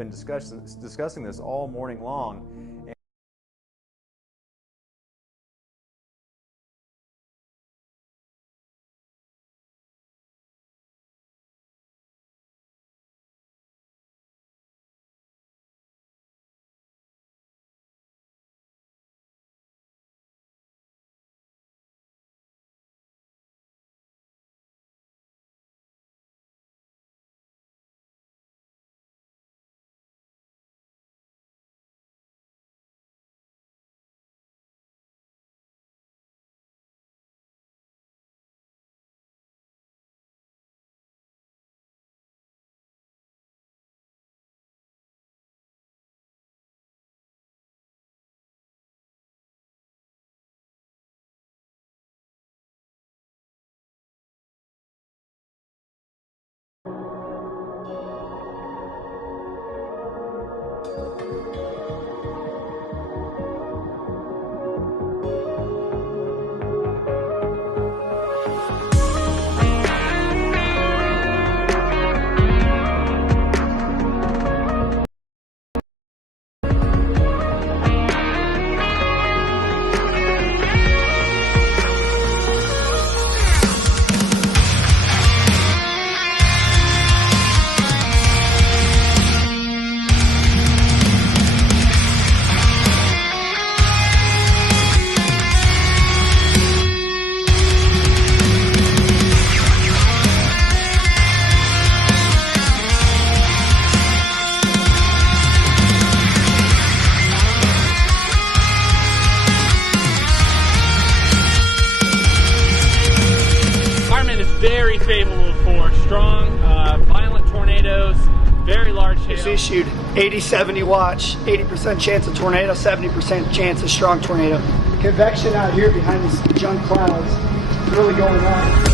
been discussing this all morning long. Very favorable for strong, violent tornadoes, very large hail. It's issued 80-70 watch, 80% chance of tornado, 70% chance of strong tornado. Convection out here behind these junk clouds really going on.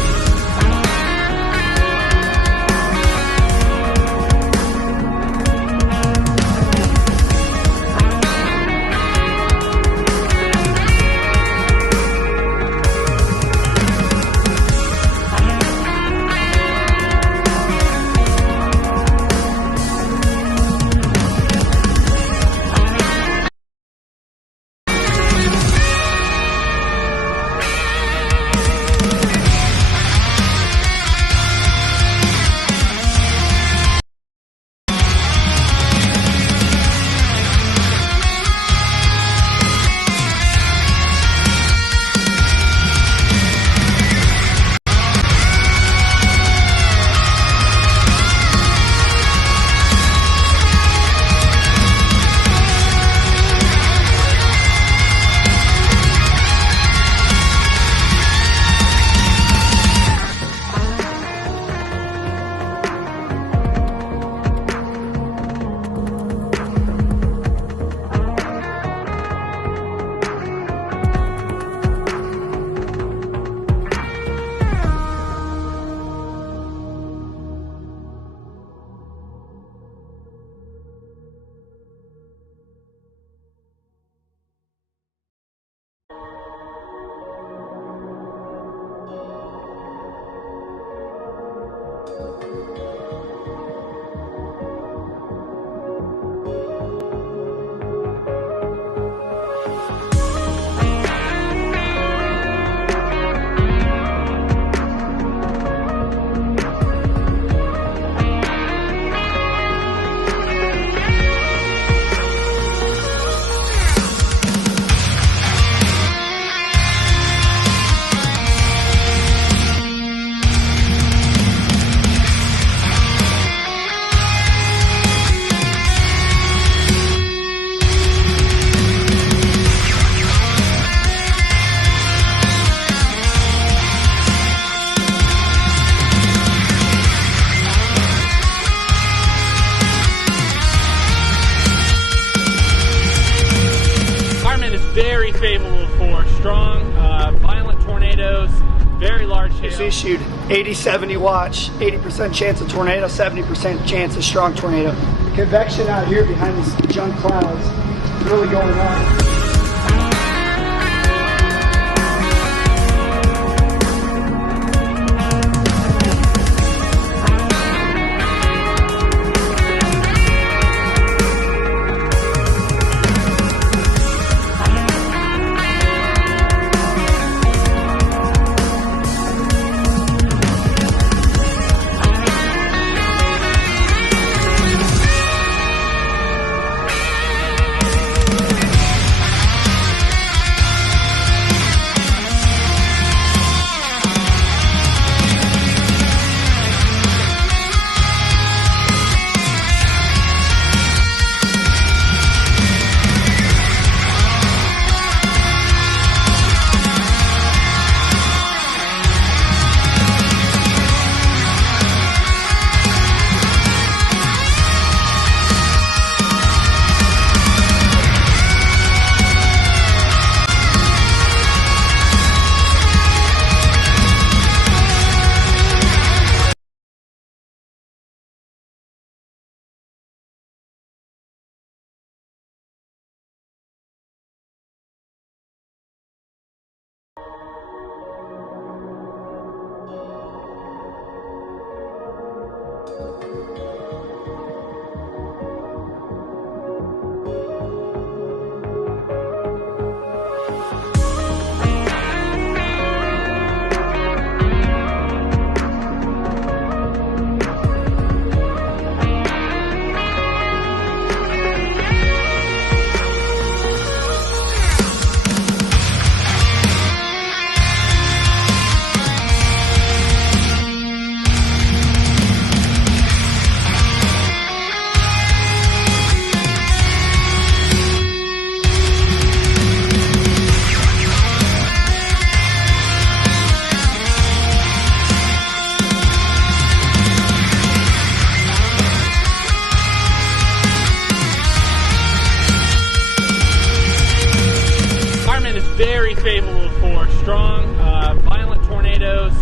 Very favorable for strong, violent tornadoes, very large hail. It's issued 80-70 watch, 80% chance of tornado, 70% chance of strong tornado. Convection out here behind these junk clouds really going on. Very favorable for strong, violent tornadoes,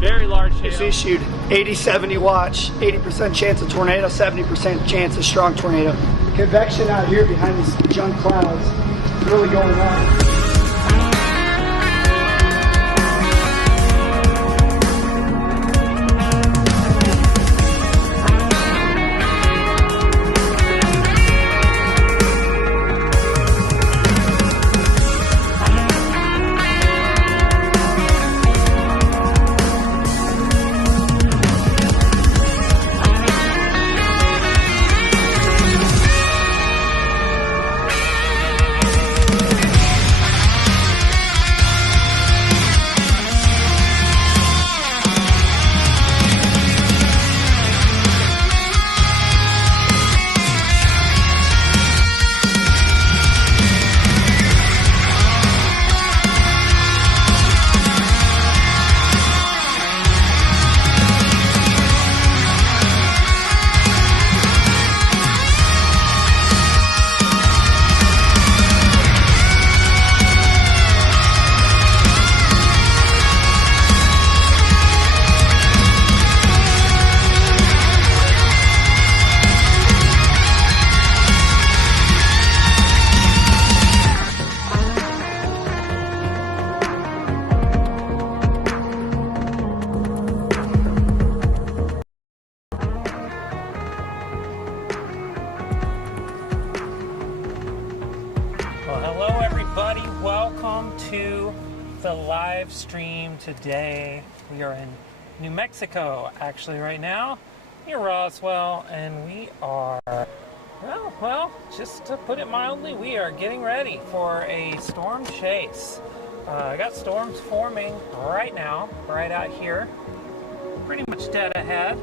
very large hail. It's issued 80-70 watch, 80% chance of tornado, 70% chance of strong tornado. Convection out here behind these junk clouds really going on. Hello everybody, welcome to the live stream today. We are in New Mexico actually right now, near Roswell, and we are, well, just to put it mildly, we are getting ready for a storm chase. I got storms forming right now, right out here, pretty much dead ahead.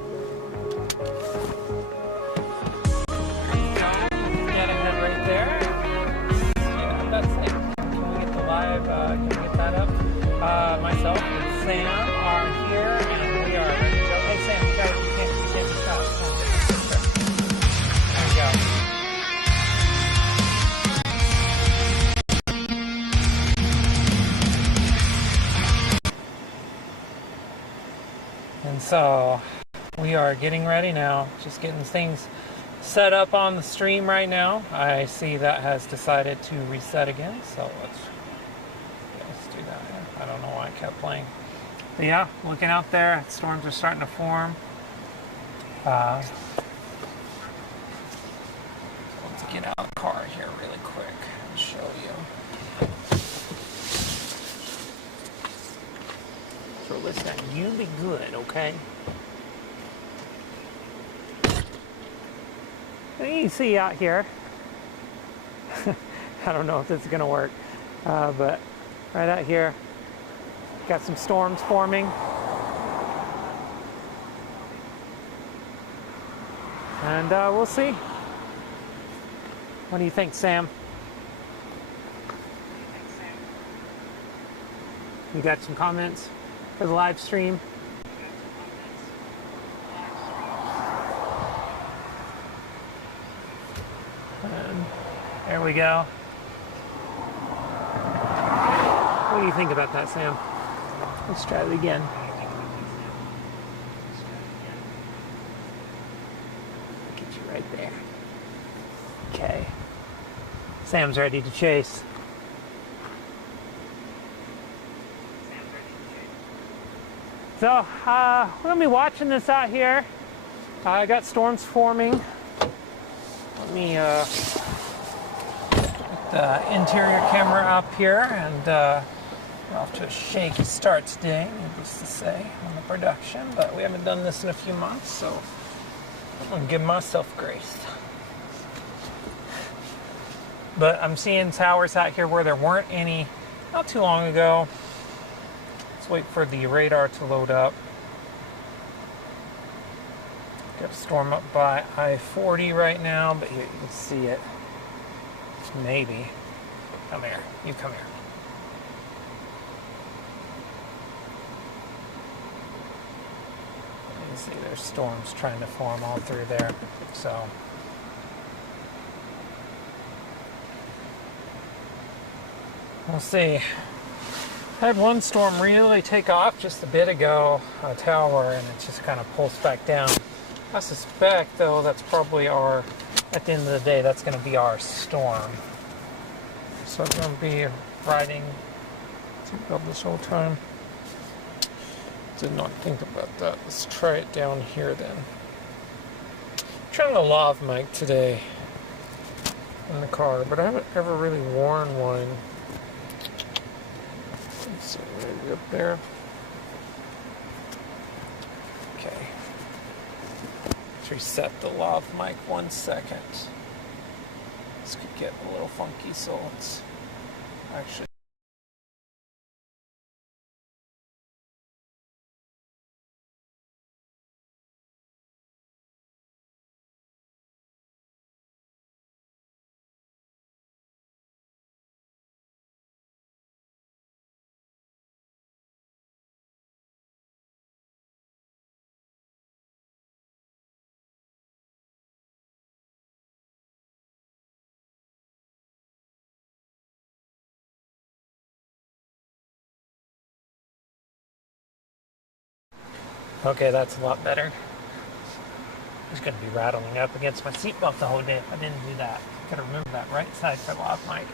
Dead ahead right there. That's it. Can we get the live, can we get that up? Myself and Sam are here and we are ready to go. Hey Sam, you can't be shot. There we go. And so we are getting ready now, just getting things set up on the stream right now. I see that has decided to reset again, so let's do that. I don't know why I kept playing. But yeah, looking out there, storms are starting to form. Let's get out of the car here really quick and show you. So listen, you be good, okay? You see out here, I don't know if this is going to work, but right out here, got some storms forming. And we'll see. What do you think, Sam? You got some comments for the live stream? And there we go. What do you think about that, Sam? Let's try it again. Get you right there. Okay. Sam's ready to chase. So, we're going to be watching this out here. I got storms forming. Let me get the interior camera up here, and we're off to a shaky start today, needless to say, on the production, but we haven't done this in a few months, so I'm going to give myself grace. But I'm seeing towers out here where there weren't any not too long ago. Let's wait for the radar to load up. Got a storm up by I-40 right now, but here you can see it. Maybe. Come here. You come here. You can see there's storms trying to form all through there. So we'll see. I had one storm really take off just a bit ago, a tower, and it just kind of pulls back down. I suspect, though, that's probably our, at the end of the day, that's going to be our storm. So I'm going to be riding seatbelt this whole time. Did not think about that. Let's try it down here then. I'm trying a lav mic today in the car, but I haven't ever really worn one. Let's see, maybe up there. Okay. Let's reset the lav mic 1 second. This could get a little funky, so let's actually. Okay, that's a lot better. It's going to be rattling up against my seatbelt the whole day if I didn't do that. Gotta remember that right side for the lav mic.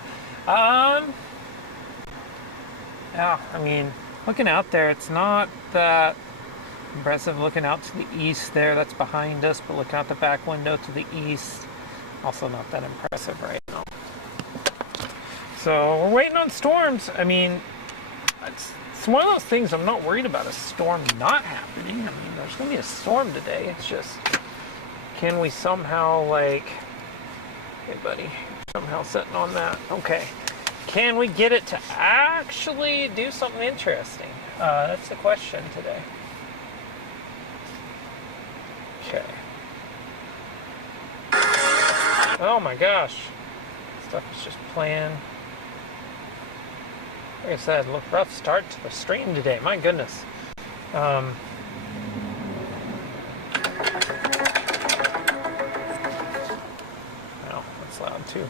Yeah, I mean, looking out there, it's not that impressive. Looking out to the east there, that's behind us, but looking out the back window to the east, also not that impressive right now. So we're waiting on storms. I mean, it's one of those things I'm not worried about a storm not happening. I mean, there's going to be a storm today. It's just, can we somehow, like, hey, buddy, somehow sitting on that. Okay. Can we get it to actually do something interesting? That's the question today. Okay. Oh my gosh. Stuff is just playing. Like I said, look, rough start to the stream today. My goodness. Oh, that's loud too.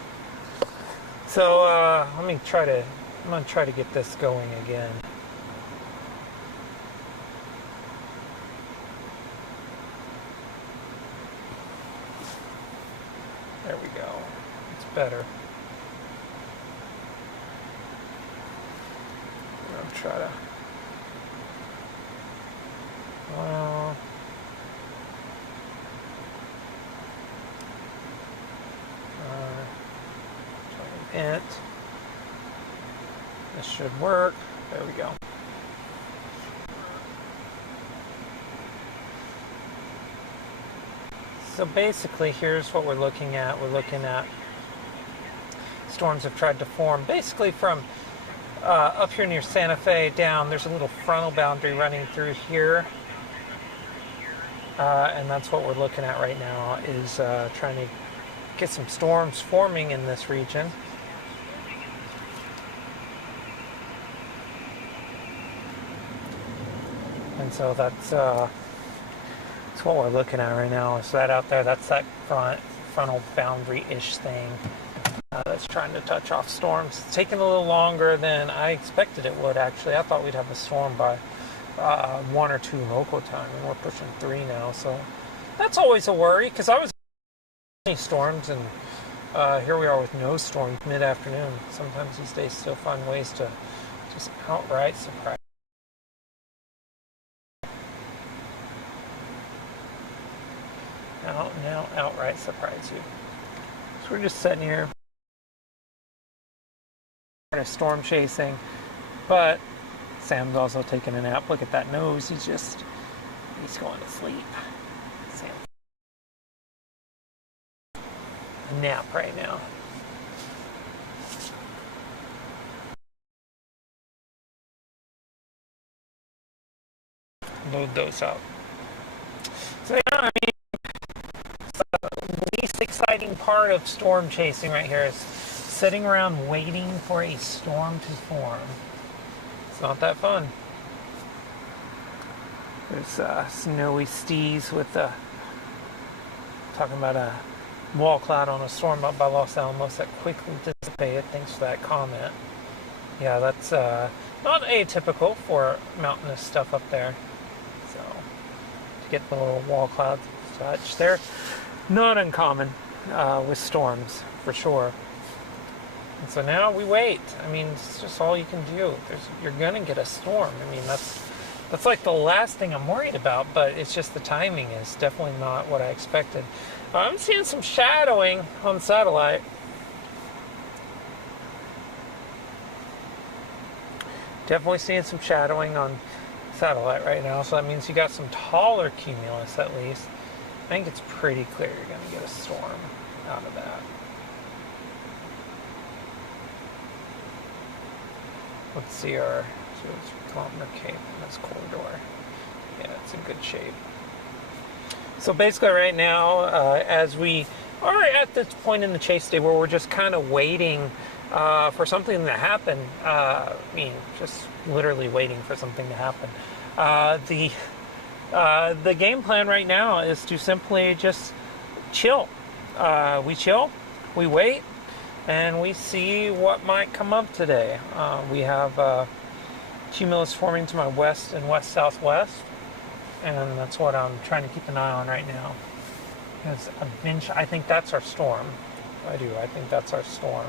So I'm gonna try to get this going again. There we go. It's better. I'll try to. Well. It. This should work. There we go. So basically, here's what we're looking at. We're looking at storms have tried to form basically from up here near Santa Fe down. There's a little frontal boundary running through here. And that's what we're looking at right now, is trying to get some storms forming in this region. And so that's what we're looking at right now. Is that out there? That's that frontal boundary-ish thing that's trying to touch off storms. It's taking a little longer than I expected it would, actually. I thought we'd have a storm by 1 or 2 local time, and we're pushing 3 now. So that's always a worry, because I was storms, and here we are with no storms mid-afternoon. Sometimes these days still find ways to just outright surprise. outright surprise you. So we're just sitting here, kind of storm chasing, but Sam's also taking a nap. Look at that nose. He's going to sleep. Sam. A nap right now. Load those up. So yeah, I mean, the least exciting part of storm chasing right here is sitting around waiting for a storm to form. It's not that fun. There's snowy stees with talking about a wall cloud on a storm up by Los Alamos that quickly dissipated. Thanks for that comment. Yeah, that's not atypical for mountainous stuff up there. So to get the little wall clouds and such, they're not uncommon with storms for sure. And so now we wait. I mean, it's just all you can do. You're gonna get a storm. I mean, that's like the last thing I'm worried about, but it's just the timing is definitely not what I expected. I'm seeing some shadowing on satellite. Definitely seeing some shadowing on satellite right now, so that means you got some taller cumulus at least. I think it's pretty clear you're going to get a storm out of that. Let's see our kilometer cape in this corridor. Yeah, it's in good shape. So basically right now, as we are at this point in the chase day where we're just kind of waiting for something to happen, I mean, just literally waiting for something to happen. The game plan right now is to simply just chill. We chill, we wait, and we see what might come up today. We have cumulus forming to my west and west-southwest, and that's what I'm trying to keep an eye on right now. Because I think that's our storm. I think that's our storm.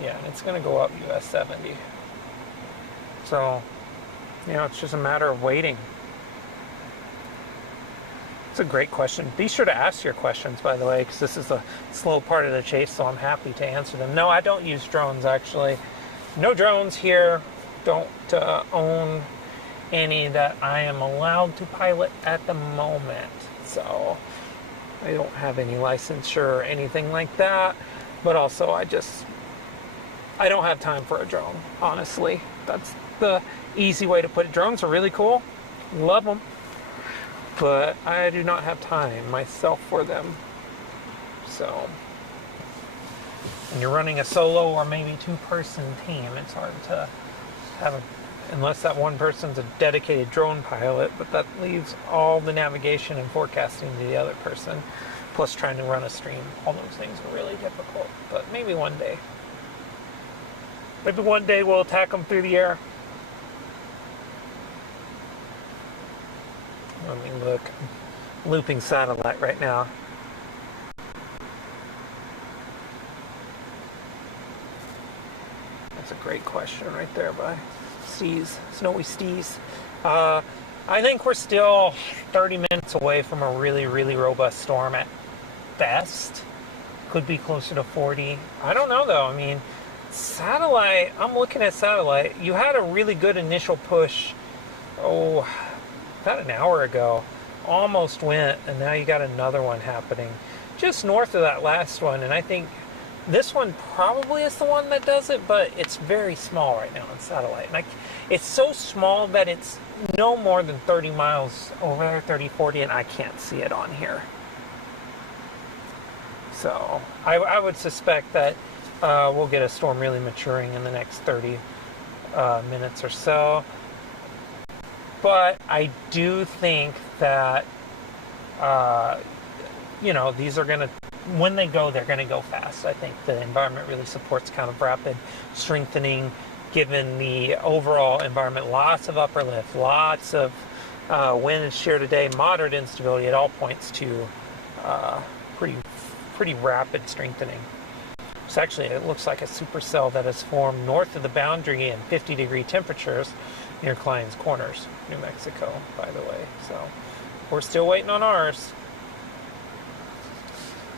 Yeah, and it's going to go up US 70. So, you know, it's just a matter of waiting. It's a great question. Be sure to ask your questions, by the way, because this is a slow part of the chase, so I'm happy to answer them. No, I don't use drones, actually. No drones here. Don't own any that I am allowed to pilot at the moment. So, I don't have any licensure or anything like that. But also, I don't have time for a drone, honestly. That's the easy way to put it. Drones are really cool. Love them. But I do not have time myself for them. So, when you're running a solo or maybe two-person team, it's hard to have unless that one person's a dedicated drone pilot, but that leaves all the navigation and forecasting to the other person. Plus trying to run a stream. All those things are really difficult. But maybe one day. Maybe one day we'll attack them through the air. Let me look. Looping satellite right now. That's a great question right there by Steez, Snowy Steez. I think we're still 30 minutes away from a really, really robust storm at best. Could be closer to 40. I don't know though. I mean, satellite, I'm looking at satellite. You had a really good initial push, about an hour ago. Almost went, and now you got another one happening just north of that last one. And I think this one probably is the one that does it, but it's very small right now on satellite. And it's so small that it's no more than 30 miles over there, 30, 40, and I can't see it on here. So I would suspect that we'll get a storm really maturing in the next 30 minutes or so. But I do think that, these are going to, when they go, they're going to go fast. I think the environment really supports kind of rapid strengthening, given the overall environment. Lots of upper lift, lots of wind and shear today, moderate instability. It all points to pretty rapid strengthening. It's actually, it looks like a supercell that has formed north of the boundary in 50-degree temperatures. near Clines Corners, New Mexico, by the way. So we're still waiting on ours.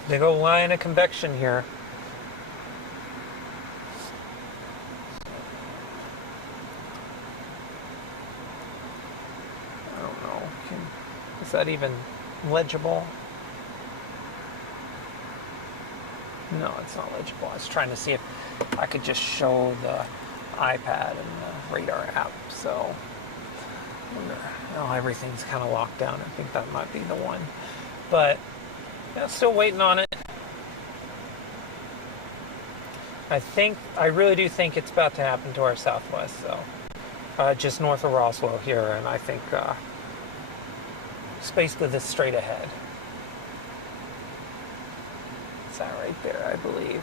Big old line of convection here. I don't know. Is that even legible? No, it's not legible. I was trying to see if I could just show the iPad and the radar app. So, everything's kind of locked down. I think that might be the one. But, yeah, still waiting on it. I really do think it's about to happen to our southwest, so just north of Roswell here, and I think it's basically this straight ahead. It's that right there, I believe.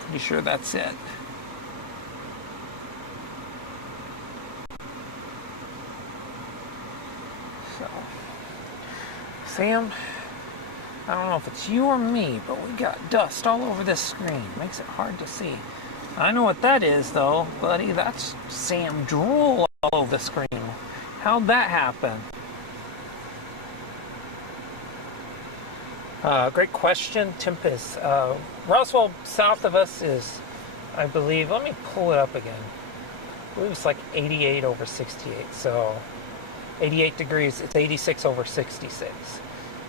Pretty sure that's it. So, Sam, I don't know if it's you or me, but we got dust all over this screen. Makes it hard to see. I know what that is, though, buddy. That's Sam drool all over the screen. How'd that happen? Great question, Tempest. Roswell south of us is, I believe, let me pull it up again. I believe it's like 88 over 68. So 88 degrees, it's 86 over 66.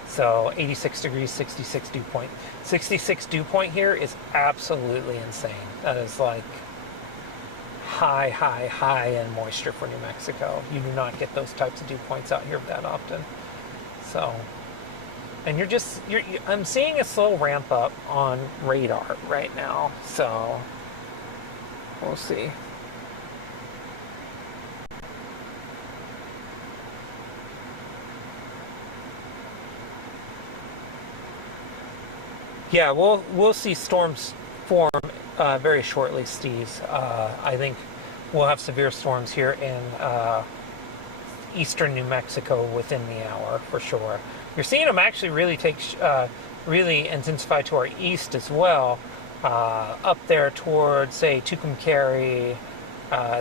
So 86 degrees, 66 dew point. 66 dew point here is absolutely insane. That is like high in moisture for New Mexico. You do not get those types of dew points out here that often. So, and I'm seeing a slow ramp up on radar right now. So, we'll see. Yeah, we'll see storms form very shortly, Steez. I think we'll have severe storms here in eastern New Mexico within the hour, for sure. You're seeing them actually really intensify to our east as well, up there towards, say, Tucumcari,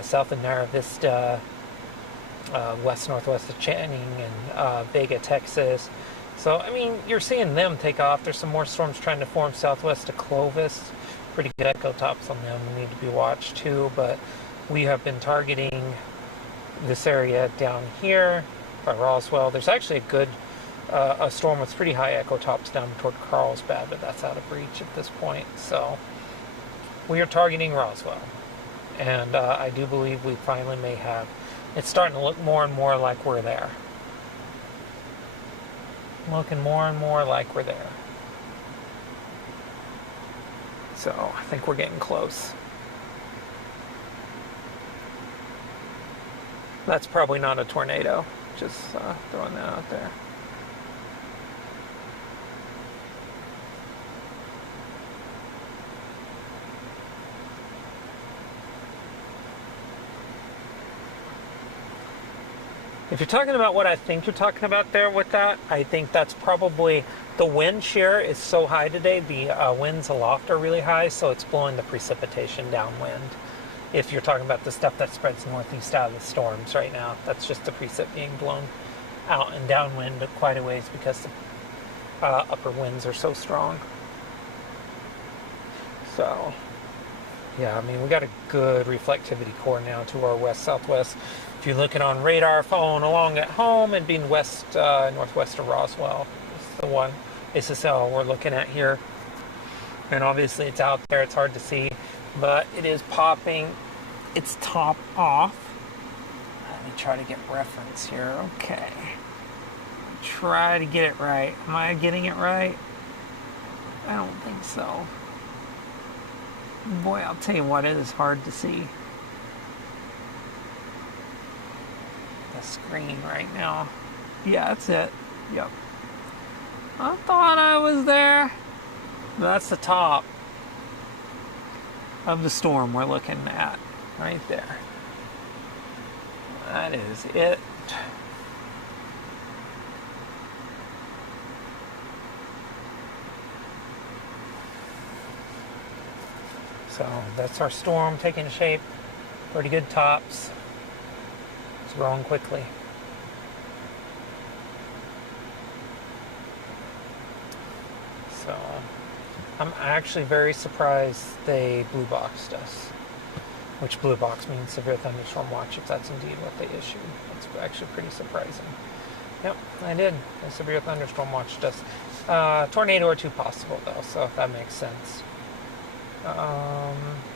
south of Narra Vista, west-northwest of Channing, and Vega, Texas. So, I mean, you're seeing them take off. There's some more storms trying to form southwest of Clovis. Pretty good echo tops on them. Need to be watched too. But we have been targeting this area down here by Roswell. There's actually a storm with pretty high echo tops down toward Carlsbad, but that's out of reach at this point. So we are targeting Roswell. And I do believe we finally may have. It's starting to look more and more like we're there. Looking more and more like we're there. So I think we're getting close. That's probably not a tornado. Just throwing that out there. If you're talking about what I think you're talking about there with that, I think that's probably the wind shear is so high today. The winds aloft are really high, so it's blowing the precipitation downwind. If you're talking about the stuff that spreads northeast out of the storms right now, that's just the precip being blown out and downwind quite a ways because the upper winds are so strong. So, yeah, I mean, we got a good reflectivity core now to our west-southwest. If you're looking on radar, following along at home, and being northwest of Roswell is the one SSL we're looking at here. And obviously it's out there, it's hard to see, but it is popping its top off. Let me try to get reference here. Okay. Try to get it right. Am I getting it right? I don't think so. Boy, I'll tell you what, it is hard to see the screen right now. Yeah, that's it. Yep. I thought I was there. That's the top of the storm we're looking at right there. That is it. So that's our storm taking shape. Pretty good tops. It's growing quickly. So I'm actually very surprised they blue boxed us. Which blue box means severe thunderstorm watch, if that's indeed what they issued. That's actually pretty surprising. Yep, I did. A severe thunderstorm watched us. Tornado or two possible, though, so if that makes sense.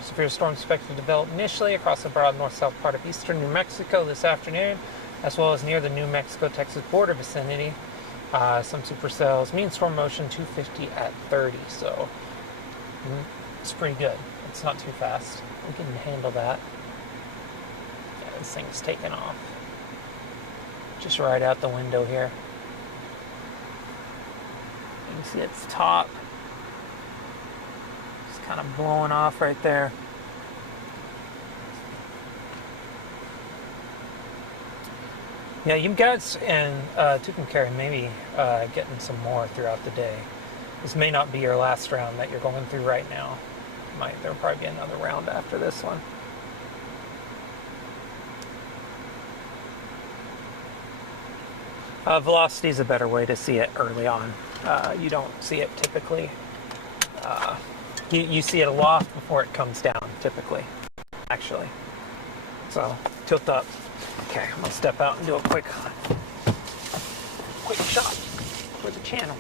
Severe storm expected to develop initially across the broad north-south part of eastern New Mexico this afternoon, as well as near the New Mexico-Texas border vicinity. Some supercells. Mean storm motion 250 at 30, so it's pretty good. It's not too fast. We can handle that. Yeah, this thing's taking off. Just right out the window here. You can see its top. It's kind of blowing off right there. Yeah, you guys and Tucumcari may be getting some more throughout the day. This may not be your last round that you're going through right now. There'll probably be another round after this one. Velocity is a better way to see it early on. You don't see it typically. You see it aloft before it comes down, typically, actually. So, tilt up. Okay, I'm gonna step out and do a quick shot for the channel.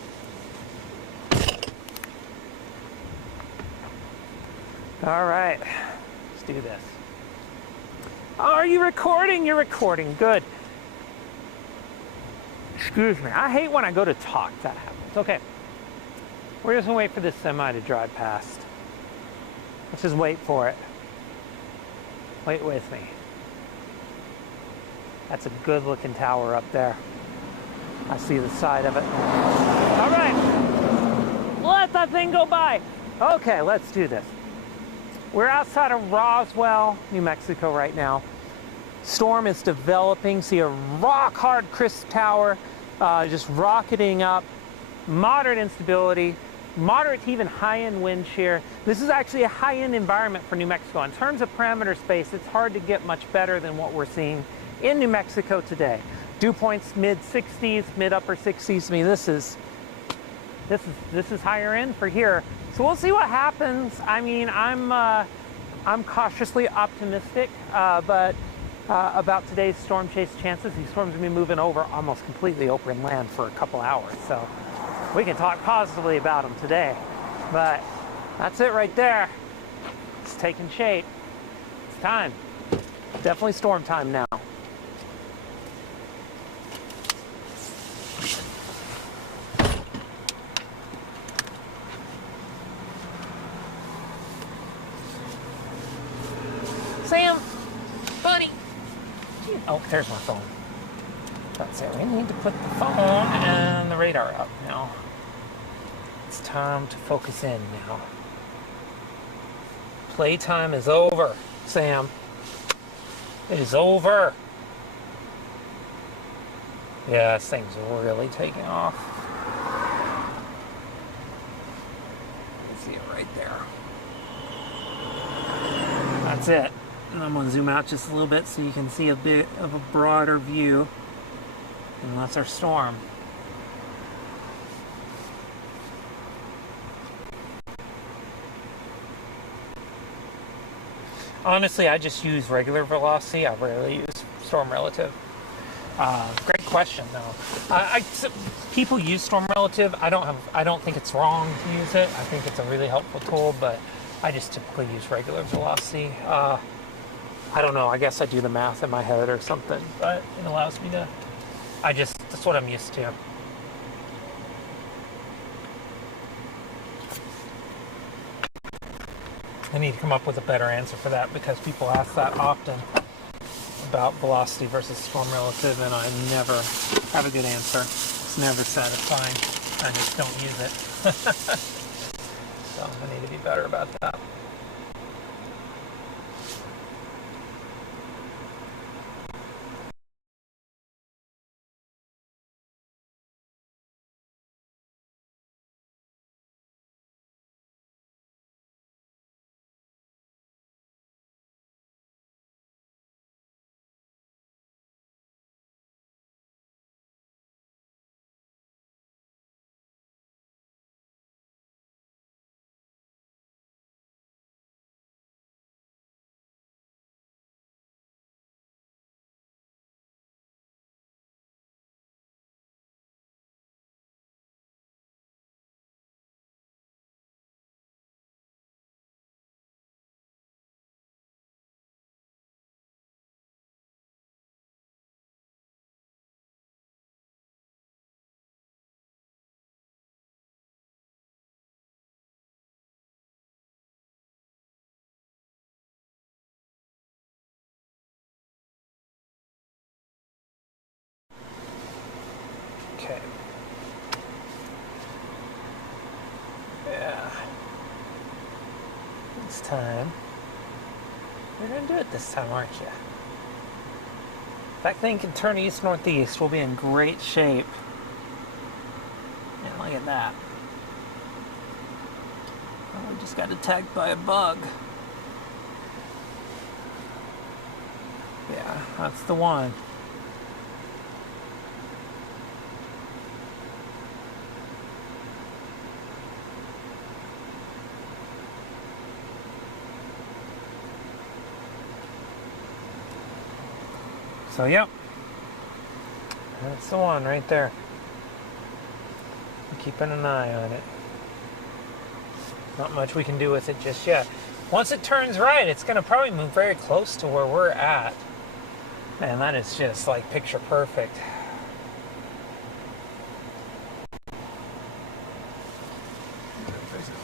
All right, let's do this. Oh, are you recording? You're recording, good. Excuse me, I hate when I go to talk, that happens. Okay, we're just gonna wait for this semi to drive past. Let's just wait for it. Wait with me. That's a good looking tower up there. I see the side of it. All right, let that thing go by. Okay, let's do this. We're outside of Roswell, New Mexico right now. Storm is developing. See a rock hard crisp tower just rocketing up. Moderate instability, moderate to even high-end wind shear. This is actually a high-end environment for New Mexico. In terms of parameter space, it's hard to get much better than what we're seeing in New Mexico today. Dew points mid-60s, mid-upper 60s. I mean, this is higher end for here. So we'll see what happens. I mean, I'm cautiously optimistic, but about today's storm chase chances. These storms are going to be moving over almost completely open land for a couple hours. So we can talk positively about them today. But that's it right there. It's taking shape. It's time. Definitely storm time now. Sam, buddy. Oh, there's my phone. That's it. We need to put the phone and the radar up now. It's time to focus in now. Playtime is over, Sam. It is over. Yeah, this thing's really taking off. You can see it right there. That's it. And I'm going to zoom out just a little bit so you can see a bit of a broader view. And that's our storm. Honestly, I just use regular velocity. I rarely use storm relative. Great question, though. People use storm relative. I don't think it's wrong to use it. I think it's a really helpful tool, but I just typically use regular velocity. I don't know. I guess I do the math in my head or something, but it allows me to. That's what I'm used to. I need to come up with a better answer for that because people ask that often about velocity versus storm relative, and I never have a good answer. It's never satisfying. I just don't use it. So I need to be better about that. next time. You're going to do it this time, aren't you? If that thing can turn east-northeast, we'll be in great shape. Yeah, look at that. Oh, we just got attacked by a bug. Yeah, that's the one. So, yep. That's the one right there. I'm keeping an eye on it. Not much we can do with it just yet. Once it turns right, it's going to probably move very close to where we're at. Man, that is just like picture perfect.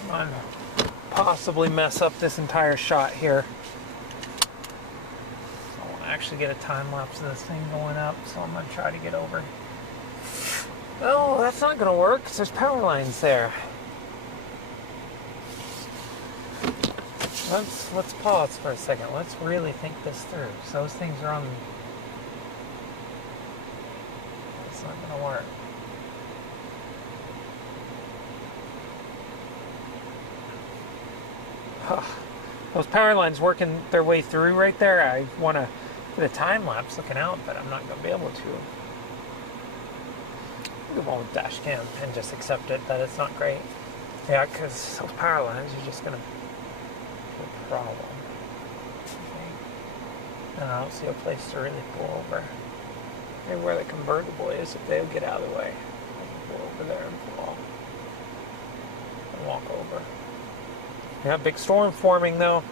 I'm possibly mess up this entire shot here. So I want to actually get a time lapse of this thing going up, so I'm going to try to get over. Oh, that's not going to work because there's power lines there. Let's pause for a second. Let's really think this through. So those things are on. It's not going to work. Those power lines working their way through right there. I want to get a time lapse looking out, but I'm not going to be able to. I'll go on with dash cam and just accept it that it's not great. Yeah, because those power lines are just going to be a problem. Okay. And I don't see a place to really pull over. Maybe where the convertible is, if they'll get out of the way. I can pull over there and pull off. And walk over. Yeah, big storm forming though.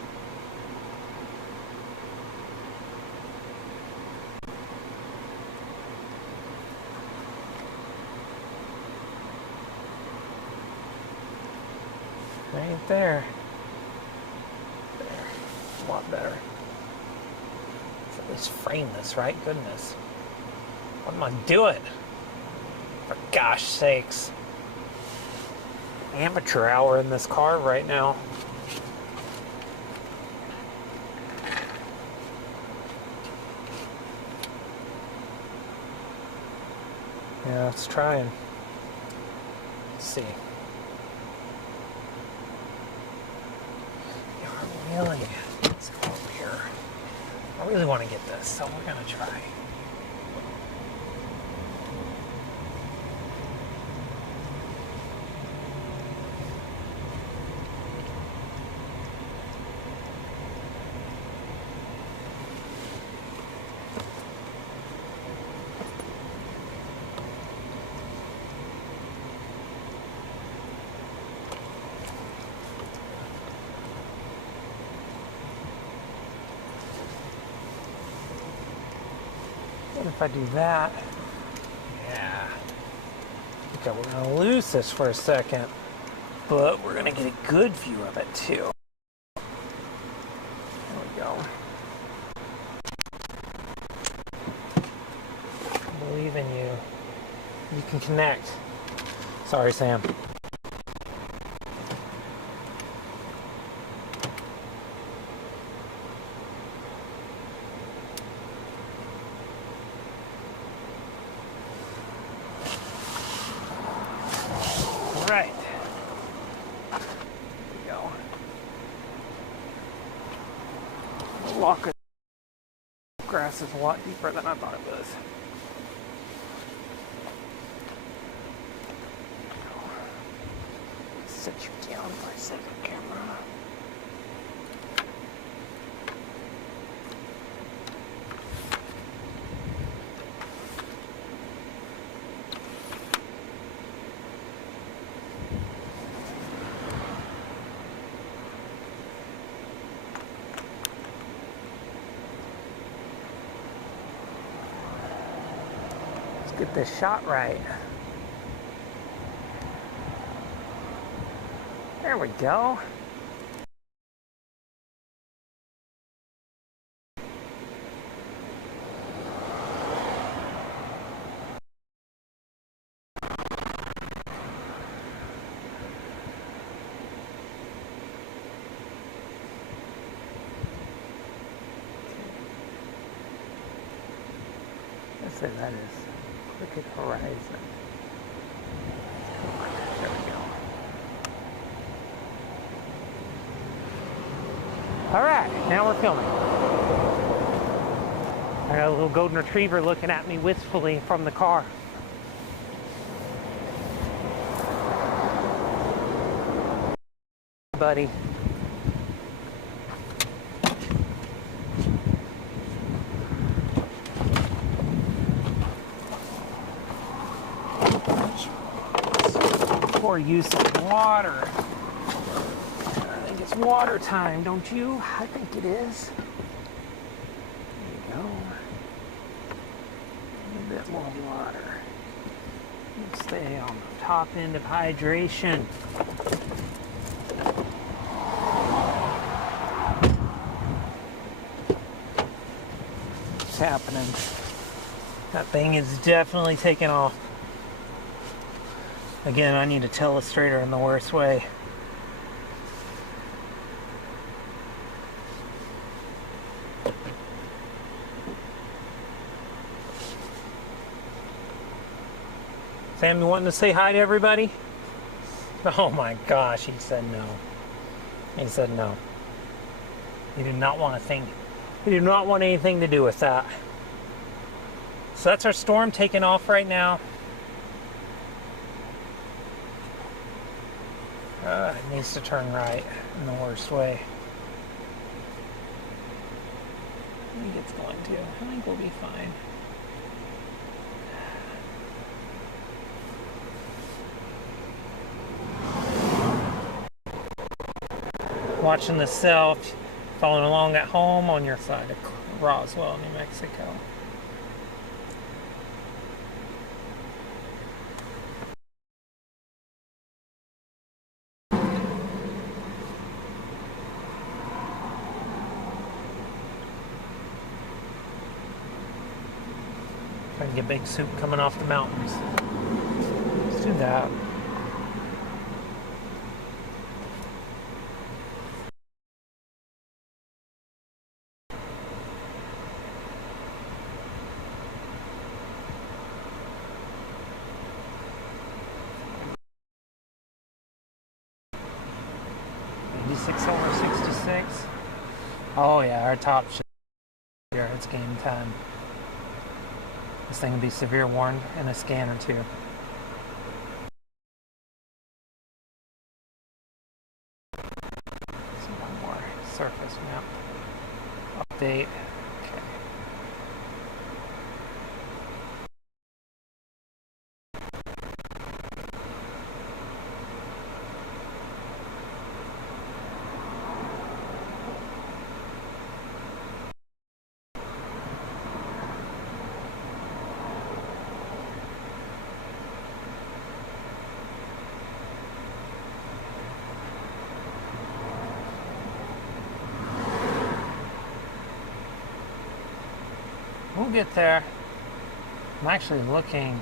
Right there. There. A lot better. Let's at least frame this, right? Goodness. What am I doing? For gosh sakes. Amateur hour in this car right now. Yeah, let's try and see. Yeah, let's go over here. I really want to get this, so we're gonna try. If I do that, yeah, okay, we're going to lose this for a second, but we're going to get a good view of it too. There we go. I believe in you. You can connect. Sorry, Sam. Right. There we go. The lock of grass is a lot deeper than I thought it was. Set you down for a second, camera. Get this shot right. There we go. say that is crooked horizon. Come on, there we go. Alright, now we're filming. I got a little golden retriever looking at me wistfully from the car. Buddy. Poor use of water. I think it's water time, don't you? I think it is. There you go. A bit more water. Stay on the top end of hydration. What's happening? That thing is definitely taking off. Again, I need a telestrator in the worst way. Sam, you wanting to say hi to everybody? Oh my gosh, he said no. He said no. He did not want a thing. He did not want anything to do with that. So that's our storm taking off right now. It needs to turn right in the worst way. I think it's going to. I think we'll be fine. Watching the cell, following along at home on your side of Roswell, New Mexico. Trying to get big soup coming off the mountains. Let's do that. Over 66. Oh yeah, our top should be here. It's game time. This thing will be severe warned in a scan or two. So one more surface map update. Okay. We'll get there. I'm actually looking.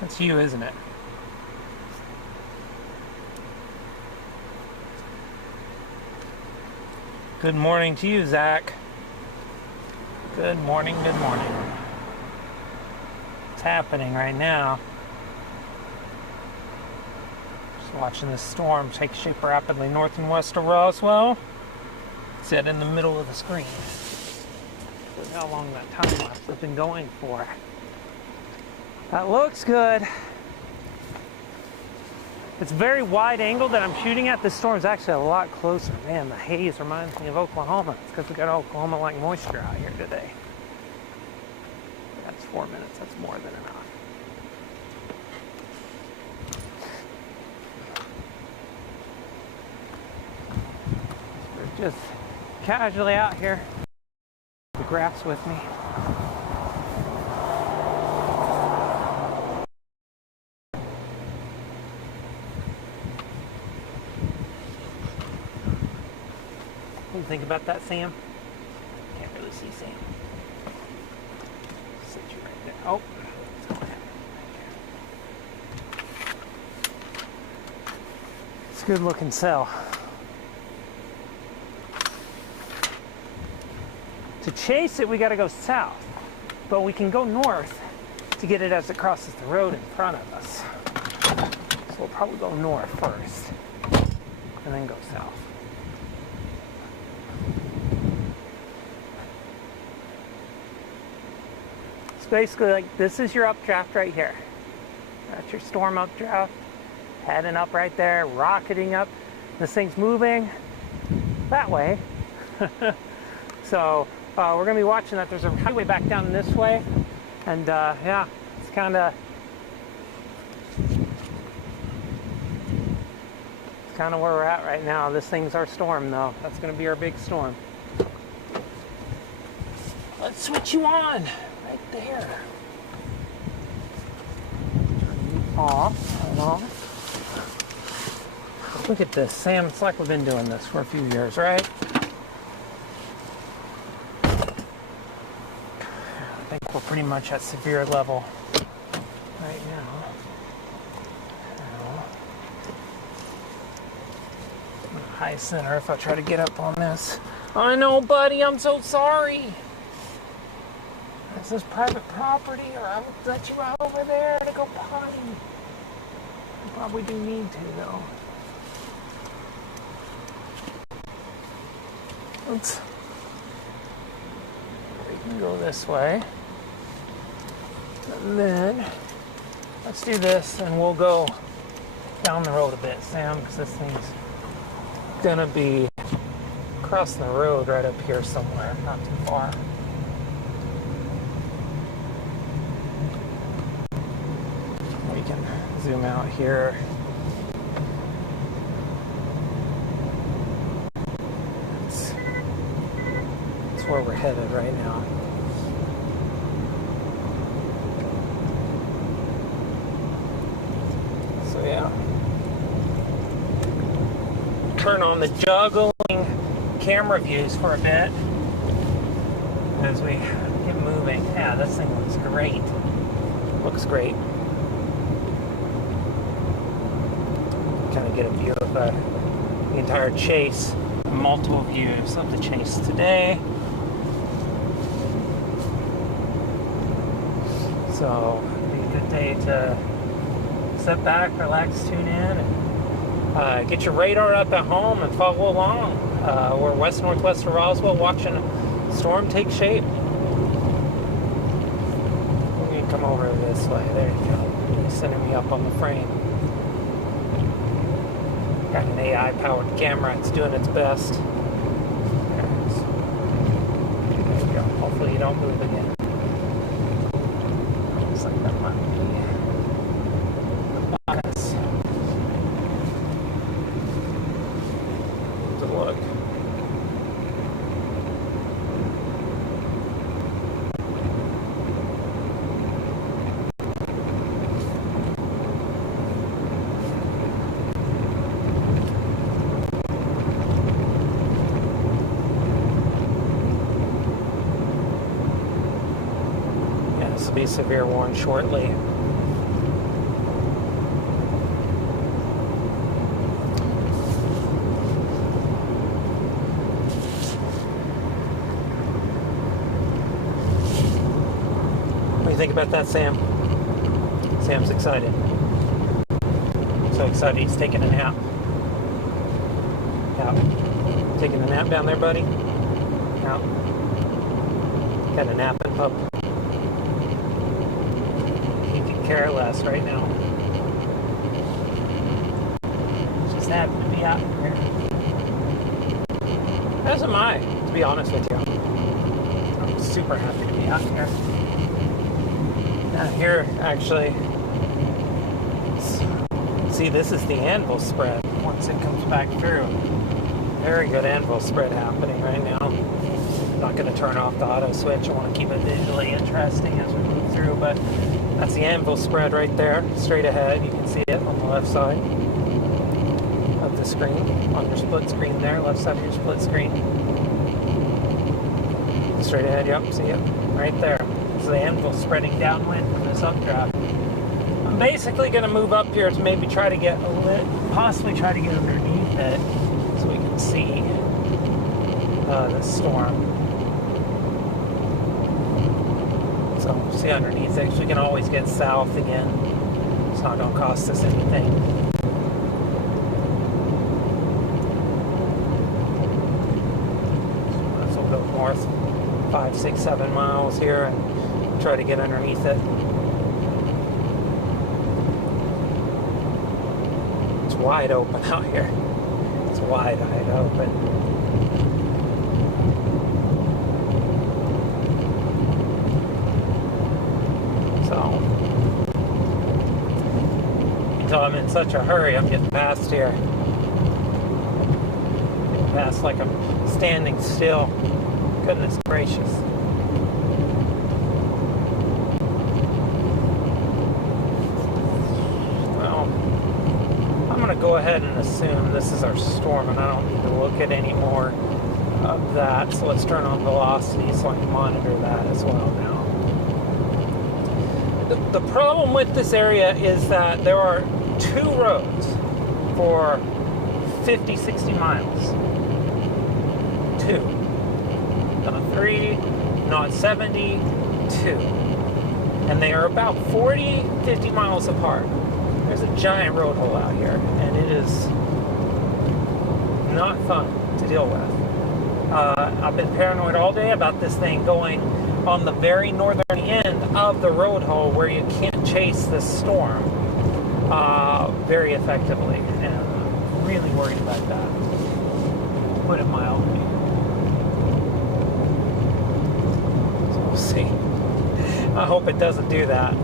That's you, isn't it? Good morning to you, Zach. Good morning, good morning. What's happening right now? Watching the storm take shape rapidly north and west of Roswell. It's set in the middle of the screen. Look how long that time lapse has been going for. That looks good. It's very wide angle that I'm shooting at. This storm's actually a lot closer. Man, the haze reminds me of Oklahoma. It's because we got Oklahoma-like moisture out here today. That's 4 minutes. That's more than enough. Just casually out here. The graph's with me. What do you think about that, Sam? Can't really see Sam. Sit you right there. Oh. Good looking cell. To chase it, we got to go south, but we can go north to get it as it crosses the road in front of us. So we'll probably go north first and then go south. It's basically like this is your updraft right here. That's your storm updraft. Heading up right there, rocketing up. This thing's moving that way. So we're going to be watching that. There's a highway back down this way. And yeah, it's kind of where we're at right now. This thing's our storm, though. That's going to be our big storm. Let's switch you on right there. Turn you off and off. Look at this, Sam. It's like we've been doing this for a few years, right? I think we're pretty much at severe level right now. High center if I try to get up on this. I know, buddy, I'm so sorry. This is private property, or I would let you out over there to go potty. You probably do need to, though. Oops. We can go this way. And then, let's do this, and we'll go down the road a bit, Sam, because this thing's gonna be crossing the road right up here somewhere, not too far. We can zoom out here. That's where we're headed right now. So yeah. Turn on the juggling camera views for a bit as we get moving. Yeah, this thing looks great. Looks great. Kind of get a view of the entire chase. Multiple views of the chase today. So it'll be a good day to sit back, relax, tune in, and get your radar up at home and follow along. We're west-northwest of Roswell watching a storm take shape. We can come over this way. There you go. You're sending me up on the frame. Got an AI-powered camera. It's doing its best. There you go. Hopefully you don't move again. Looks like that might be the bias. To look. Be severe warning shortly. What do you think about that, Sam? Sam's excited. So excited he's taking a nap. Yeah. Taking a nap down there, buddy? Yeah. Got a napping pup. Care less right now. Just happy to be out here. As am I, to be honest with you. I'm super happy to be out here. Now here, actually, see, this is the anvil spread once it comes back through. Very good anvil spread happening right now. I'm not going to turn off the auto switch. I want to keep it visually interesting as we move through, but that's the anvil spread right there, straight ahead. You can see it on the left side of the screen, on your split screen there, left side of your split screen. Straight ahead, yep, see it right there. It's the anvil spreading downwind from this updraft. I'm basically going to move up here to maybe try to get possibly try to get underneath it so we can see the storm. So see underneath it, 'cause we can always get south again. It's not going to cost us anything. So we'll go north 5, 6, 7 miles here and try to get underneath it. It's wide open out here. It's wide open. So, until I'm in such a hurry, I'm getting past here. Getting past like I'm standing still. Goodness gracious. Well, I'm going to go ahead and assume this is our storm, and I don't need to look at any more of that. So let's turn on velocity so I can monitor that as well now. The problem with this area is that there are 2 roads for 50, 60 miles. 2. Not 3, not 70, 2. And they are about 40, 50 miles apart. There's a giant road hole out here, and it is not fun to deal with. I've been paranoid all day about this thing going on the very northern end of the road hole where you can't chase this storm very effectively, and I'm really worried about that. Put it mildly. So we'll see. I hope it doesn't do that.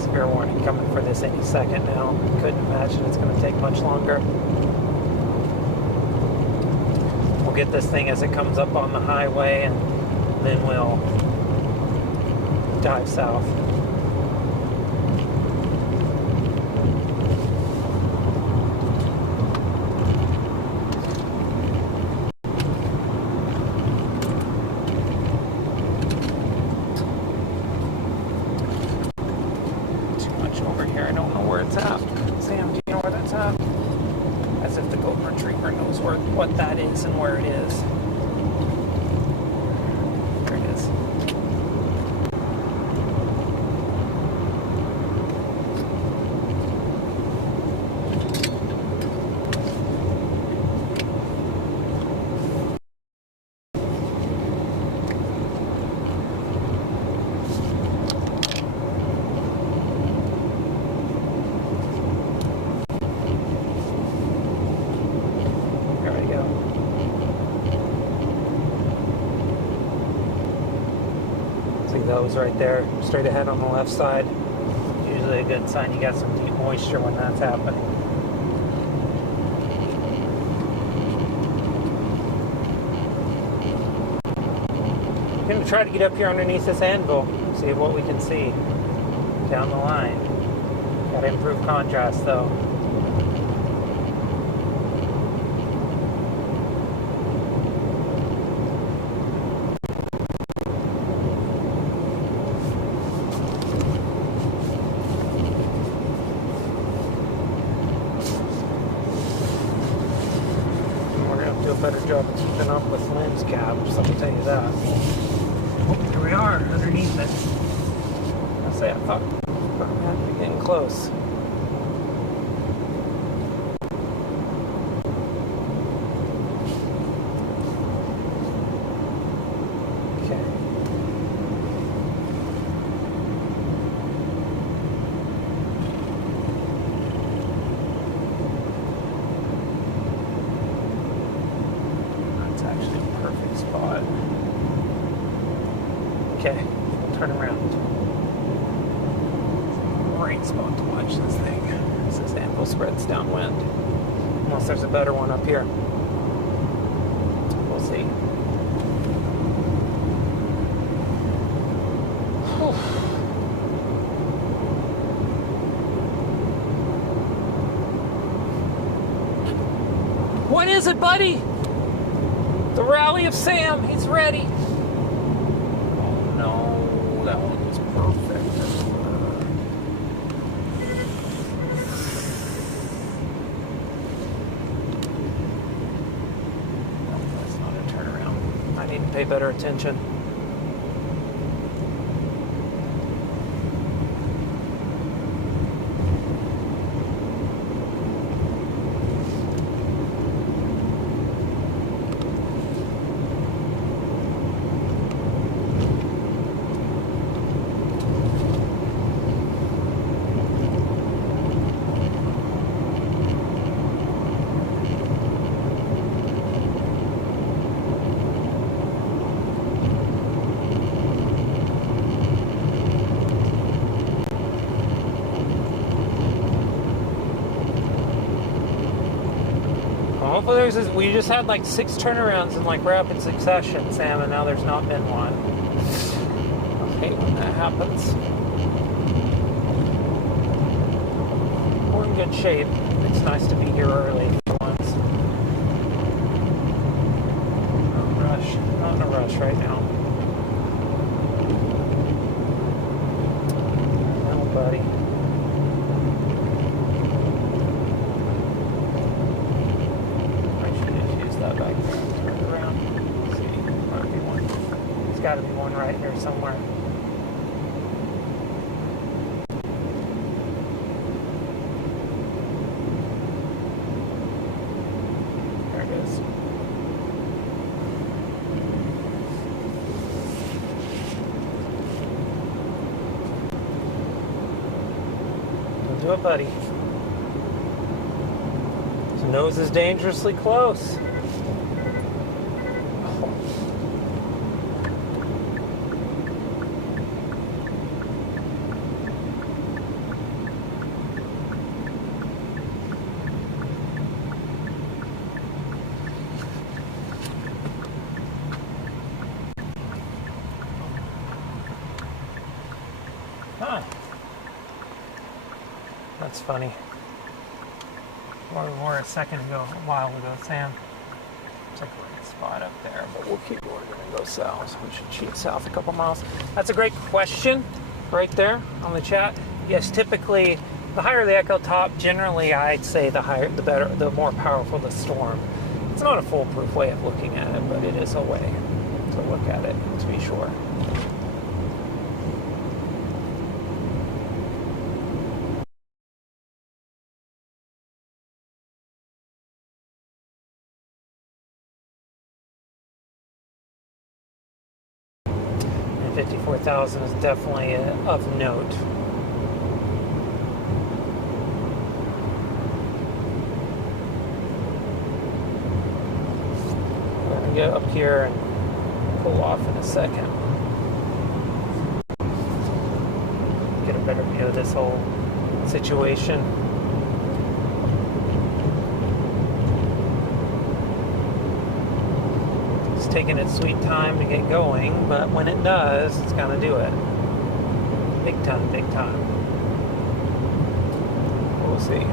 Severe warning coming for this any second now. Couldn't imagine it's going to take much longer. We'll get this thing as it comes up on the highway, and then we'll dive south. Too much over here. I don't know where it's at. Sam, do you know where that's at? As if the goat retriever knows what that is and where it is. There it is. Those right there, straight ahead on the left side. Usually a good sign you got some deep moisture when that's happening. I'm going to try to get up here underneath this anvil, see what we can see down the line. Got to improve contrast though. Better job of keeping up with lens caps, let me tell you that. Oh, here we are, underneath it. I say, I thought we had to be getting close. Okay. Spot. Okay, we'll turn around. Great spot to watch this thing. This anvil spreads downwind. Unless there's a better one up here. We'll see. What is it, buddy? The Rally of Sam, he's ready. Oh no, that one was perfect. No, that's not a turnaround. I need to pay better attention. We just had like 6 turnarounds in like rapid succession, Sam, and now there's not been one. I hate when that happens. We're in good shape. It's nice to be here early for once. Not in a rush right now. No, buddy. Got to be one right here somewhere. There it is. Don't do it, buddy. His nose is dangerously close. Huh. That's funny. Where we were a while ago, Sam. It's a great spot up there, but we'll keep going. We're going to go south. We should cheat south a couple miles. That's a great question right there on the chat. Yes, typically, the higher the echo top, generally I'd say the higher, the better, the more powerful the storm. It's not a foolproof way of looking at it, but it is a way to look at it, to be sure. And 54,000 is definitely of note. We're going to get up here and pull off in a second. Get a better view of this whole situation. It's taking its sweet time to get going, but when it does, it's going to do it. Big time, big time. We'll see.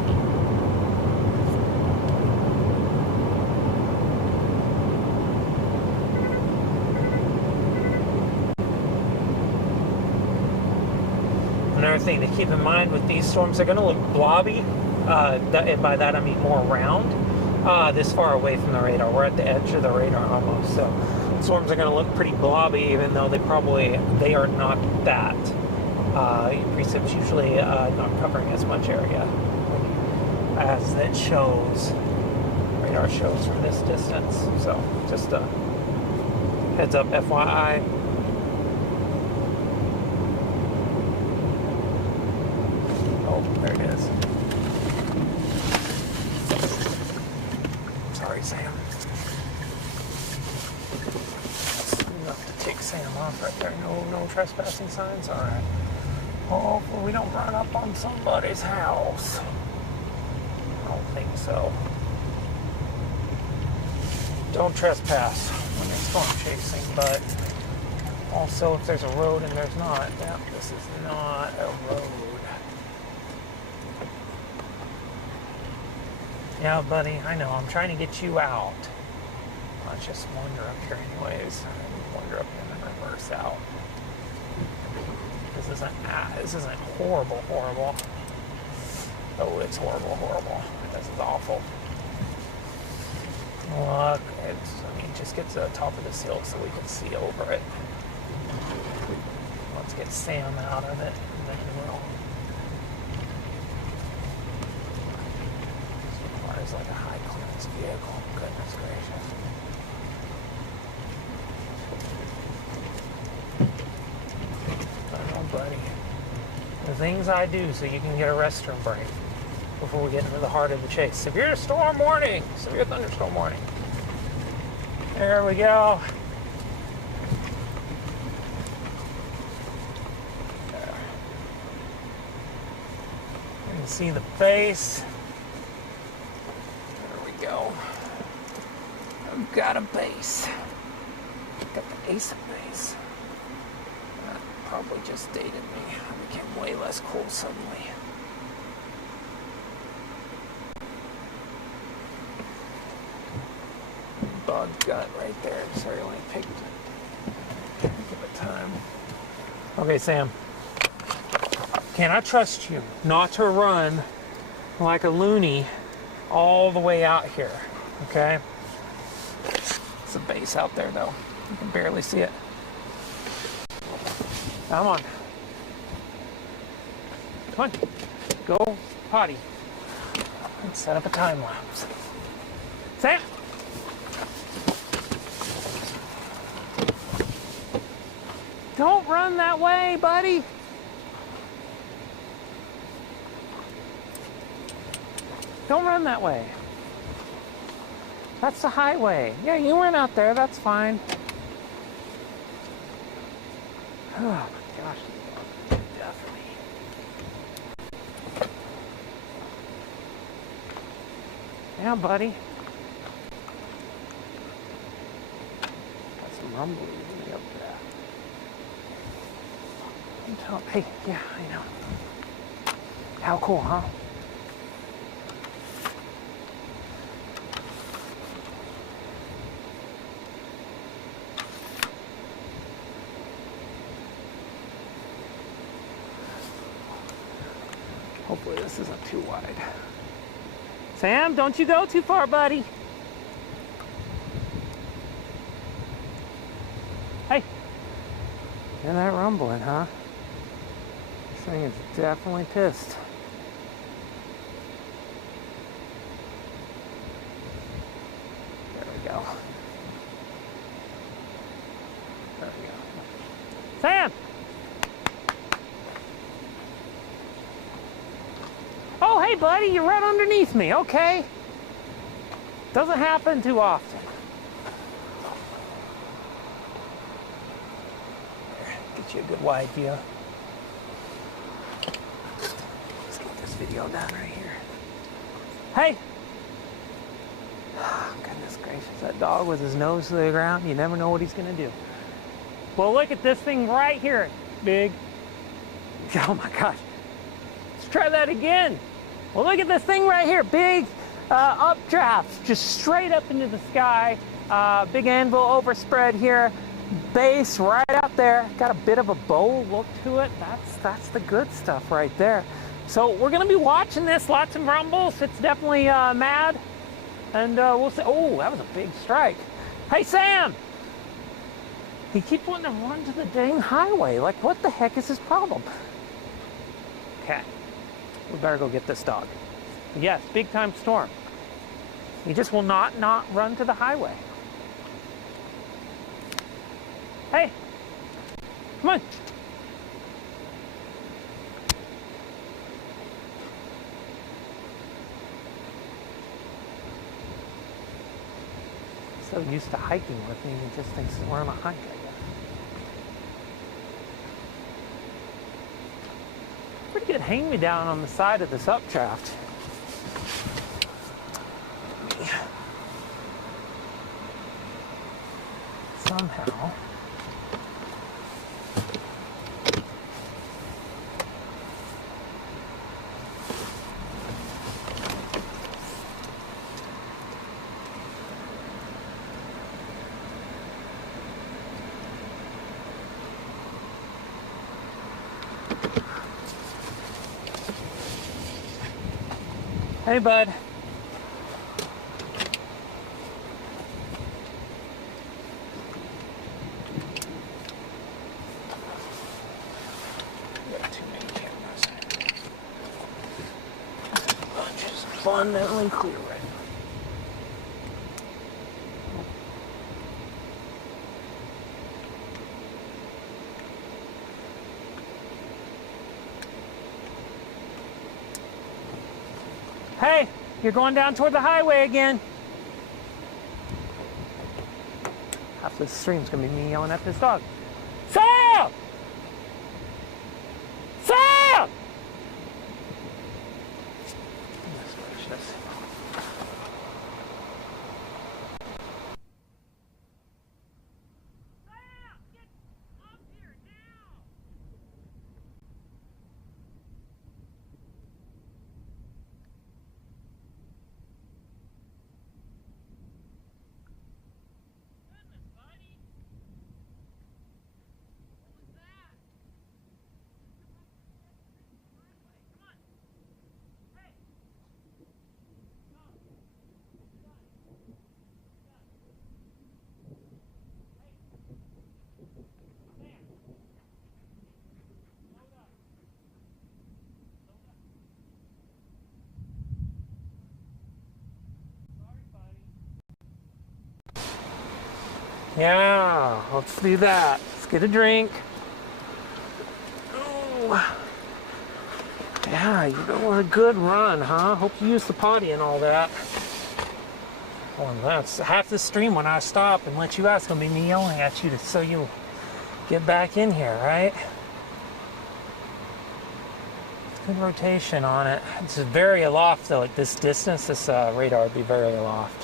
Another thing to keep in mind with these storms, they're going to look blobby. And by that I mean more round. This far away from the radar. We're at the edge of the radar almost. So storms are going to look pretty blobby, even though they are not that. Precip's usually not covering as much area as it shows. Radar shows from this distance. So just a heads up, FYI. There it is. Sorry, Sam. That's enough to take Sam off right there. No trespassing signs? Alright. Hopefully we don't run up on somebody's house. I don't think so. Don't trespass when you're storm chasing, but also if there's a road and there's not, yeah, this is not a road. Yeah, buddy, I know. I'm trying to get you out. Let's just wander up here anyways. Wander up in and reverse out. This isn't horrible. Oh, it's horrible. This is awful. Look, just get to the top of the seal so we can see over it. Let's get Sam out of it, and then we'll. This requires like a high clearance vehicle. Goodness gracious. Oh, buddy. The things I do so you can get a restroom break before we get into the heart of the chase. Severe storm warning! Severe thunderstorm warning. There we go. There. You can see the base. There we go. I've got a base. Got the ace of base. That probably just dated me. I became way less cool suddenly. Bug gut right there. Sorry, I only picked give it time. Okay, Sam. Can I trust you not to run like a loony all the way out here? Okay? It's a base out there, though. You can barely see it. Come on. Come on. Go potty. Let's set up a time lapse. Sam! Don't run that way, buddy. Don't run that way. That's the highway. Yeah, you went out there. That's fine. Oh my gosh. Definitely. Yeah, buddy. Got some rumbling up there. Hey, yeah, I know. How cool, huh? Hopefully this isn't too wide. Sam, don't you go too far, buddy. Hey. Hear that rumbling, huh? This thing is definitely pissed. There we go. There we go. Sam! Oh, hey, buddy, you're right underneath me. Okay. Doesn't happen too often. There, get you a good wide view. Let's get this video done right here. Hey! Oh, goodness gracious, that dog with his nose to the ground, you never know what he's going to do. Well, look at this thing right here, big. Oh, my gosh. Let's try that again. Well, look at this thing right here, big updraft, just straight up into the sky. Big anvil overspread here, base right out there. Got a bit of a bow look to it. That's the good stuff right there. So we're gonna be watching this, lots of rumbles. It's definitely mad, and we'll see. Oh, that was a big strike. Hey, Sam! He keeps wanting to run to the dang highway. Like, what the heck is his problem? Okay. We better go get this dog. Yes, big time storm. He just will not run to the highway. Hey, come on. So used to hiking with me, he just thinks we're on a hike, I guess. Pretty good hang-me-down on the side of this updraft. Somehow. Hey, bud. Got too many cameras. Bunch is abundantly clear right now. Hey, you're going down toward the highway again. Half the stream's gonna be me yelling at this dog. Sam! Sam! Goodness gracious. Sam, get up here now! Goodness, buddy. What was that? Come on. Hey. Go. Done. Done. Hey. Sam. Load up. Load up. Sorry, buddy. Yeah, let's do that. Let's get a drink. Ooh. Yeah, you know, a good run, huh? Hope you use the potty and all that. Well, that's half the stream when I stop and let you out. It's gonna be me yelling at you so you get back in here, right? Good rotation on it. It's very aloft though. At this distance, this radar would be very aloft.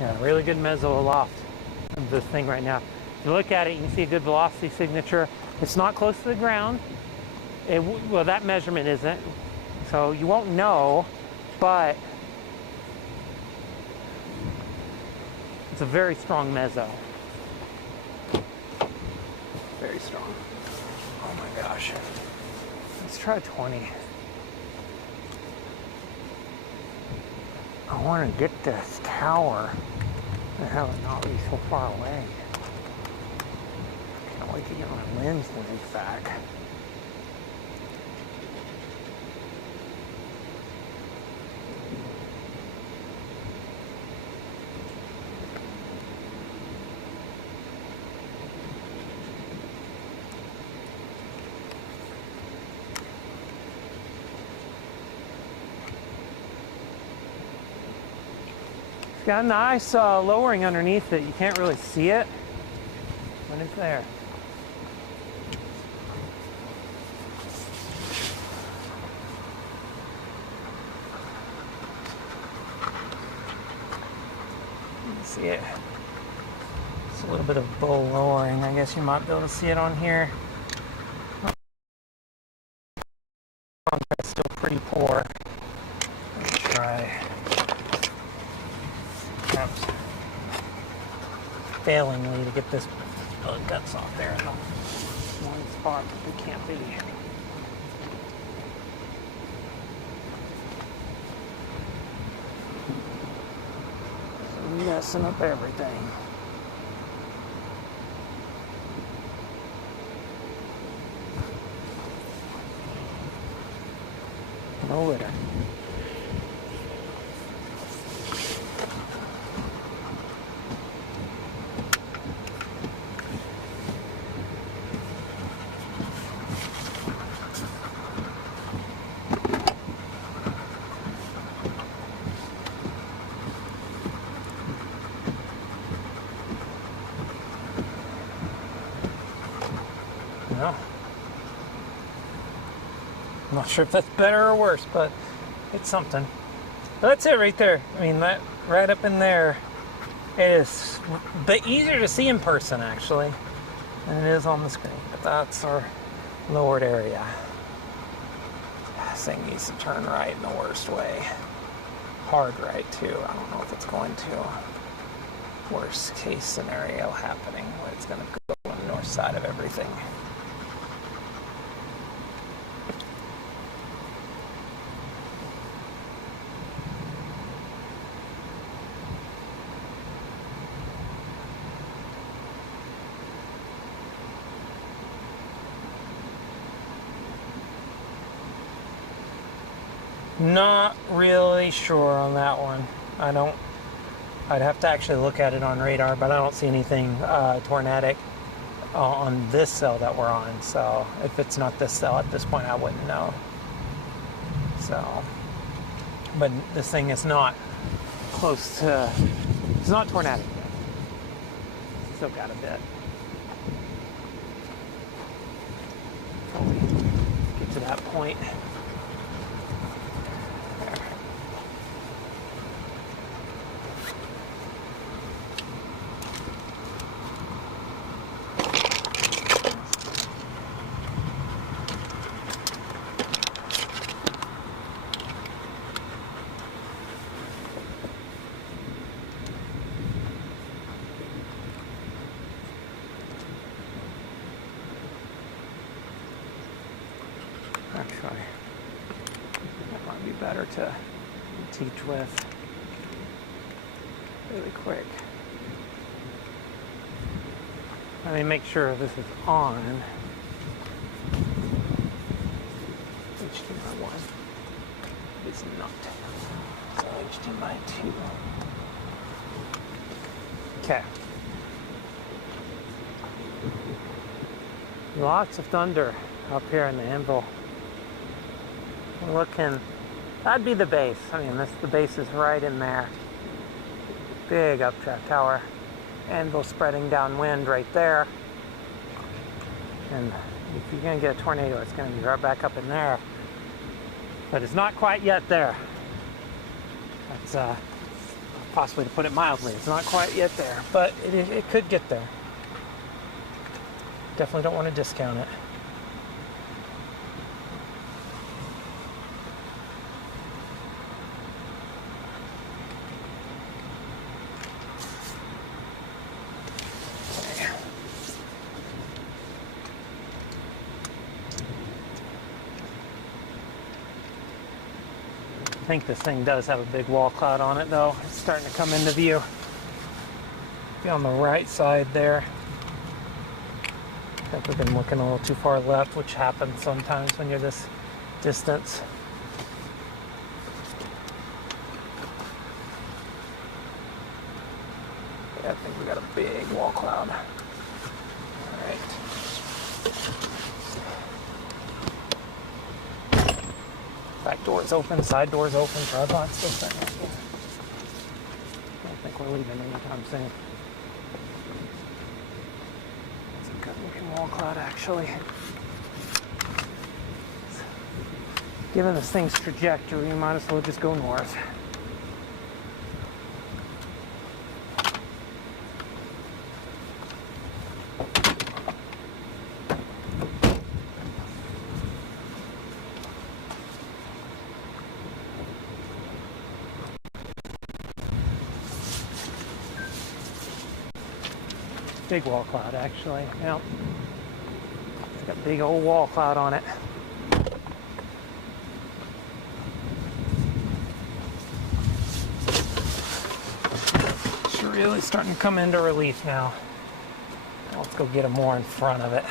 Yeah, really good mezzo aloft of this thing right now. If you look at it, you can see a good velocity signature. It's not close to the ground. Well, that measurement isn't, so you won't know, but it's a very strong mezzo. Very strong. Oh my gosh. Let's try 20. I want to get this tower and have it not be so far away. Can't wait to get my lens back. It's got a nice lowering underneath it. You can't really see it, but it's there. You can see it. It's a little bit of bow lowering. I guess you might be able to see it on here. Contrast still pretty poor. Let's try. Failingly to get this guts off there in the one spot that it can't be. So messing up everything. No litter. know. I'm not sure if that's better or worse, but it's something. But that's it right there. I mean, that right up in there, it is a bit easier to see in person, actually, than it is on the screen. But that's our lowered area. This thing needs to turn right in the worst way. Hard right, too. I don't know if it's going to. Worst case scenario happening, where it's going to go on the north side of everything. Not really sure on that one. I'd have to actually look at it on radar, but I don't see anything tornadic on this cell that we're on. So if it's not this cell at this point, I wouldn't know. So, but this thing is not close to, it's not tornadic yet. Still got a bit. Before we get to that point. Actually, that might be better to teach with really quick. Let me make sure this is on. HDMI 1 is not. So HDMI 2. Okay. Lots of thunder up here in the anvil. Looking, that'd be the base. I mean, the base is right in there. Big updraft tower. Anvil spreading downwind right there. And if you're going to get a tornado, it's going to be right back up in there. But it's not quite yet there. That's possibly, to put it mildly, it's not quite yet there. But it could get there. Definitely don't want to discount it. I think this thing does have a big wall cloud on it, though. It's starting to come into view. Be on the right side there. I think we've been looking a little too far left, which happens sometimes when you're this distance. Yeah, I think we got a big wall cloud. All right. Back door's open, side door's open, tripod's still setting up here. I don't think we're leaving anytime soon. It's a good looking wall cloud, actually. Given this thing's trajectory, you might as well just go north. Big wall cloud, actually. Yep. It's got a big old wall cloud on it. It's really starting to come into relief now. Let's go get them more in front of it.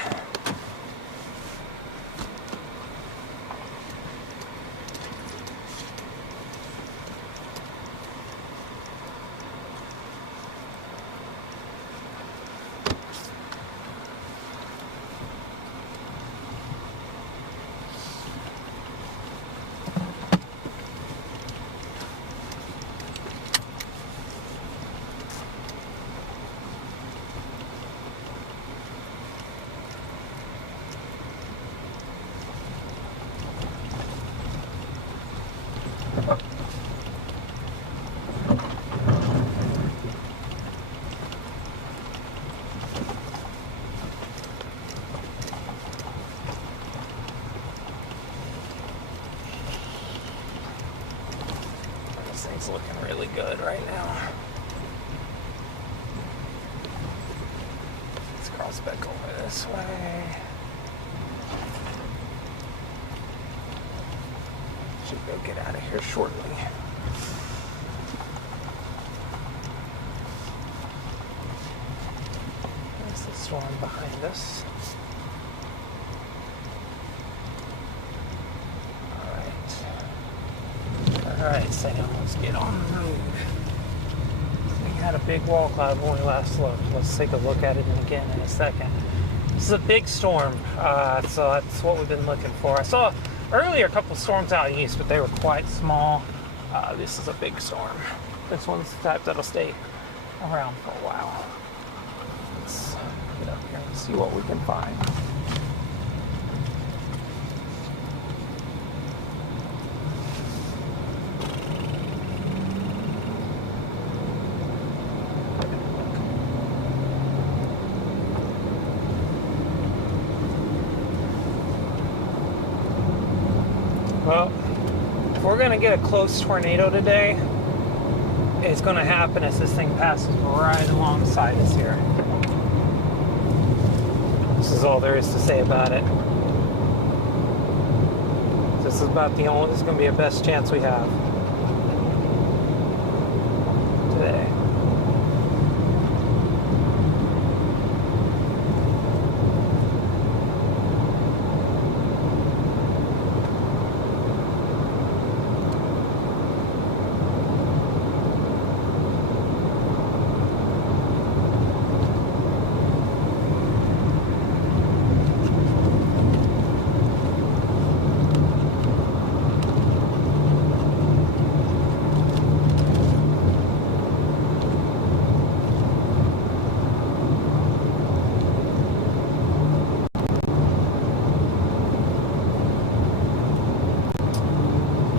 Everything's looking really good right now. Let's cross back over this way. Should go get out of here shortly. There's the storm behind us. Alright, Sam, let's get on the road. We had a big wall cloud when we last looked. Let's take a look at it again in a second. This is a big storm, so that's what we've been looking for. I saw earlier a couple storms out east, but they were quite small. This is a big storm. This one's the type that'll stay around for a while. Let's get up here and see what we can find. Well, if we're going to get a close tornado today, it's going to happen as this thing passes right alongside us here. This is all there is to say about it. This is about the only, this is going to be our best chance we have today.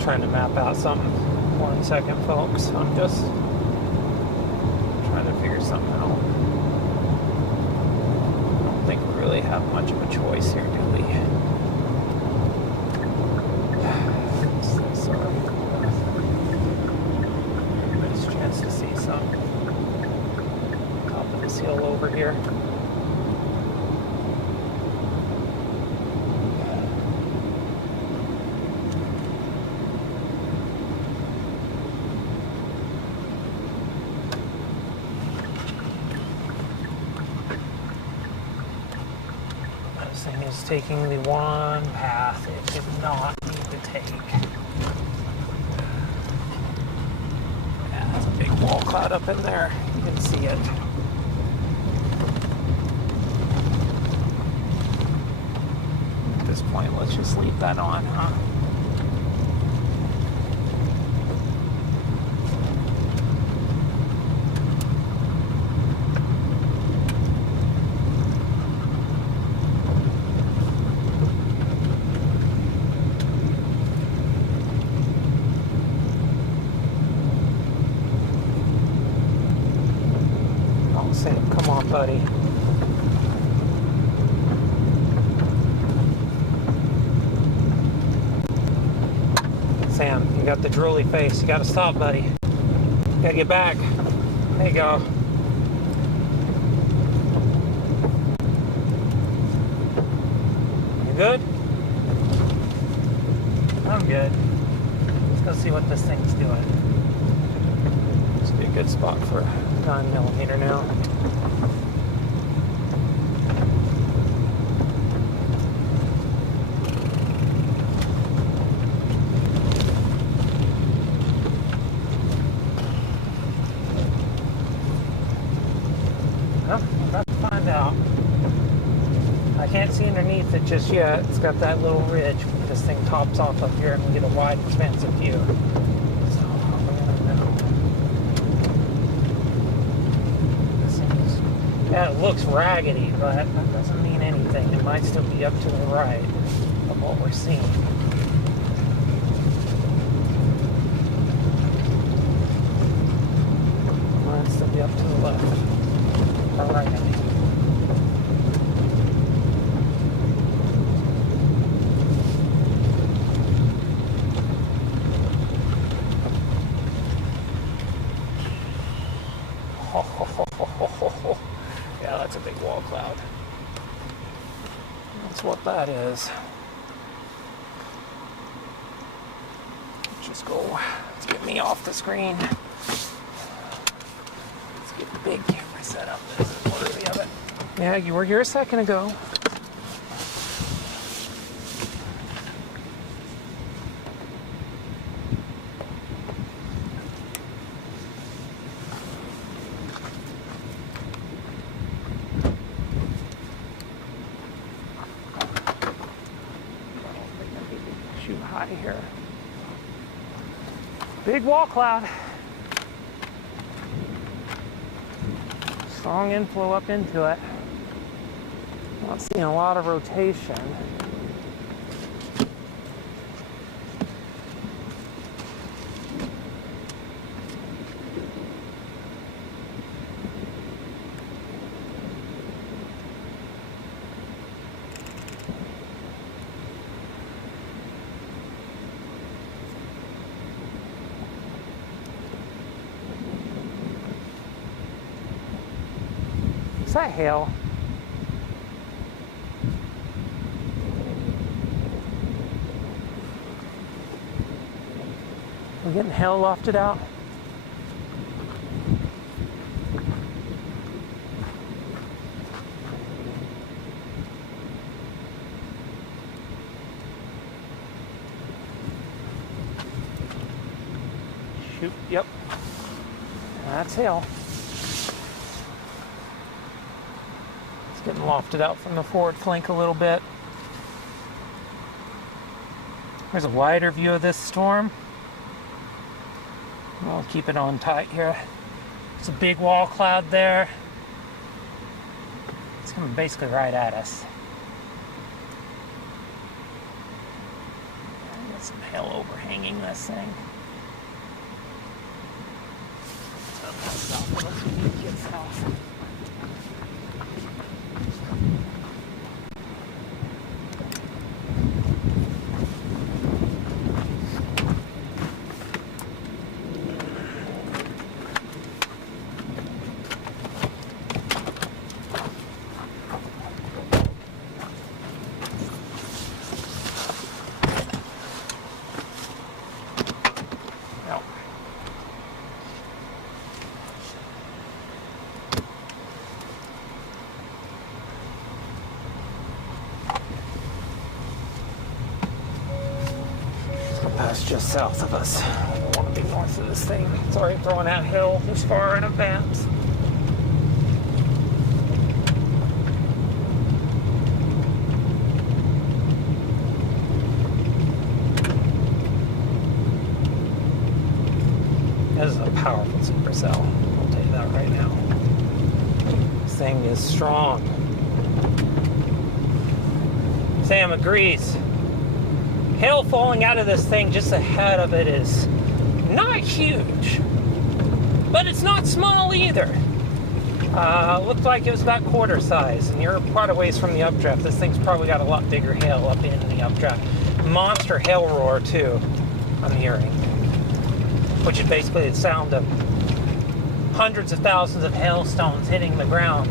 Trying to map out something. 1 second, folks. I'm just trying to figure something out. I don't think we really have much of a choice here, do we? Sorry. Nice chance to see some. Top of this hill over here. Is taking the one path it did not need to take. Yeah, there's a big wall cloud up in there. You can see it. At this point, let's just leave that on, huh? Come on, buddy. Sam, you got the drooly face. You gotta stop, buddy. You gotta get back. There you go. You good? I'm good. Let's go see what this thing's doing. This would be a good spot for 9mm now. Well, we're about to find out. I can't see underneath it just yet. It's got that little ridge. This thing tops off up here and we get a wide, expansive view. So, yeah, it looks raggedy, but that doesn't mean anything. It might still be up to the right of what we're seeing. It might still be up to the left. Or right, I mean. wall cloud. That's what that is. Just go. Let's get me off the screen. Let's get the big camera set up. This is worthy of it. Yeah, you were here a second ago. Shoot high here. Big wall cloud. Strong inflow up into it. Not seeing a lot of rotation. Is that hail? We're getting hail lofted out. Shoot, yep. That's hail. It's getting lofted out from the forward flank a little bit. There's a wider view of this storm. I'll keep it on tight here. There's a big wall cloud there. It's coming basically right at us. Got some hail overhanging this thing. Stop it so it gets off. That's just south of us. I don't want to be north of this thing. It's already throwing out hill this far in advance. This is a powerful supercell. I'll tell you that right now. This thing is strong. Sam agrees. Hail falling out of this thing just ahead of it is not huge, but it's not small either. Looked like it was about quarter size, and you're quite a ways from the updraft. This thing's probably got a lot bigger hail up in the updraft. Monster hail roar too, I'm hearing, which is basically the sound of hundreds of thousands of hailstones hitting the ground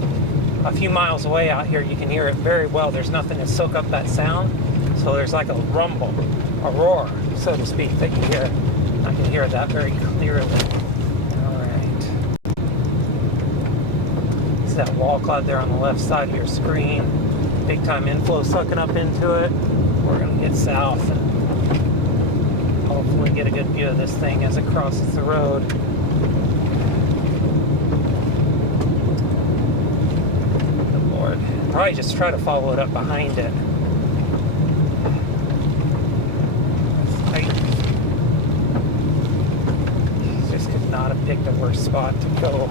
a few miles away out here. You can hear it very well. There's nothing to soak up that sound. So there's like a rumble, a roar, so to speak, that you hear. I can hear that very clearly. All right. See that wall cloud there on the left side of your screen. Big time inflow sucking up into it. We're going to get south and hopefully get a good view of this thing as it crosses the road. Good Lord. Probably just try to follow it up behind it. Not have picked a worse spot to go.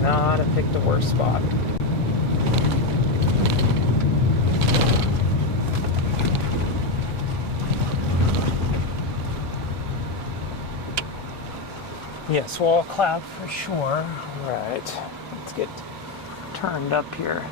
Not have picked a worse spot. Yes, wall cloud for sure. All right, let's get turned up here.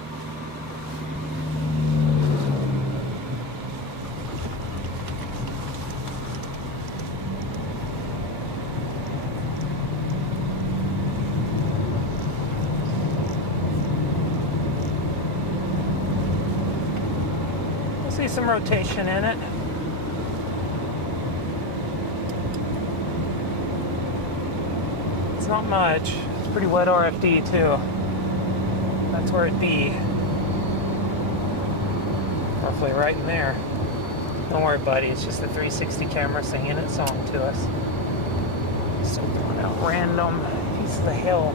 some rotation in it. It's not much. It's pretty wet RFD too. That's where it'd be. Roughly right in there. Don't worry, buddy. It's just the 360 camera singing its song to us. Still throwing out random piece of the hill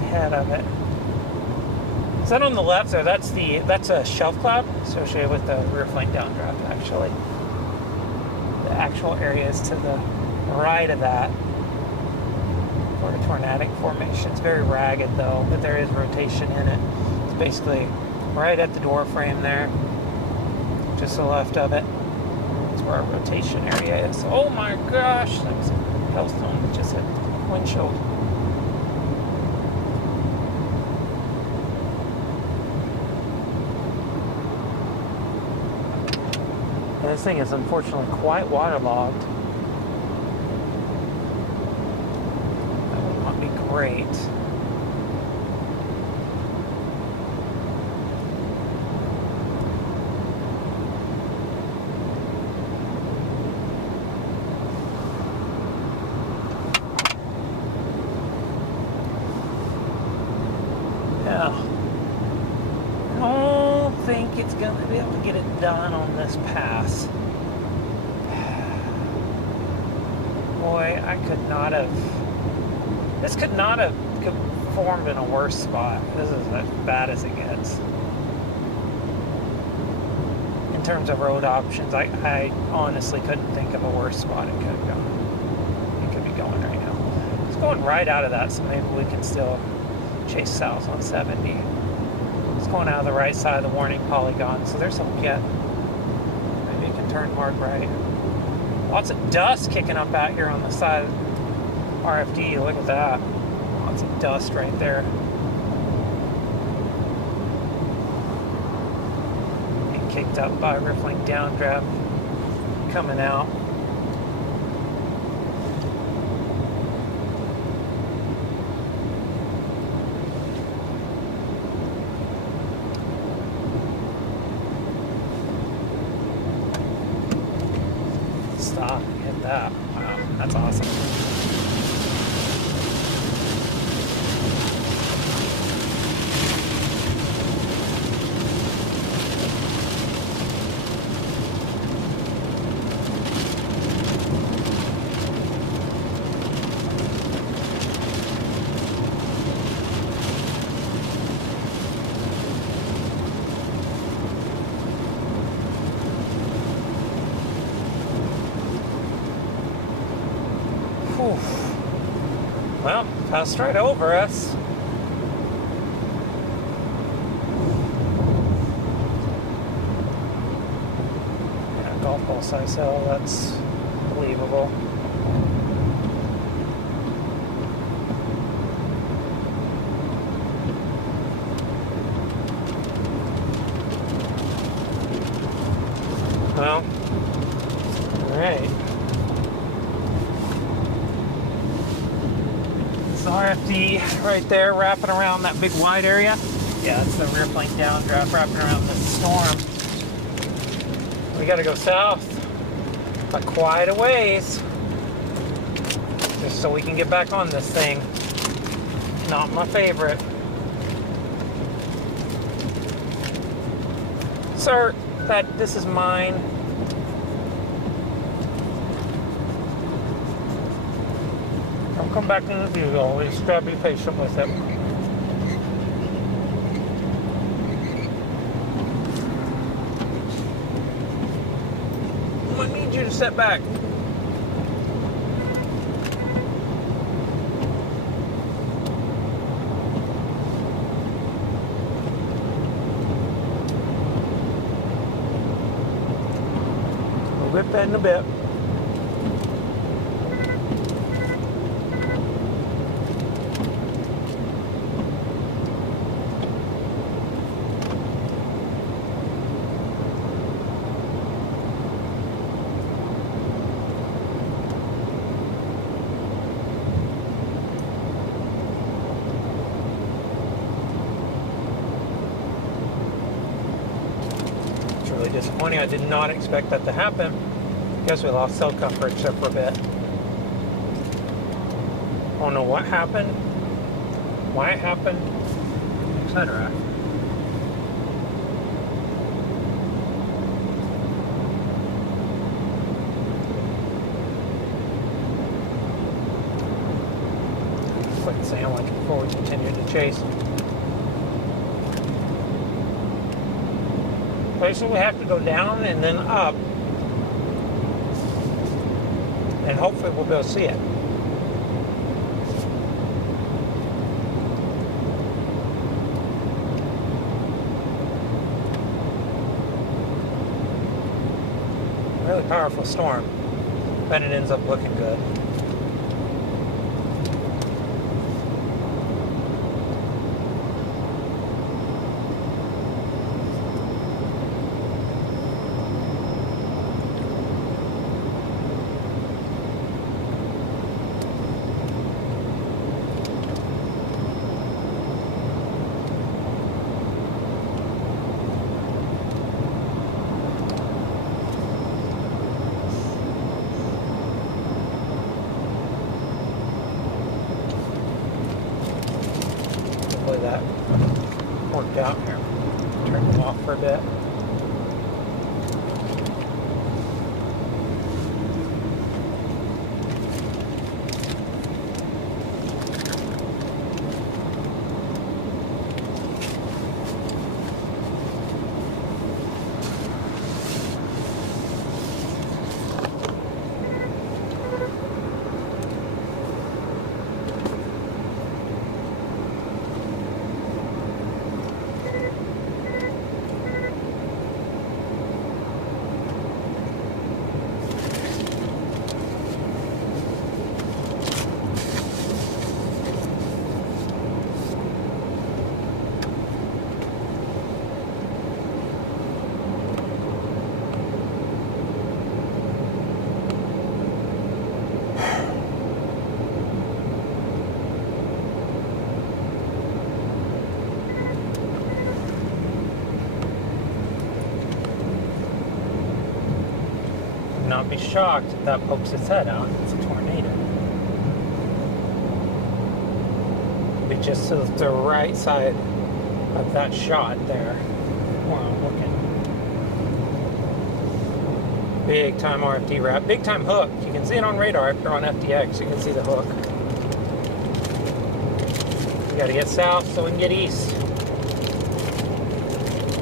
ahead of it. Is that on the left there? That's a shelf cloud associated with the rear flank downdraft, actually. The actual areas to the right of that for a tornadic formation. It's very ragged though, but there is rotation in it. It's basically right at the door frame there, just to the left of it. That's where our rotation area is. Oh my gosh, that was a hailstone that just hit the windshield. This thing is unfortunately quite waterlogged. That would not be great. Yeah. I don't think it's going to be able to get it done on this pass. Boy, this could not have formed in a worse spot. This is as bad as it gets. In terms of road options, I honestly couldn't think of a worse spot it could have gone. It could be going right now. It's going right out of that, so maybe we can still chase south on 70. It's going out of the right side of the warning polygon, so there's hope yet. Maybe it can turn hard right. Lots of dust kicking up out here on the side of RFD. Look at that. Lots of dust right there. Being kicked up by rippling downdraft coming out. Stop, hit that. Wow, that's awesome. Well, passed right over us. Yeah, golf ball size hill, that's believable. Well, all right. RFD right there wrapping around that big wide area. Yeah, it's the rear flank downdraft wrapping around the storm. We got to go south, but quite a ways, just so we can get back on this thing. Not my favorite. Sir, this is mine. Come back in the view though. We just gotta be patient with it. I need you to step back. We'll whip that in a bit. disappointing. I did not expect that to happen. Guess we lost cell coverage there for a bit. I don't know what happened, why it happened, etc. Quick sandwich before we continue to chase. Basically, we have to go down and then up, and hopefully we'll be able to see it. Really powerful storm, but it ends up looking good. That worked out here. Turn them off for a bit. Not be shocked if that pokes its head out. It's a tornado. Be just to the right side of that shot there where I'm looking. Big time RFD wrap, big time hook. You can see it on radar if you're on FDX. You can see the hook. We got to get south so we can get east.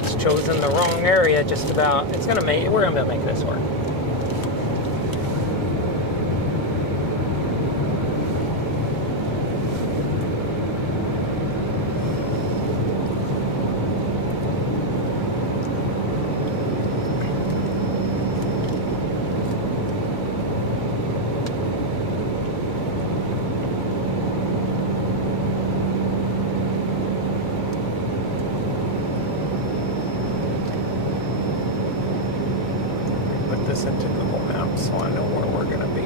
It's chosen the wrong area just about. It's gonna make. We're gonna make this work. This into Google Maps so I know where we're going to be,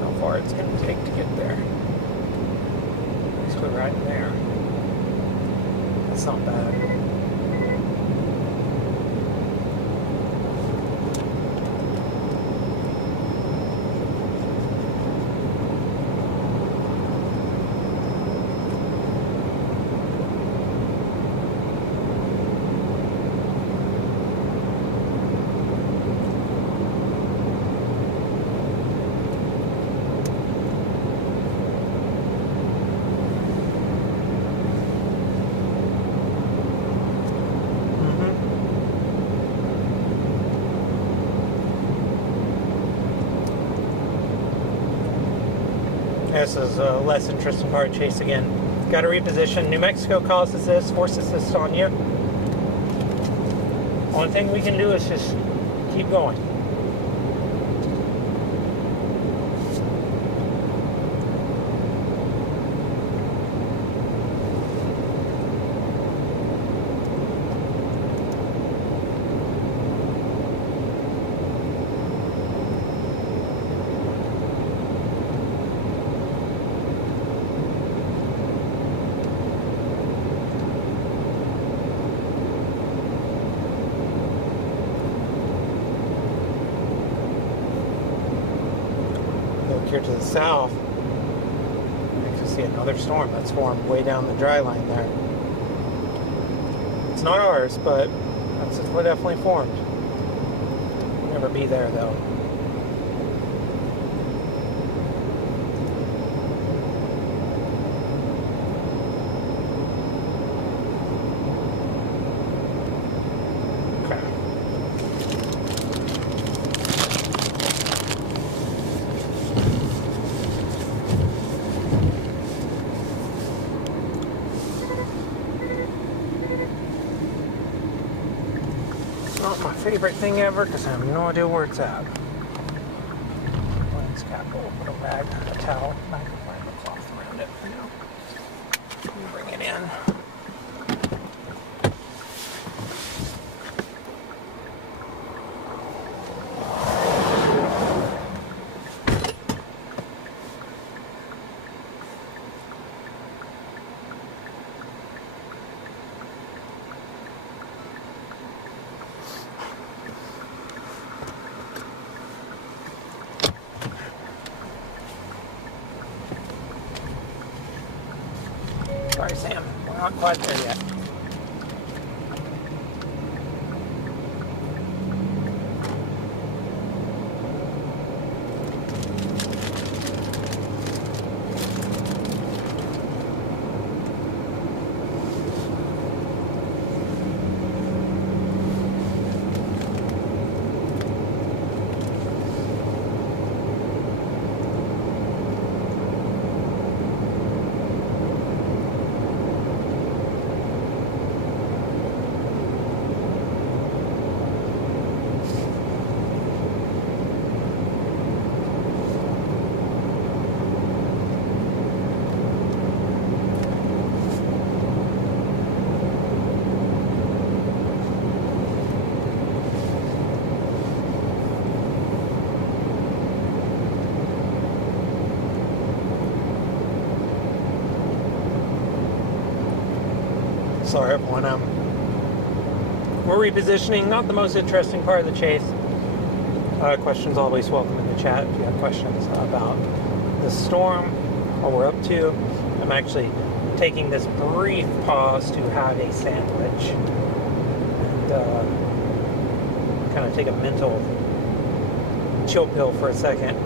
how far it's going to take to get there. At least we're right in there. That's not bad. This is a less interesting part of chase again. Got to reposition. New Mexico causes this, forces this on you. Only thing we can do is just keep going. here to the south, you can see another storm that's formed way down the dry line there. It's not ours, but it's definitely formed. We'll never be there though. Not my favorite thing ever because I have no idea where it's at. Lens cap, we'll put a rag, a towel, magnifying the cloth around it for now. Bring it in. Sorry, Sam, we're not quite there yet. Sorry everyone, we're repositioning, not the most interesting part of the chase. Questions always welcome in the chat if you have questions about the storm, what we're up to. I'm actually taking this brief pause to have a sandwich and kind of take a mental chill pill for a second.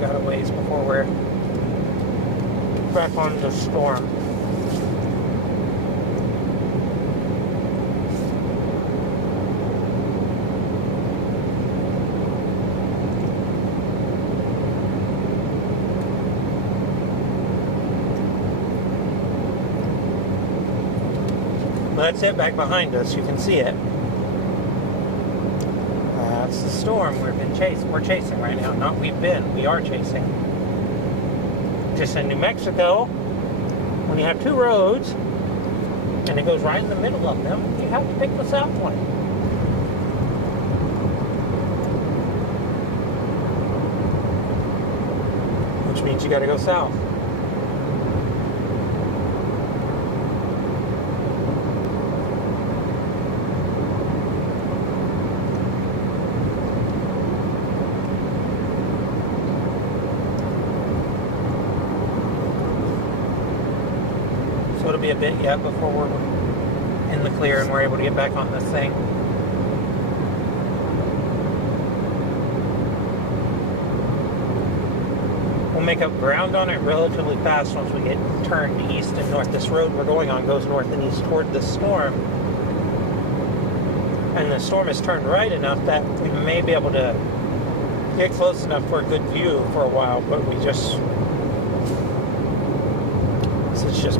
Got a ways before we're back on the storm. That's it back behind us. You can see it. That's the storm we've been chasing. We're chasing right now. Not we've been. We are chasing. Just in New Mexico, when you have two roads and it goes right in the middle of them, you have to pick the south one. Which means you got to go south. So it'll be a bit yet before we're in the clear and we're able to get back on this thing. We'll make up ground on it relatively fast once we get turned east and north. This road we're going on goes north and east toward the storm. And the storm is turned right enough that we may be able to get close enough for a good view for a while, but it's just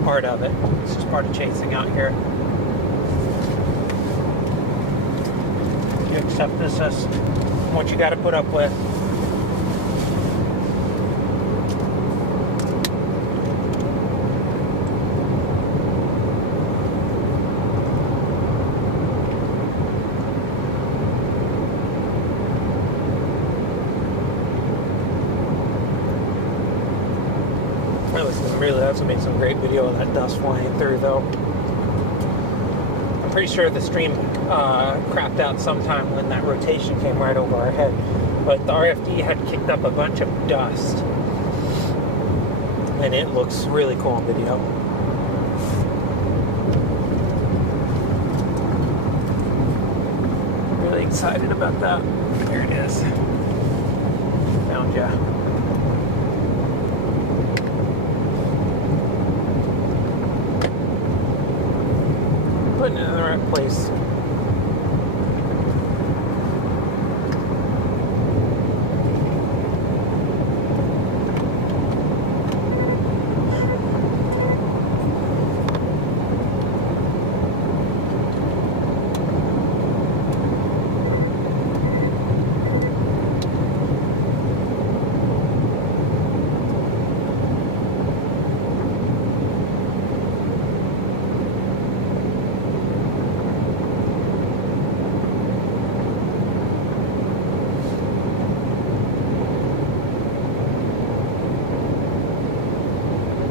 part of it. It's just part of chasing out here. You accept this as what you got to put up with. really have to make some great video of that dust flying through, though. I'm pretty sure the stream crapped out sometime when that rotation came right over our head. But the RFD had kicked up a bunch of dust. And it looks really cool on video. Really excited about that. There it is. Found ya. Putting it in the right place.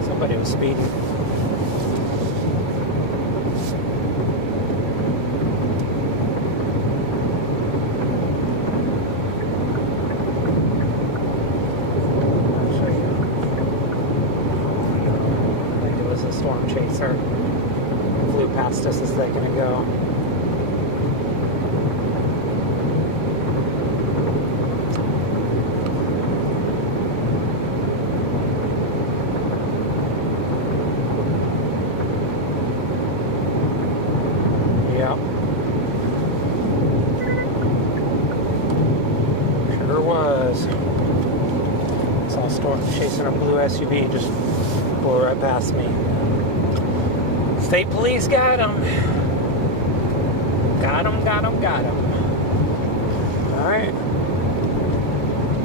Somebody was speeding. I'll show you. I think it was a storm chaser. Flew past us a second ago. Yeah. Sure was. Saw a storm chasing a blue SUV, just blew right past me. State police got him. Got him, got him, got him. Alright.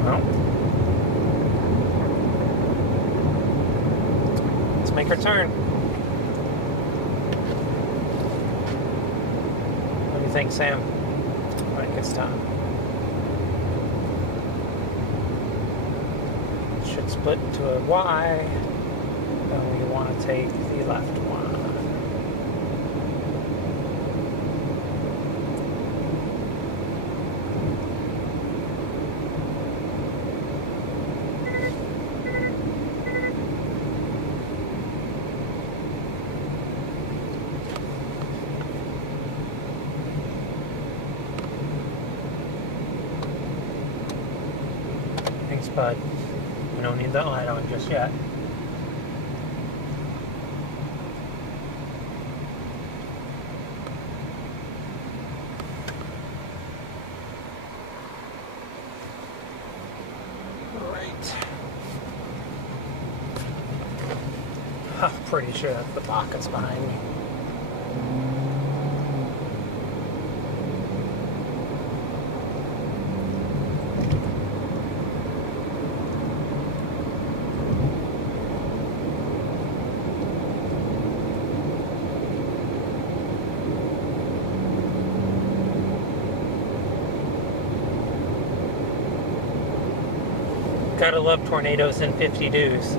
Well. Let's make our turn. What do you think, Sam? I think it's time. Should split into a Y. And we want to take the left one. Thanks, bud. We don't need that light on just yet. Right. I'm pretty sure that's the pockets behind me. Gotta love tornadoes in 50-dos.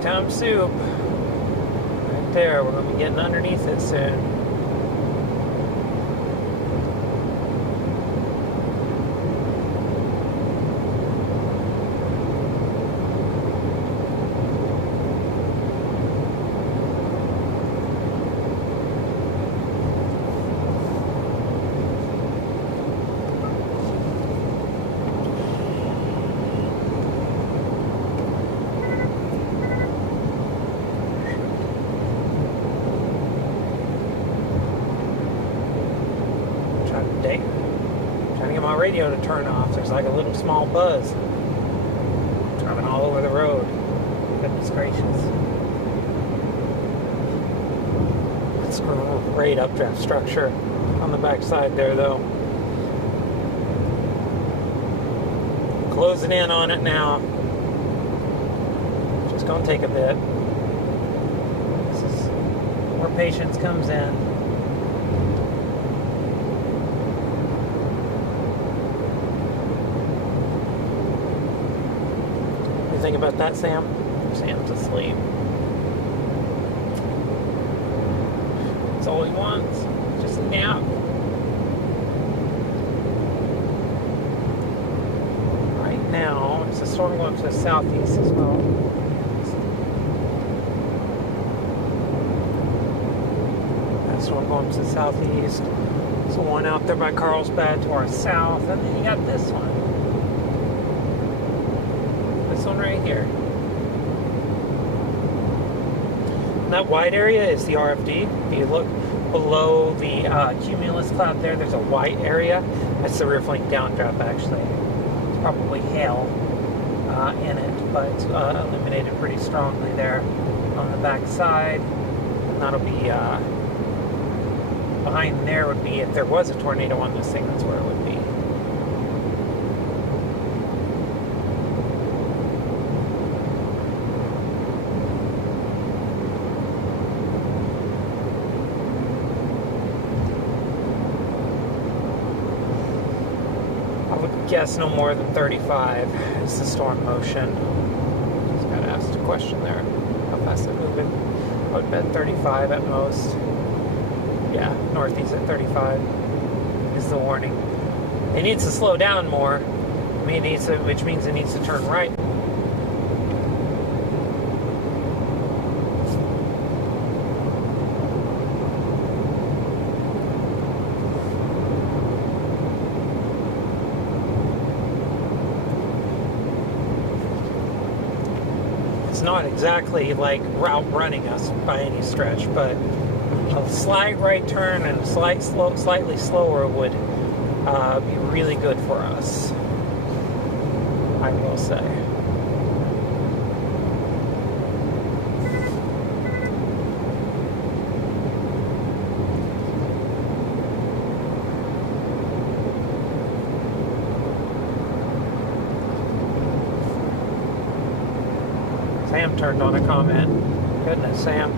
Big time soup. Right there. We're going to be getting underneath it soon. Trying to get my radio to turn off. There's like a little small buzz. Driving all over the road. Goodness gracious. It's a great updraft structure on the backside there though. Closing in on it now. Just gonna take a bit. This is where patience comes in. Think about that, Sam? Sam's asleep. That's all he wants. Just a nap. Right now, it's a storm going to the southeast as well. That storm going to the southeast. There's one out there by Carlsbad to our south, and then you got this one. This one right here. And that white area is the RFD. If you look below the cumulus cloud there, there's a white area. That's the rear flank downdraft actually. It's probably hail in it, but it's illuminated pretty strongly there on the back side. And that'll be behind there would be, if there was a tornado on this thing, that's where it would be. Guess no more than 35 is the storm motion. Just got asked a question there. How fast it's moving? I would bet 35 at most. Yeah, northeast at 35 is the warning. It needs to slow down more. I mean, which means it needs to turn right. Not exactly like route running us by any stretch, but a slight right turn and slightly slower would be really good for us, I will say. Sam turned on a comment. Goodness, Sam.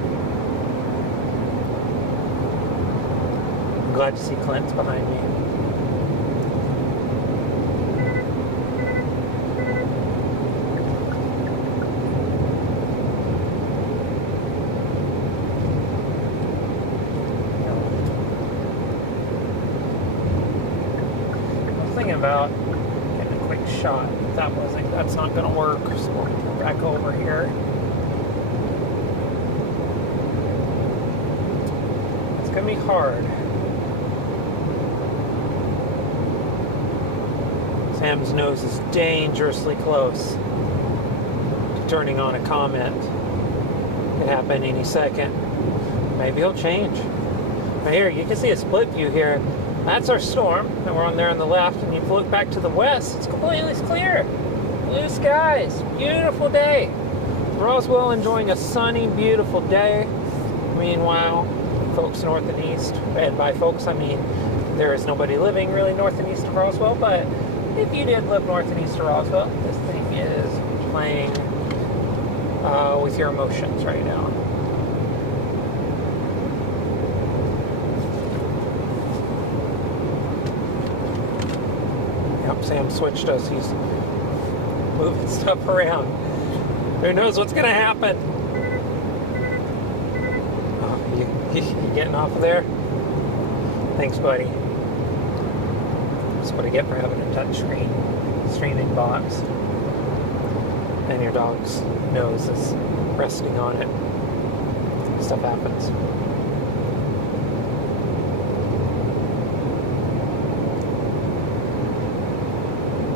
I'm glad to see Clint's behind me. I was thinking about getting a quick shot. That's not going to work. So we'll go back over here. It's going to be hard. Sam's nose is dangerously close to turning on a comment. Could happen any second. Maybe he'll change. Right here, you can see a split view here. That's our storm, and we're on there on the left, and if you look back to the west, it's completely clear. Blue skies, beautiful day. Roswell enjoying a sunny, beautiful day. Meanwhile, folks north and east, and by folks I mean there is nobody living really north and east of Roswell, but if you did live north and east of Roswell, this thing is playing with your emotions right now. Yep, Sam switched us. He's moving stuff around. Who knows what's going to happen? Oh, you getting off of there? Thanks, buddy. That's what I get for having a touch screen streaming box. And your dog's nose is resting on it. Stuff happens.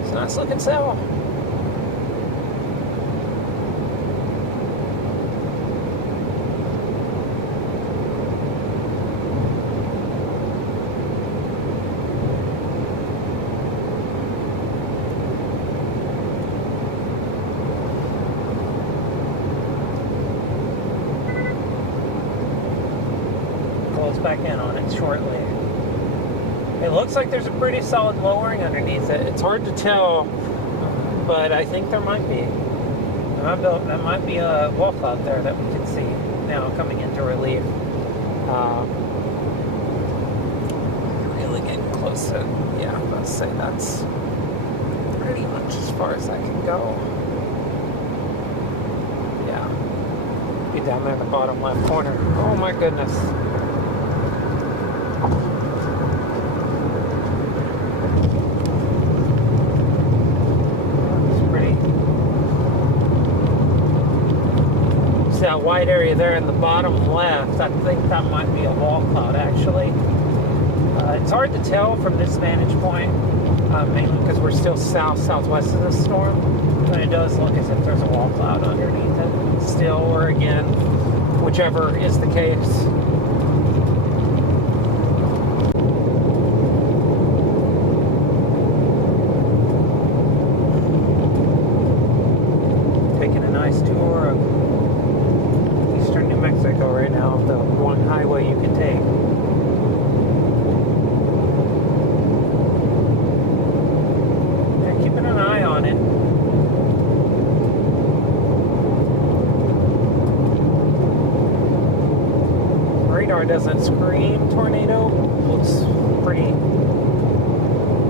It's a nice looking cell. Back in on it shortly. It looks like there's a pretty solid lowering underneath it. It's hard to tell, but I think there might be. That might be a wall cloud there that we can see now coming into relief. Really getting close to, yeah, I'm going to say that's pretty much as far as I can go. Yeah. Be down there in the bottom left corner. Oh my goodness. That white area there in the bottom left, I think that might be a wall cloud actually. It's hard to tell from this vantage point, mainly because we're still southwest of the storm, but it does look as if there's a wall cloud underneath it still, or again, whichever is the case. Taking a nice tour of New Mexico right now, the one highway you can take. Yeah, keeping an eye on it. Radar doesn't scream tornado.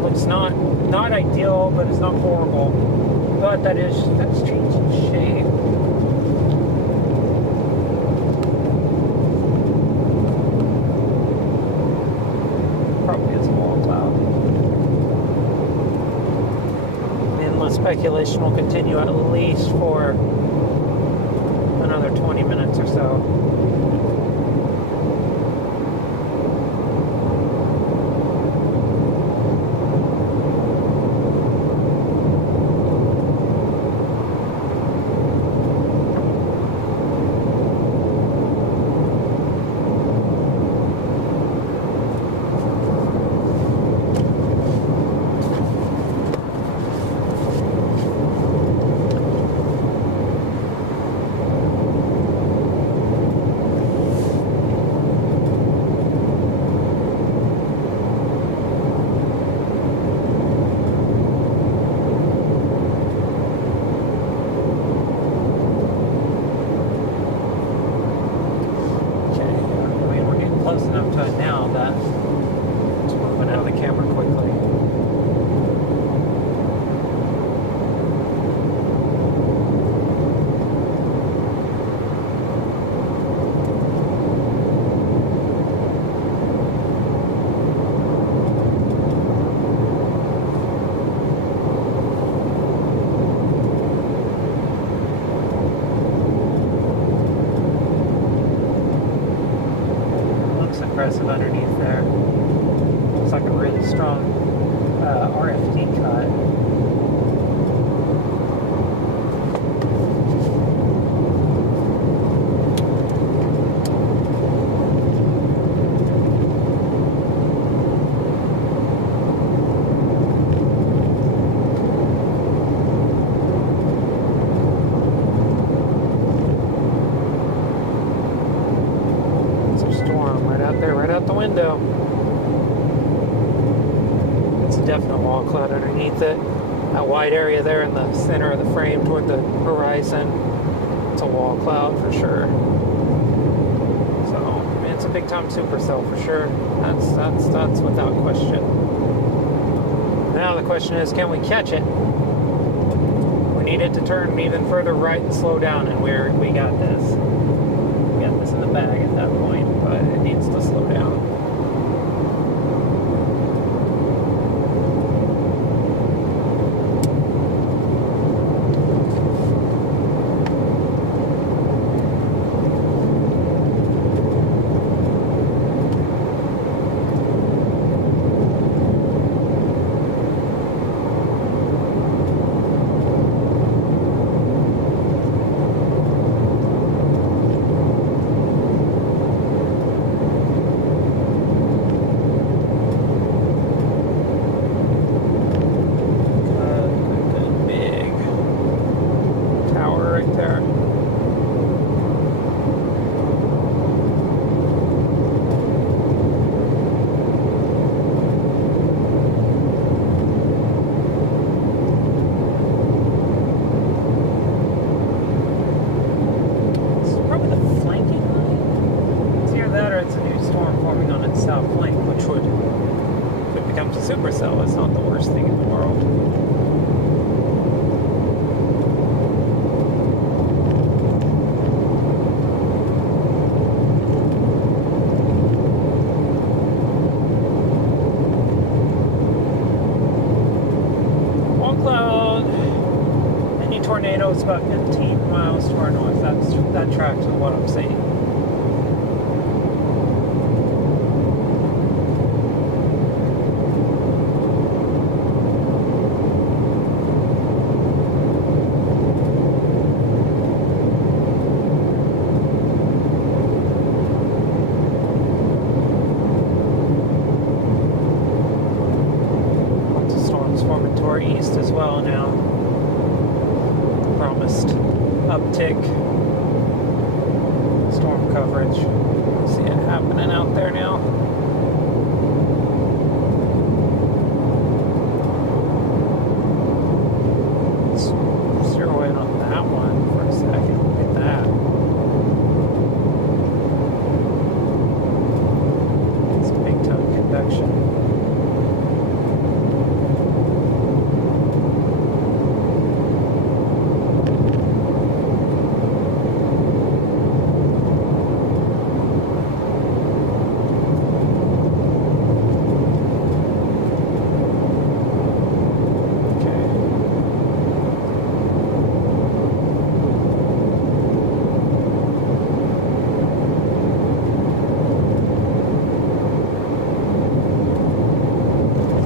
Looks not ideal, but it's not horrible. But that's changing shape. Speculation will continue at least for another 20 minutes or so. Impressive underneath there. Looks like a really strong RFD cut. Window. It's a definite wall cloud underneath it. That white area there in the center of the frame toward the horizon, it's a wall cloud for sure. So, I mean, it's a big time supercell for sure. That's without question. Now the question is, can we catch it? We need it to turn even further right and slow down, and we got this. We got this in the bag at that point, but it needs to slow down. Supercell is not the worst thing in the world. One cloud, any tornado is about 15 miles to our north. That tracks with what I'm seeing. East as well now. Promised uptick storm coverage. See it happening out there now. Let's zero in on that one for a second. Look at that. It's a big time convection.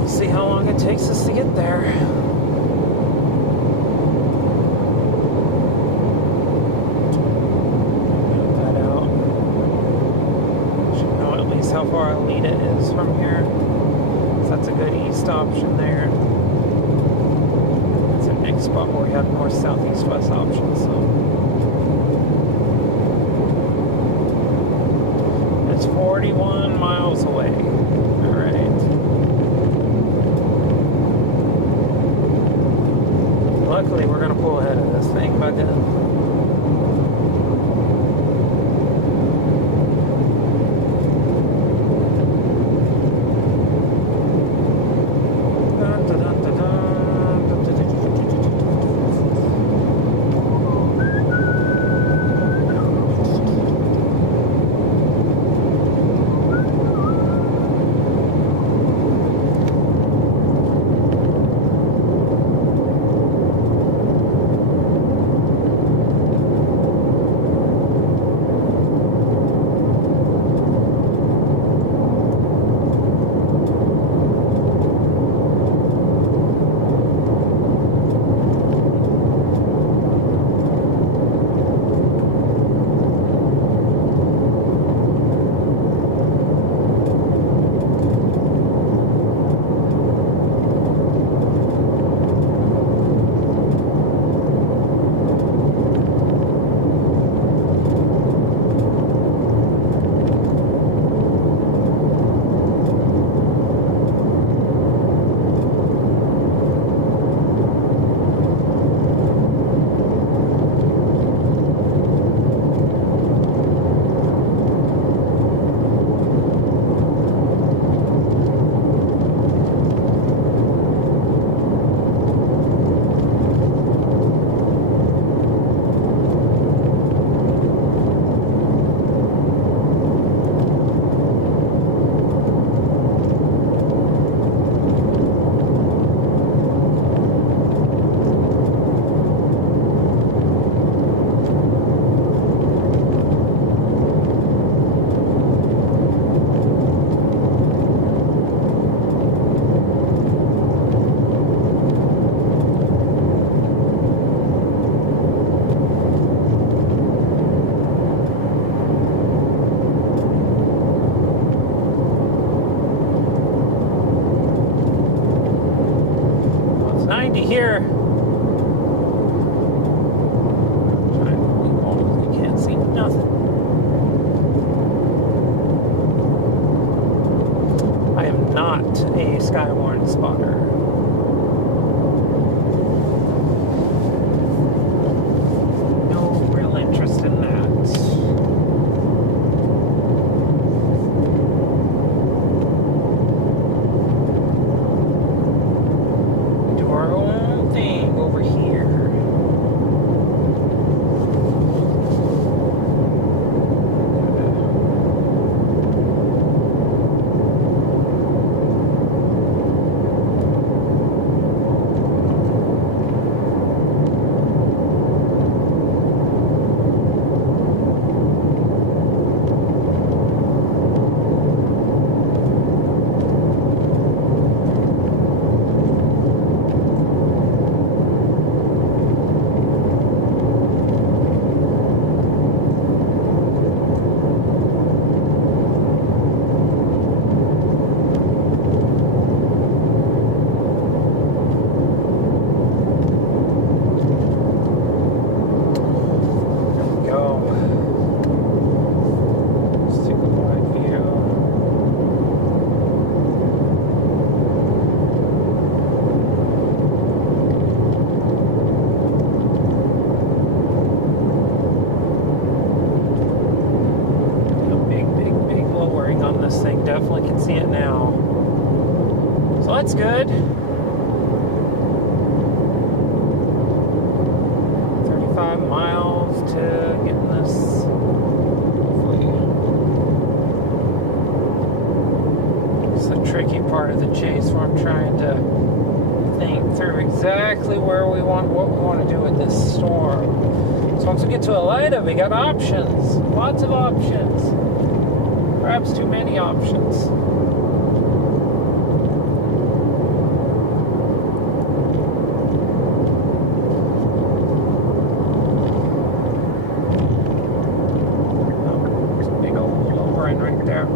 See how long it takes us to get there. Move that out. Should know at least how far Alita is from here. So that's a good east option there. It's a next spot where we have north, south, east, west options. So it's 41 miles away. All right. Luckily, we're going to pull ahead of this thing by then. Skywarn spotter. No real interest in that. Do our own thing over here. Definitely can see it now. So that's good. 35 miles to getting this. It's the tricky part of the chase where I'm trying to think through exactly what we want to do with this storm. So once we get to Elida, we got options. Lots of options. Perhaps too many options. Oh, there's a big old lowering right there.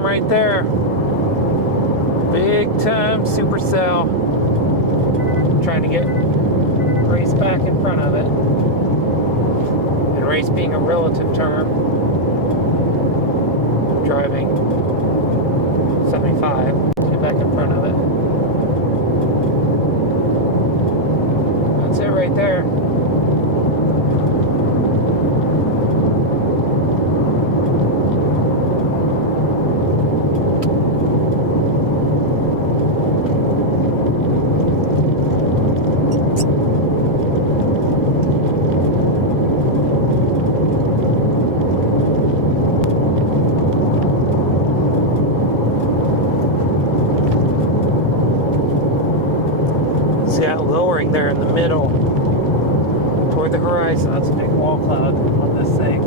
Right there, big time supercell. Trying to get race back in front of it, and race being a relative term. Driving 75 to get back in front of it. That's it right there. Lowering there in the middle toward the horizon. That's a big wall cloud on this thing.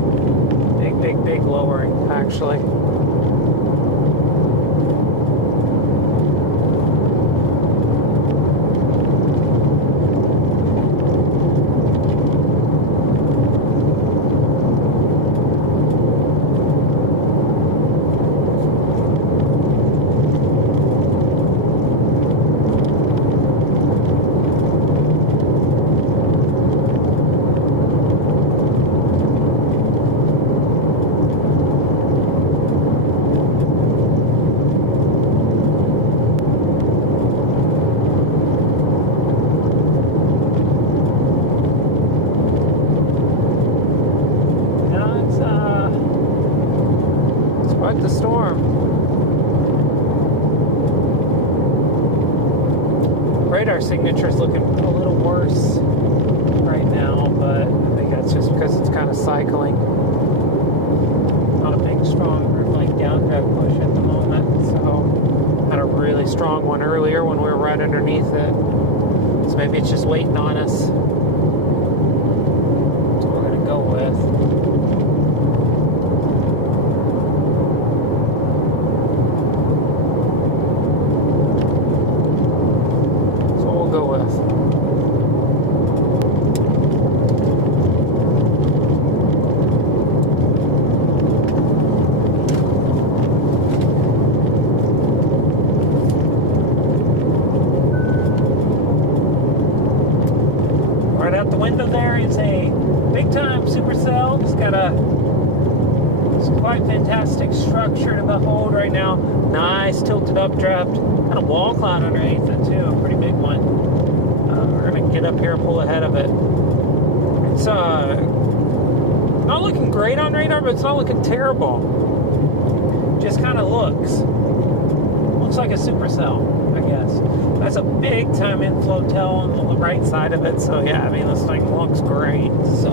Big lowering, actually. Quite the storm. radar signature is looking a little worse right now, but I think that's just because it's kind of cycling. Not a big, strong, like downdraft push at the moment. So had a really strong one earlier when we were right underneath it. So maybe it's just waiting on us. That's what we're gonna go with. Window there is a big time supercell. It's got it's quite fantastic structure to behold right now. Nice tilted updraft. Got a wall cloud underneath it too, a pretty big one. We're gonna get up here and pull ahead of it. It's not looking great on radar, but it's not looking terrible. Just kind of looks like a supercell, I guess. That's a big time inflow tail on the right side of it. So yeah, I mean, this thing looks great. So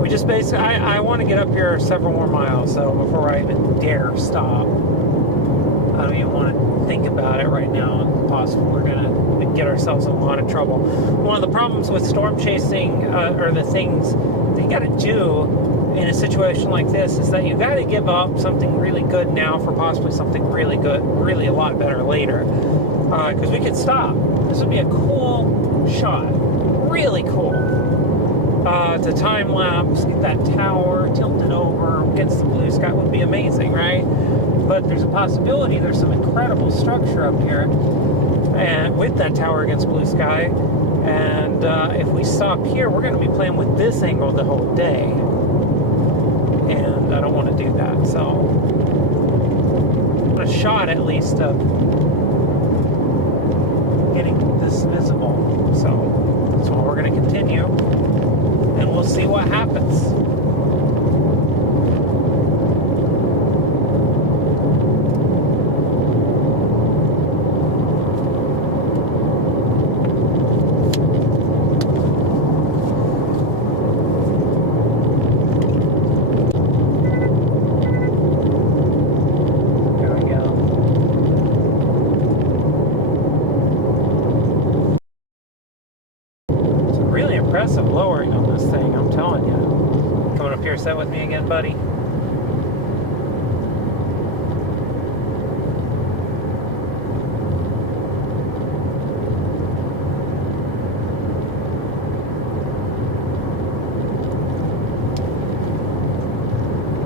we just basically, I want to get up here several more miles. So before I even dare stop, I don't even want to think about it right now. It's possible we're gonna get ourselves in a lot of trouble. One of the problems with storm chasing, or the things that you got to do in a situation like this, is that you got to give up something really good now for possibly something really good, really a lot better later. Because we could stop. This would be a cool shot, really cool. To time lapse, get that tower tilted over against the blue sky would be amazing, right? But there's a possibility there's some incredible structure up here, and with that tower against blue sky. And if we stop here, we're going to be playing with this angle the whole day. And I don't want to do that, so a shot at least of getting this visible. So that's what we're going to continue, and we'll see what happens. Impressive lowering on this thing, I'm telling you. Coming up here, set with me again, buddy.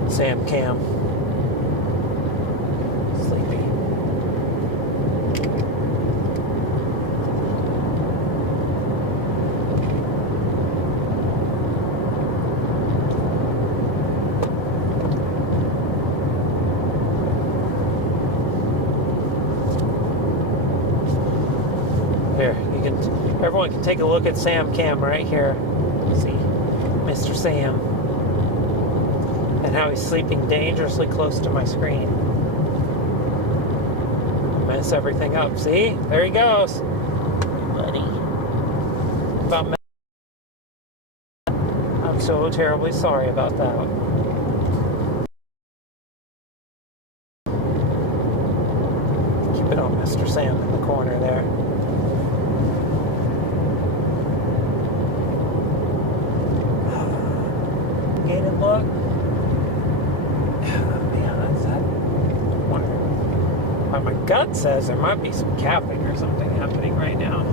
Sam Cam. Sleepy. Everyone can take a look at Sam Cam right here. See Mr. Sam and how he's sleeping dangerously close to my screen. Mess everything up. See? There he goes. Buddy. About I'm so terribly sorry about that. Keep it on Mr. Sam in the corner there. Gated look. Man, that's that. Why my gut says there might be some capping or something happening right now.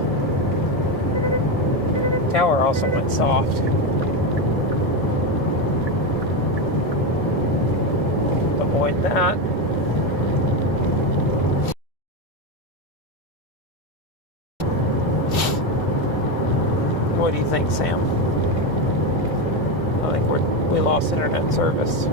Tower also went soft. Avoid that. What do you think, Sam? I think we lost internet service.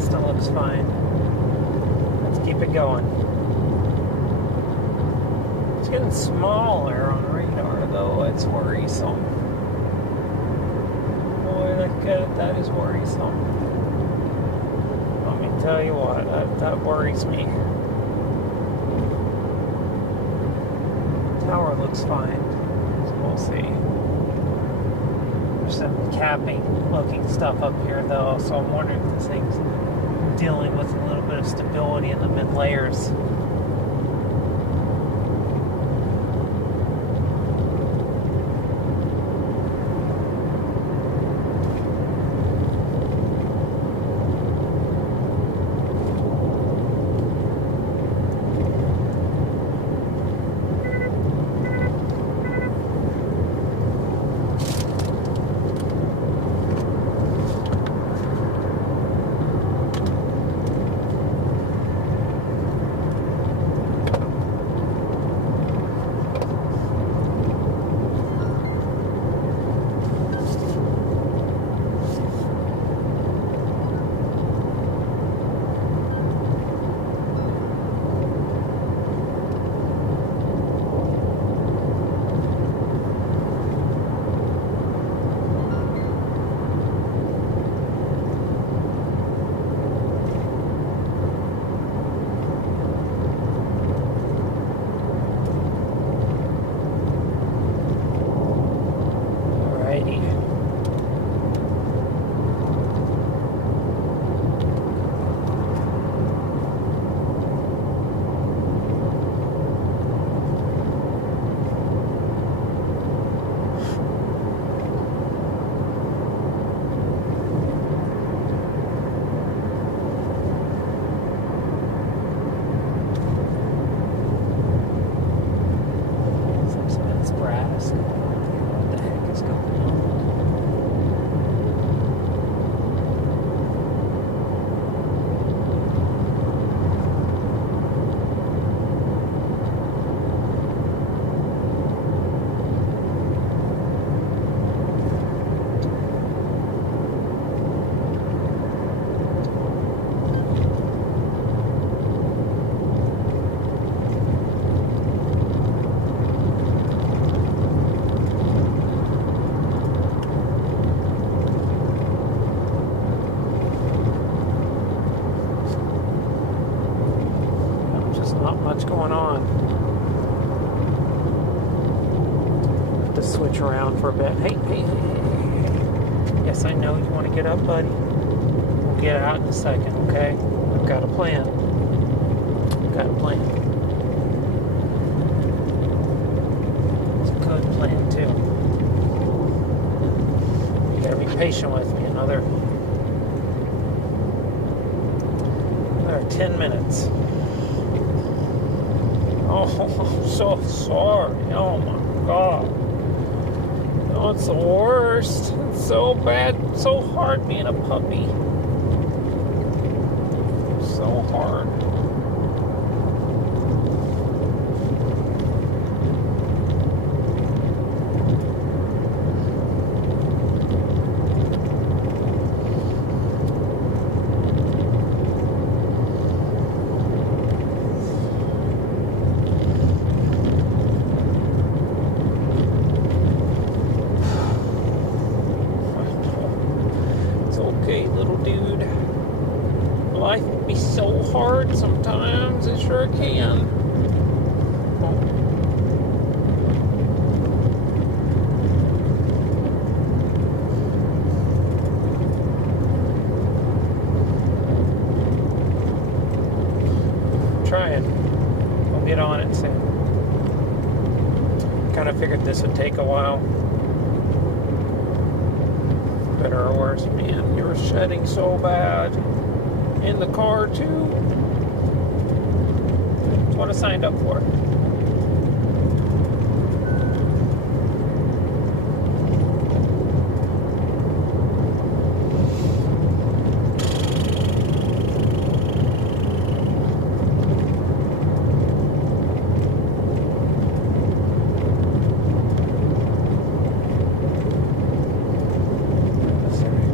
That still looks fine. getting smaller on radar, though. It's worrisome. Boy, that is worrisome. Let me tell you what, that worries me. Tower looks fine, so we'll see. There's some capping looking stuff up here, though, so I'm wondering if this thing's dealing with a little bit of stability in the mid layers. Going on. Have to switch around for a bit. Hey. Yes, I know you want to get up, buddy. We'll get out in a second, okay? I've got a plan. It's a good plan, too. You gotta be patient with me. Another 10 minutes. Oh, I'm so sorry. Oh my God. Oh, it's the worst. It's so bad. It's so hard being a puppy. So hard. Life can be so hard sometimes, it sure can. Trying. We'll get on it soon. Kind of figured this would take a while. Better or worse, man, you were shedding so bad. In the car too. That's what I signed up for.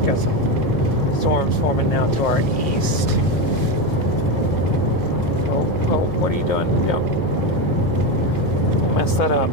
Got some storms forming now to our east. Oh, what are you doing? No. mess that up.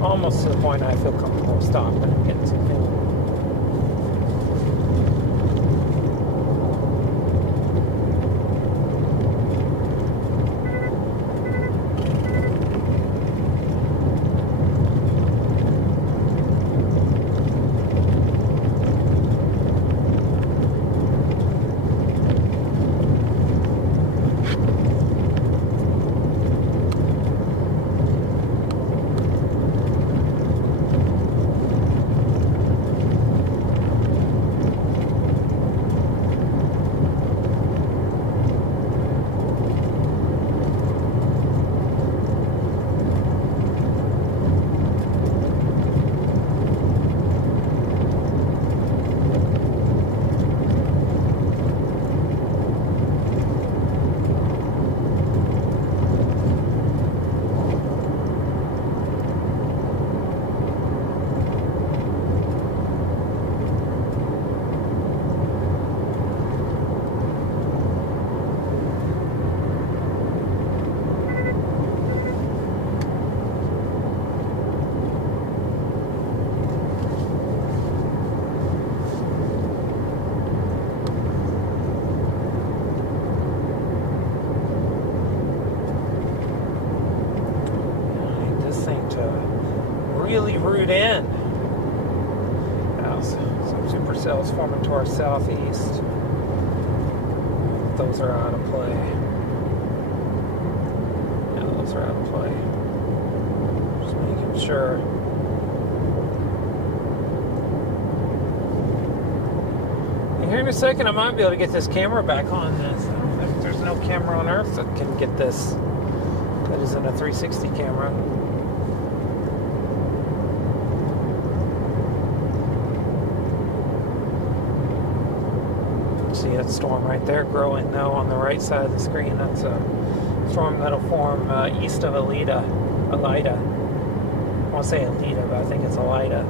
Almost to the point I feel comfortable stopping and getting some fuel. Really root in. Now, some supercells forming to our southeast. Those are out of play. Yeah, those are out of play. Just making sure. And here in a second, I might be able to get this camera back on this. There's no camera on Earth that can get this. That isn't a 360 camera. See that storm right there growing now on the right side of the screen. That's a storm that'll form east of Elida. I want to say Elida, but I think it's Elida.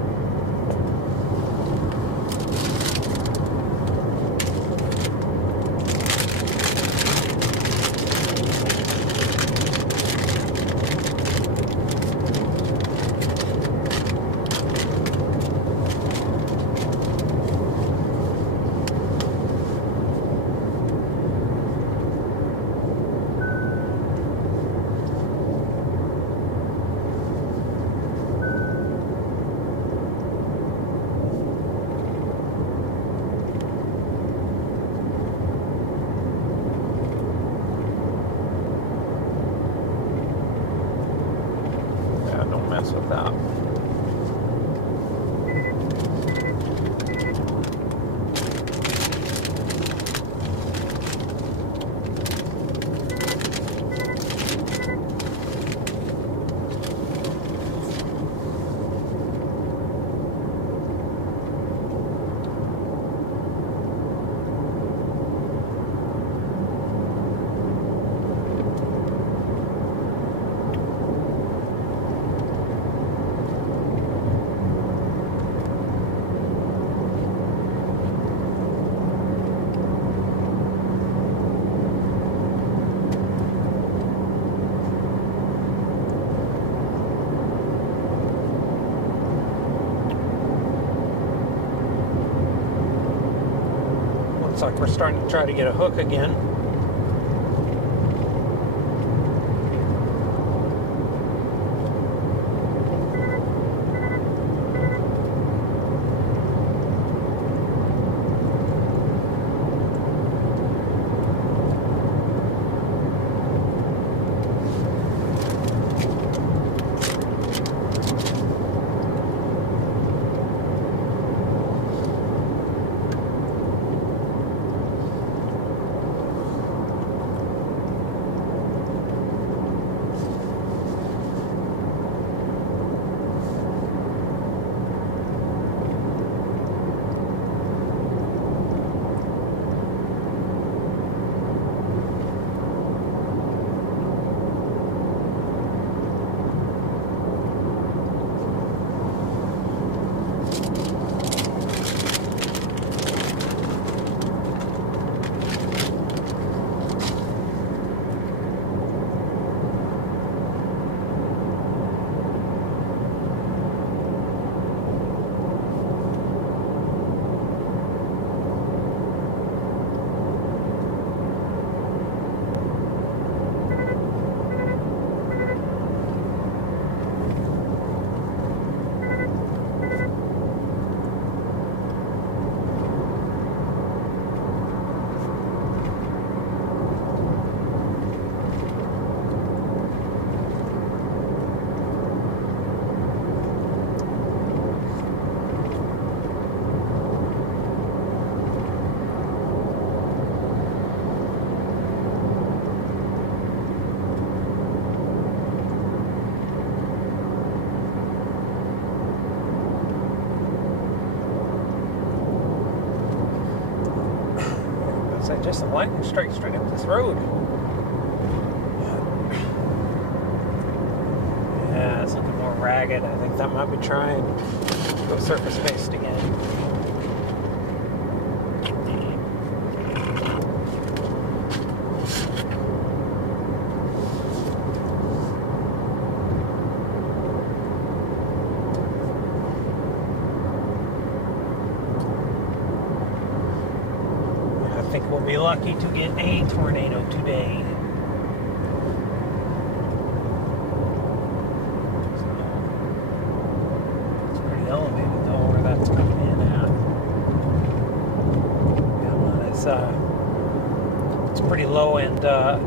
we're starting to try to get a hook again. Just a lightning strike straight up this road. Yeah, it's looking more ragged. I think that might be trying to go surface based again. I think we'll be lucky to get a tornado today. So, it's pretty elevated though where that's coming in at. Yeah, well, it's pretty low and I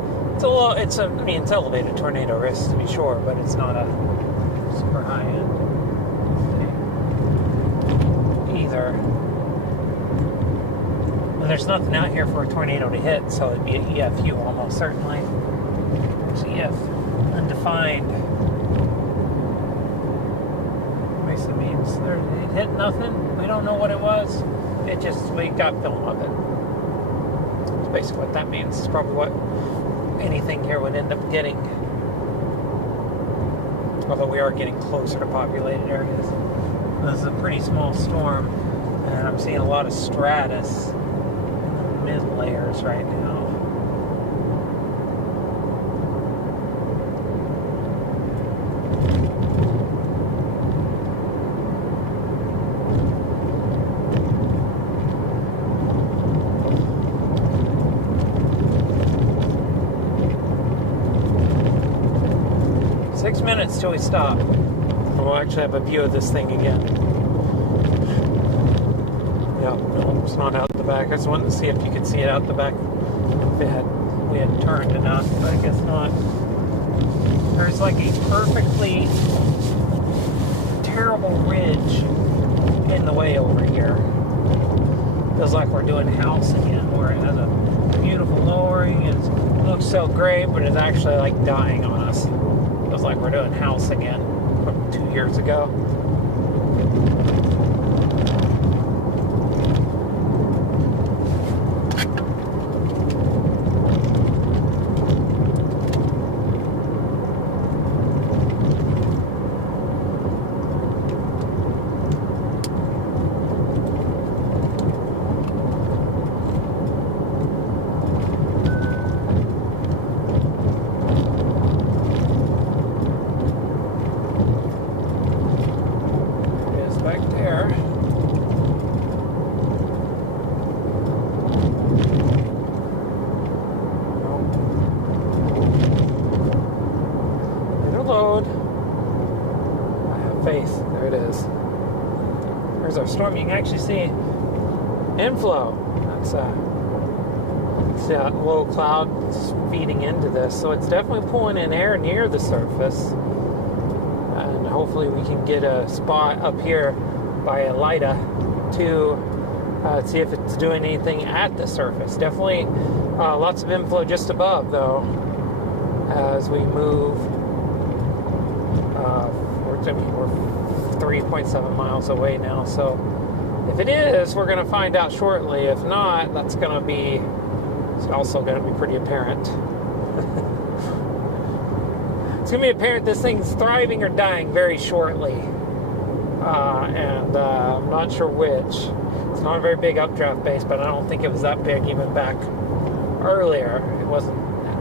mean it's elevated tornado risk to be sure, but it's not a super high end either. There's nothing out here for a tornado to hit, so it'd be an EFU almost certainly. There's EF undefined. Basically means it hit nothing. We don't know what it was. We got film of it. That's basically what that means. It's probably what anything here would end up getting. Although we are getting closer to populated areas. This is a pretty small storm, and I'm seeing a lot of stratus mid layers right now. Six minutes till we stop. We'll actually have a view of this thing again. Yeah, no, it's not out the back. I just wanted to see if you could see it out the back. If we had turned enough, but I guess not. There's like a perfectly terrible ridge in the way over here. Feels like we're doing house again, where it has a beautiful lowering and it looks so great, but it's actually like dying on us. Feels like we're doing house again from 2 years ago. faith. There it is. There's our storm. You can actually see inflow. That's see that low cloud feeding into this. So it's definitely pulling in air near the surface. And hopefully we can get a spot up here by Elida to see if it's doing anything at the surface. Definitely lots of inflow just above, though, as we move. We're 3.7 miles away now, so if it is, we're going to find out shortly. If not, that's going to be, it's also going to be pretty apparent. It's going to be apparent this thing's thriving or dying very shortly, and I'm not sure which. It's not a very big updraft base, but I don't think it was that big even back earlier. It wasn't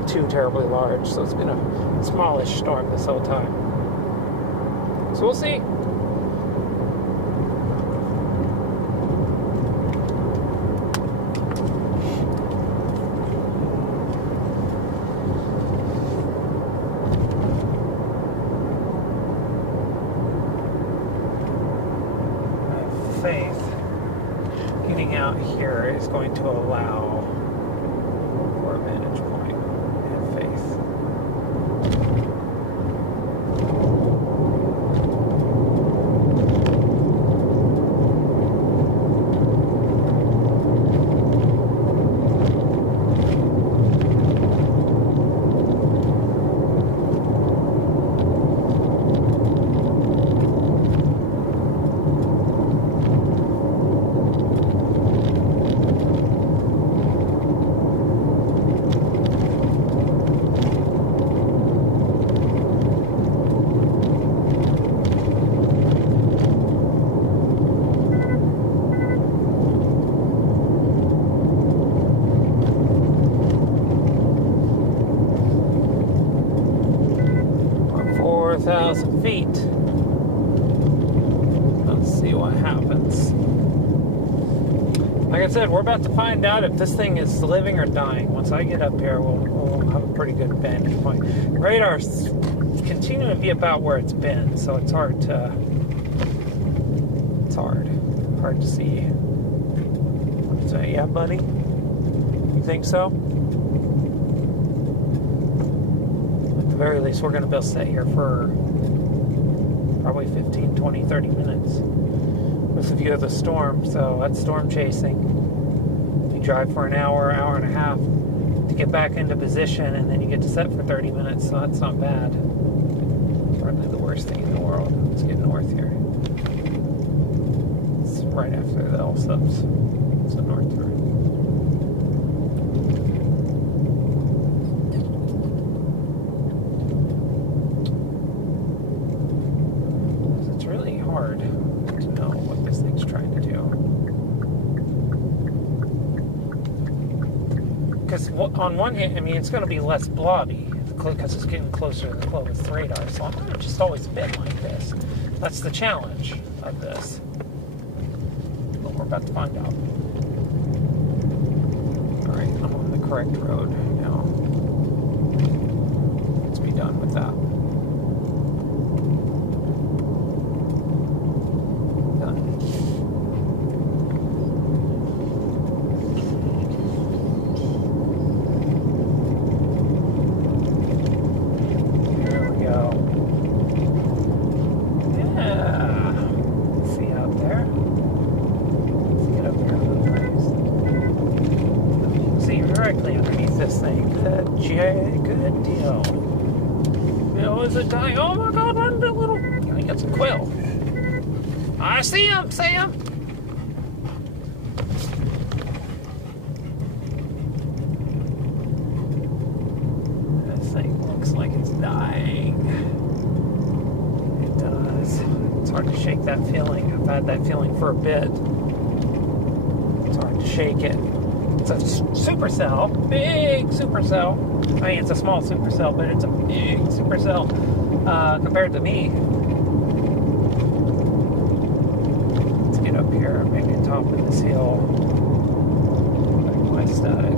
too terribly large, so it's been a smallish storm this whole time. So we'll see. Faith getting out here is going to allow for a vantage point and faith. Feet. Let's see what happens. Like I said, we're about to find out if this thing is living or dying. Once I get up here, we'll have a pretty good vantage point. Radar's continuing to be about where it's been, so it's hard to see. So, yeah, buddy? You think so? At the very least, we're going to be able to sit here for probably 15, 20, 30 minutes with the view of the storm. So that's storm chasing. You drive for an hour, hour and a half to get back into position, and then you get to set for 30 minutes, so that's not bad. Probably the worst thing in the world. Let's get north here. It's right after the L subs. So north here. Because on one hand, I mean, it's going to be less blobby because it's getting closer to the closest radar. So it's just always been like this. That's the challenge of this. But we're about to find out. All right, I'm on the correct road now. Let's be done with that. Good deal. Oh, is it dying? Oh my God, run the little. I got some quail. I see him, Sam. This thing looks like it's dying. It does. It's hard to shake that feeling. I've had that feeling for a bit. It's hard to shake it. It's a supercell, big supercell. I mean, it's a small supercell, but it's a big supercell compared to me. Let's get up here, maybe on top of this hill. My static.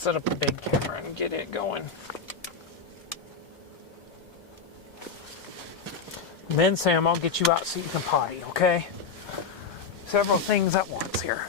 set up the big camera and get it going. And then, Sam, I'll get you out so you can potty, okay? Several things at once here.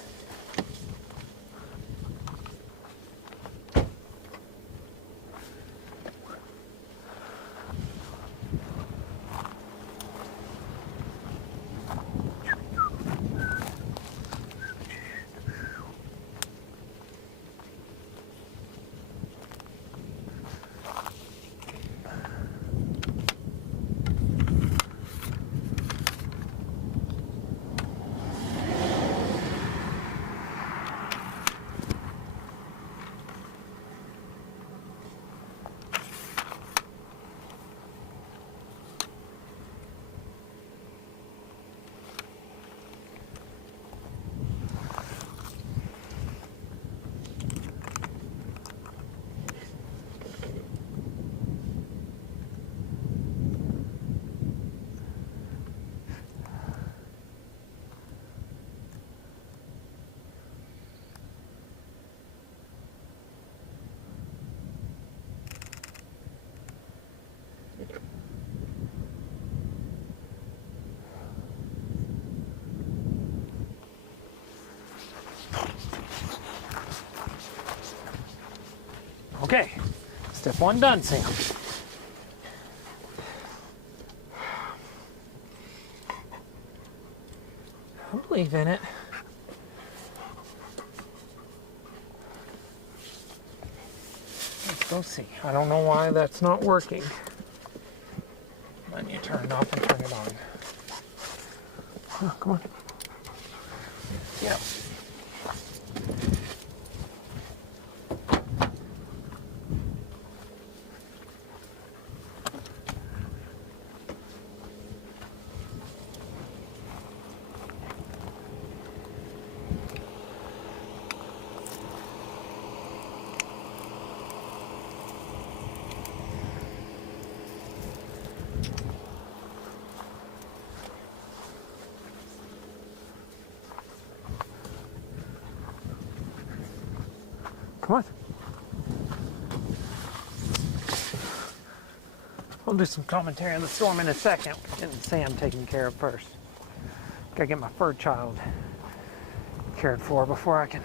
Okay, step one done, Sam. I believe in it. Let's go see. I don't know why that's not working. Then you turn it off and turn it on. Oh, come on. Yeah. Come on. I'll do some commentary on the storm in a second. Getting Sam taken care of first. Gotta get my fur child cared for before I can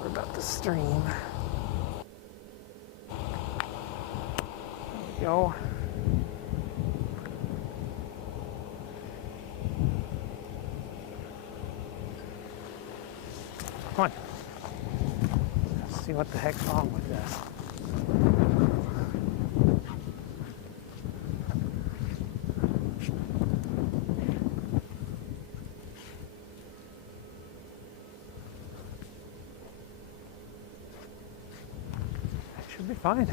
worry about the stream. There we go. Come on. Let's see what the heck's wrong with this. Should be fine.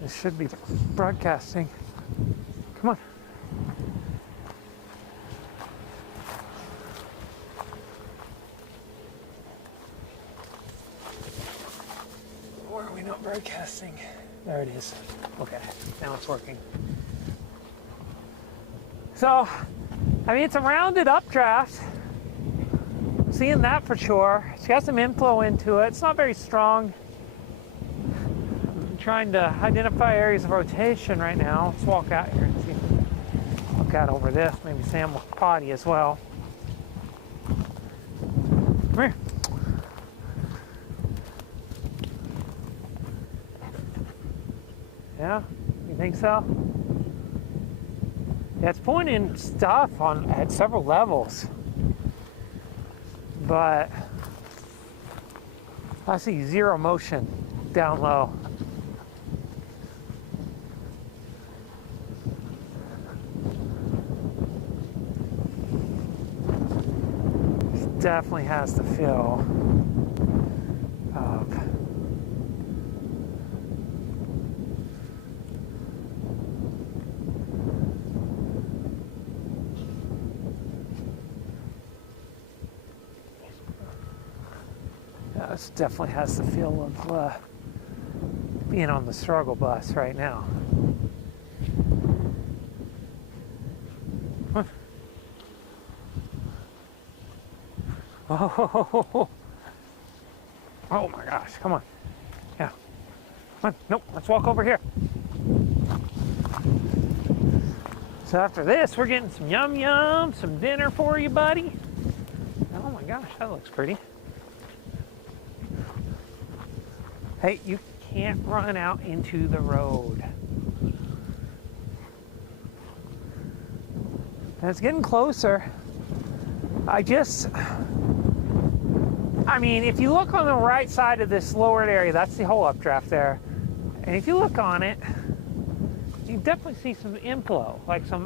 This should be broadcasting. Come on. Why are we not broadcasting? There it is. Okay, now it's working. So, I mean, it's a rounded updraft. Seeing that for sure. It's got some inflow into it. It's not very strong. I'm trying to identify areas of rotation right now. Let's walk out here and see if we can look out over this. Maybe Sam will potty as well. Come here. Yeah, you think so? Yeah, it's pulling in stuff at several levels, but I see zero motion down low. This definitely has the feel of this definitely has the feel of being on the struggle bus right now. Oh, oh my gosh, come on. Yeah. Come on. Nope, let's walk over here. So after this, we're getting some yum yum, some dinner for you, buddy. Oh my gosh, that looks pretty. Hey, you can't run out into the road. And it's getting closer. I mean, if you look on the right side of this lowered area, that's the whole updraft there. And if you look on it, you definitely see some inflow, like some,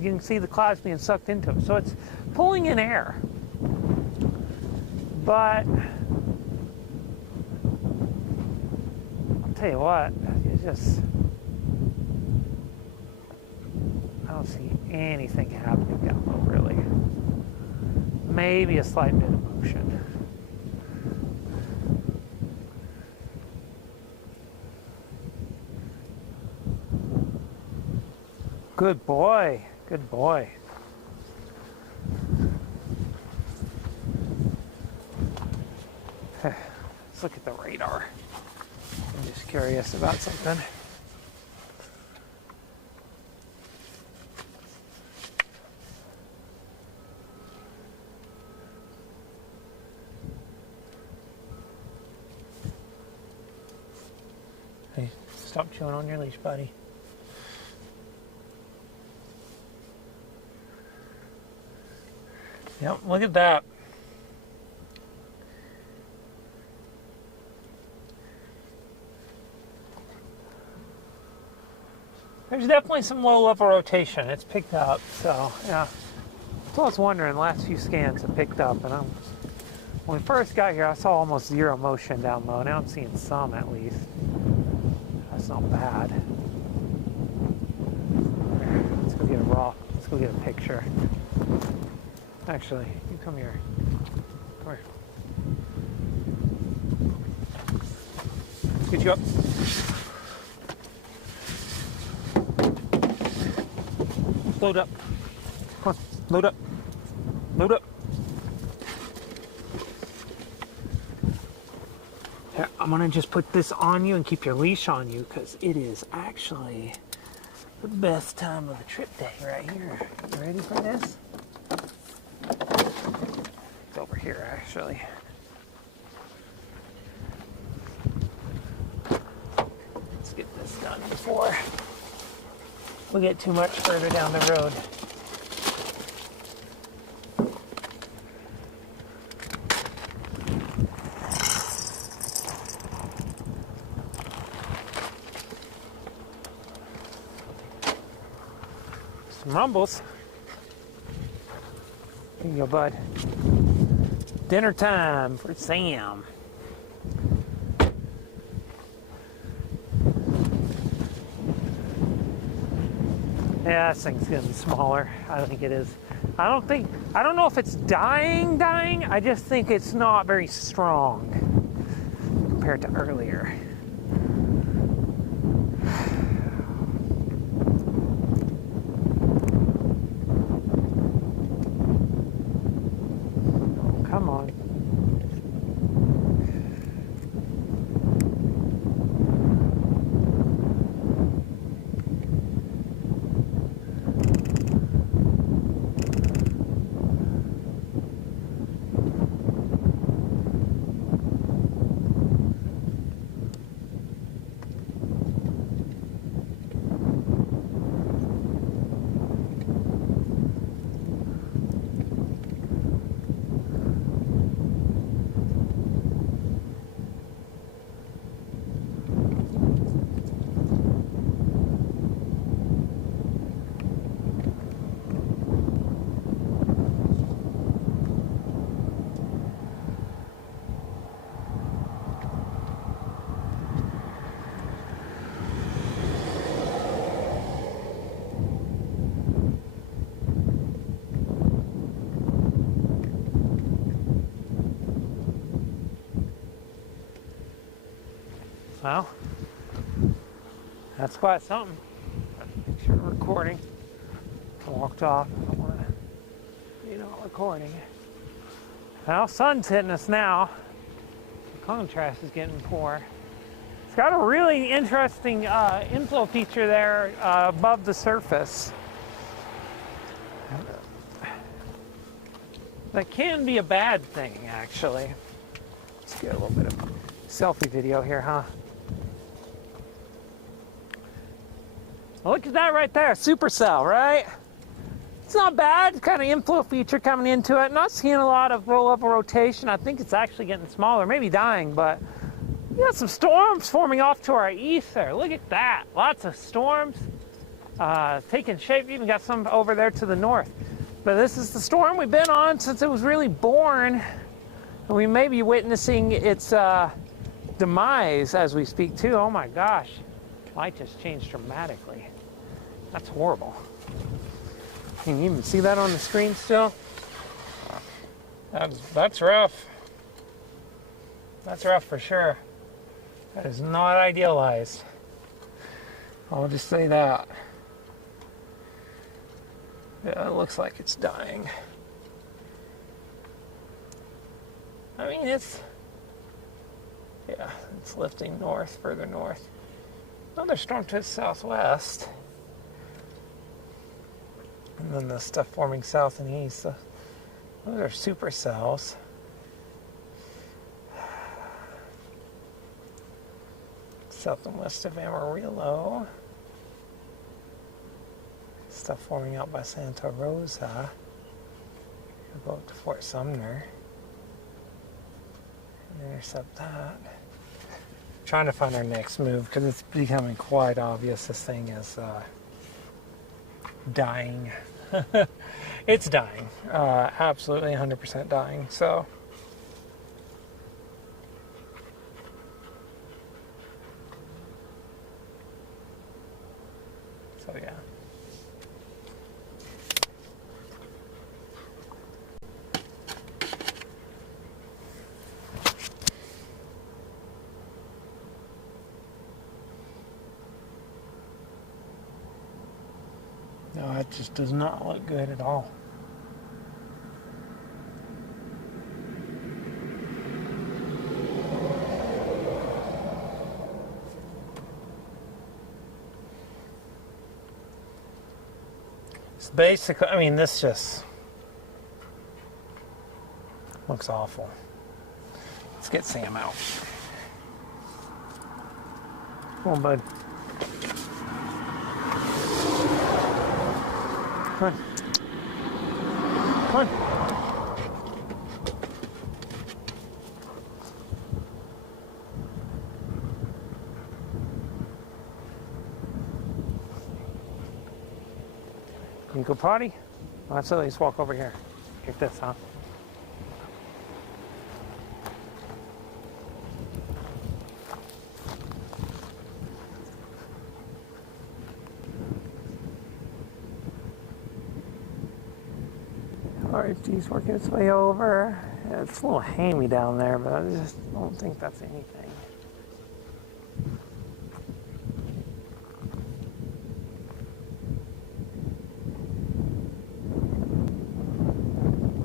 you can see the clouds being sucked into it. So it's pulling in air. But I'll tell you what, it's just, I don't see anything happening down low, really. Maybe a slight bit of motion. Good boy, good boy. Let's look at the radar. I'm just curious about something. Hey, stop chewing on your leash, buddy. Yep, look at that. There's definitely some low level rotation. It's picked up, so yeah. So I was wondering, the last few scans have picked up, and when we first got here, I saw almost zero motion down low. Now I'm seeing some at least. That's not bad. Let's go get a raw. Let's go get a picture. Actually, you come here. Come here. Let's get you up. Load up. Come on, load up. Load up. Here, I'm gonna just put this on you and keep your leash on you because it is actually the best time of the trip day right here. You ready for this? It's over here, actually. Let's get this done before we get too much further down the road. Some rumbles. Here you go, bud. Dinner time for Sam. Yeah, this thing's getting smaller. I think it is. I don't know if it's dying. I just think it's not very strong compared to earlier. Oh, come on. Well, that's quite something. Make sure we're recording. I walked off. I don't want to, recording. Well, sun's hitting us now. The contrast is getting poor. It's got a really interesting inflow feature there above the surface. That can be a bad thing, actually. Let's get a little bit of selfie video here, huh? Well, look at that right there, supercell, right? It's not bad, kind of inflow feature coming into it. Not seeing a lot of roll-up rotation. I think it's actually getting smaller, maybe dying, but we got some storms forming off to our east there. Look at that, lots of storms taking shape. Even got some over there to the north. But this is the storm we've been on since it was really born. And we may be witnessing its demise as we speak too. Oh my gosh, light just changed dramatically. That's horrible. Can you even see that on the screen still? That's rough. That's rough for sure. That is not idealized. I'll just say that. Yeah, it looks like it's dying. I mean, it's lifting north, further north. Another storm to the southwest. And then the stuff forming south and east. Those are supercells. South and west of Amarillo. Stuff forming out by Santa Rosa. We'll go up to Fort Sumner. And intercept that. Trying to find our next move because it's becoming quite obvious this thing is dying. It's dying. Absolutely 100% dying. So yeah. No, it just does not look good at all. It's basically, I mean, this just looks awful. Let's get Sam out. Come on, bud. Come on. Come on. Can you go potty? Oh, let's at least walk over here. Like this, huh? RFD's working its way over. Yeah, it's a little hammy down there, but I just don't think that's anything.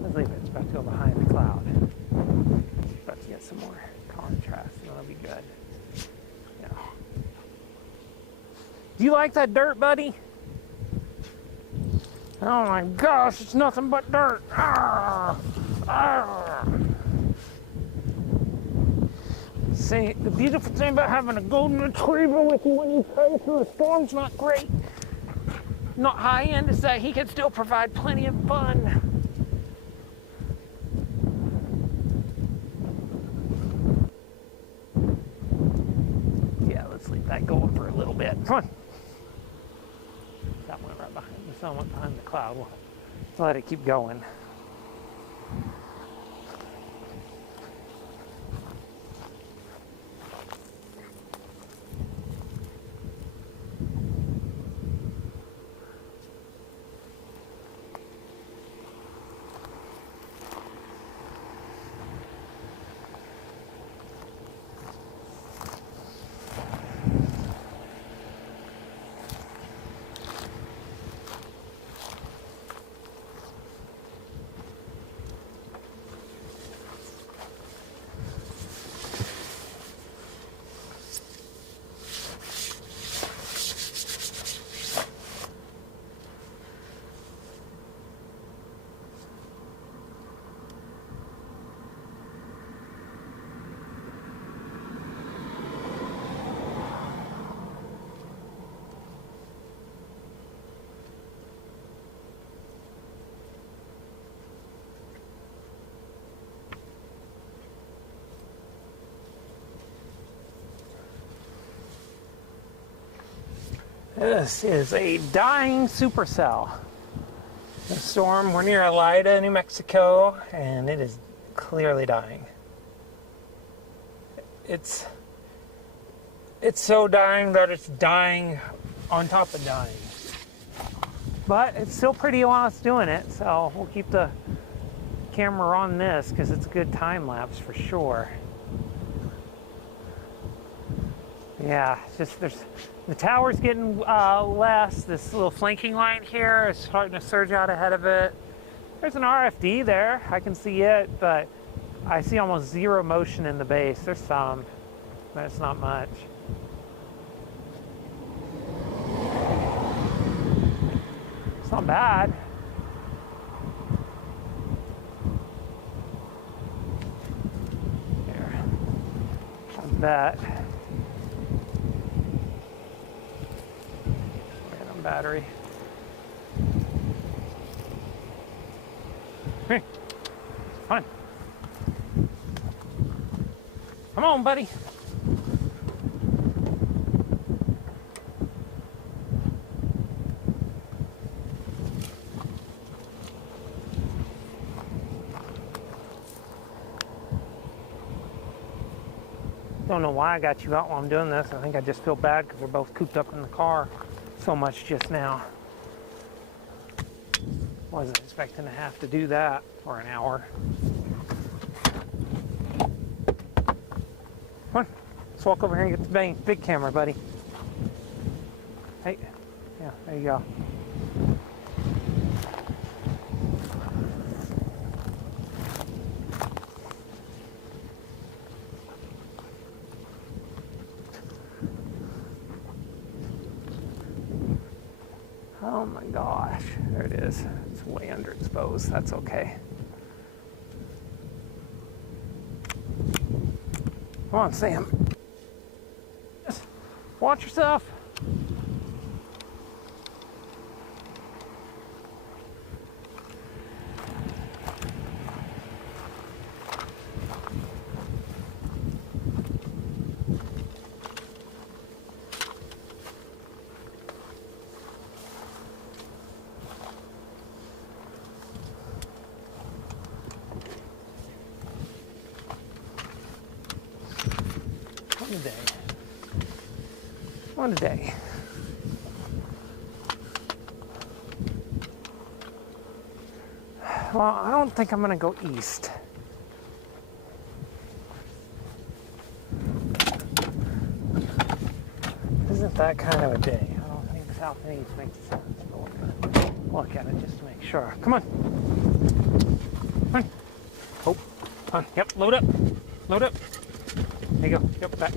Let's leave it. It's about to go behind the cloud. It's about to get some more contrast, and that'll be good. Yeah. Do you like that dirt, buddy? Oh my gosh, it's nothing but dirt. Arr! Arr! See, the beautiful thing about having a golden retriever with you when you play through a storm's not great. Not high end, is that he can still provide plenty of fun. Yeah, let's leave that going for a little bit. Come on. That went right behind the sun, went behind the cloud. We'll let it keep going. This is a dying supercell. The storm, we're near Elida, New Mexico, and it is clearly dying. It's so dying that it's dying on top of dying. But it's still pretty while it's doing it, so we'll keep the camera on this because it's a good time lapse for sure. Yeah, it's just the tower's getting less. This little flanking line here is starting to surge out ahead of it. There's an RFD there. I can see it, but I see almost zero motion in the base. There's some, but it's not much. It's not bad. Here, on that. Battery. Hey, come on. Come on, buddy. Don't know why I got you out while I'm doing this. I think I just feel bad because we're both cooped up in the car so much just now. Wasn't expecting to have to do that for an hour. Come on, let's walk over here and get the big camera, buddy. Hey, yeah, there you go. Oh my gosh, there it is. It's way underexposed, that's okay. Come on, Sam. Just watch yourself. One a day. Well, I don't think I'm going to go east. Isn't that kind of a day? I don't think south and east makes sense, but we're going to look at it just to make sure. Come on. Come on. Oh, come on. Yep, load up. Load up. There you go. Yep, back.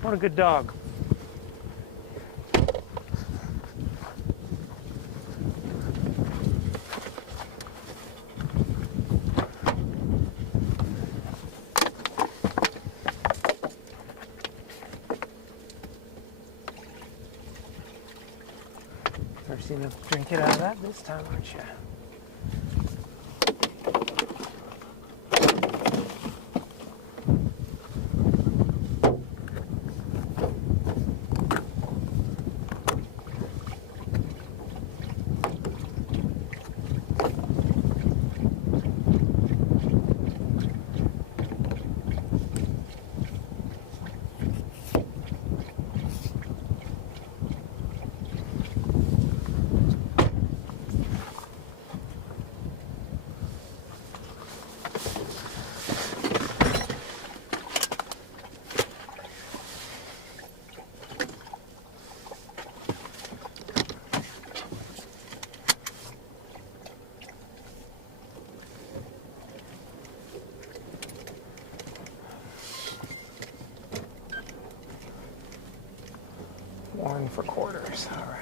What a good dog. Never seen him drink it out of that this time, aren't you? One for quarters, all right.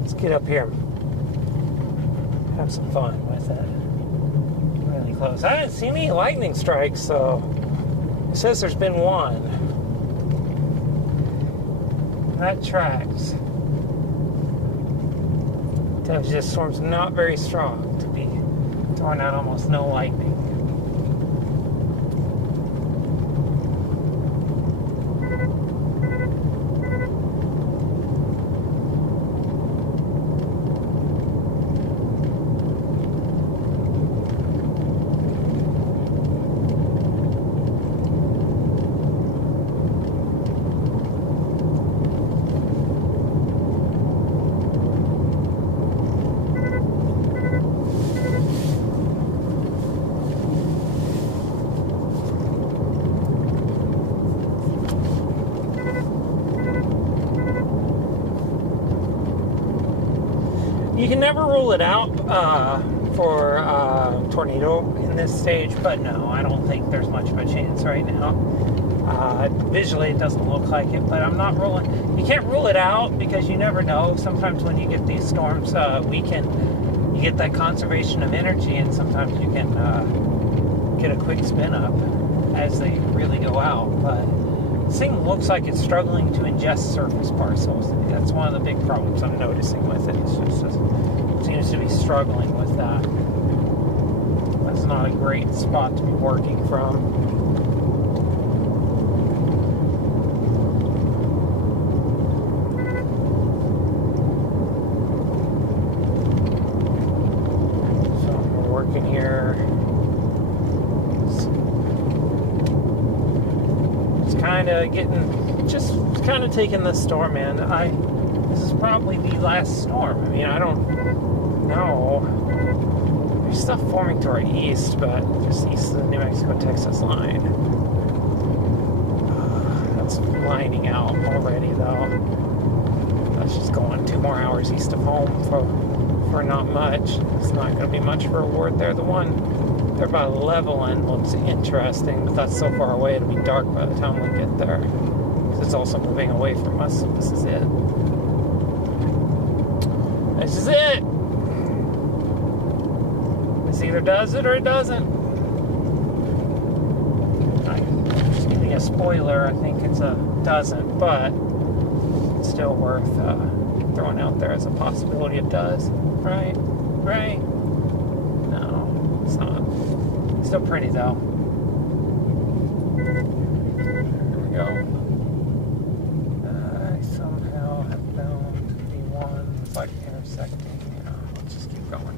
Let's get up here. Have some fun with it. really close. I haven't seen any lightning strikes, so it says there's been one. That tracks. Tells you this storm's not very strong to be throwing out almost no lightning. You can never rule it out for tornado in this stage, but no, I don't think there's much of a chance right now. Visually, it doesn't look like it, but I'm not ruling. You can't rule it out because you never know. Sometimes when you get these storms weaken, you get that conservation of energy, and sometimes you can get a quick spin up as they really go out. But this thing looks like it's struggling to ingest surface parcels. That's one of the big problems I'm noticing with it. It's just it seems to be struggling with that. That's not a great spot to be working from. So I'm working here. Kind of getting, just kind of taking this storm in. This is probably the last storm. I mean, I don't know. There's stuff forming to our east, but just east of the New Mexico-Texas line. That's lining out already, though. That's just going 2 more hours east of home for not much. It's not going to be much for reward there. The one they're about level and looks interesting, but that's so far away it'll be dark by the time we get there. Because it's also moving away from us, so this is it. This is it! This either does it or it doesn't. I'm just giving a spoiler, I think it's a doesn't, but it's still worth throwing out there as a possibility it does. Right? Right? No, it's not. Still pretty though. There we go. I somehow have found the one that's like intersecting. Let's just keep going.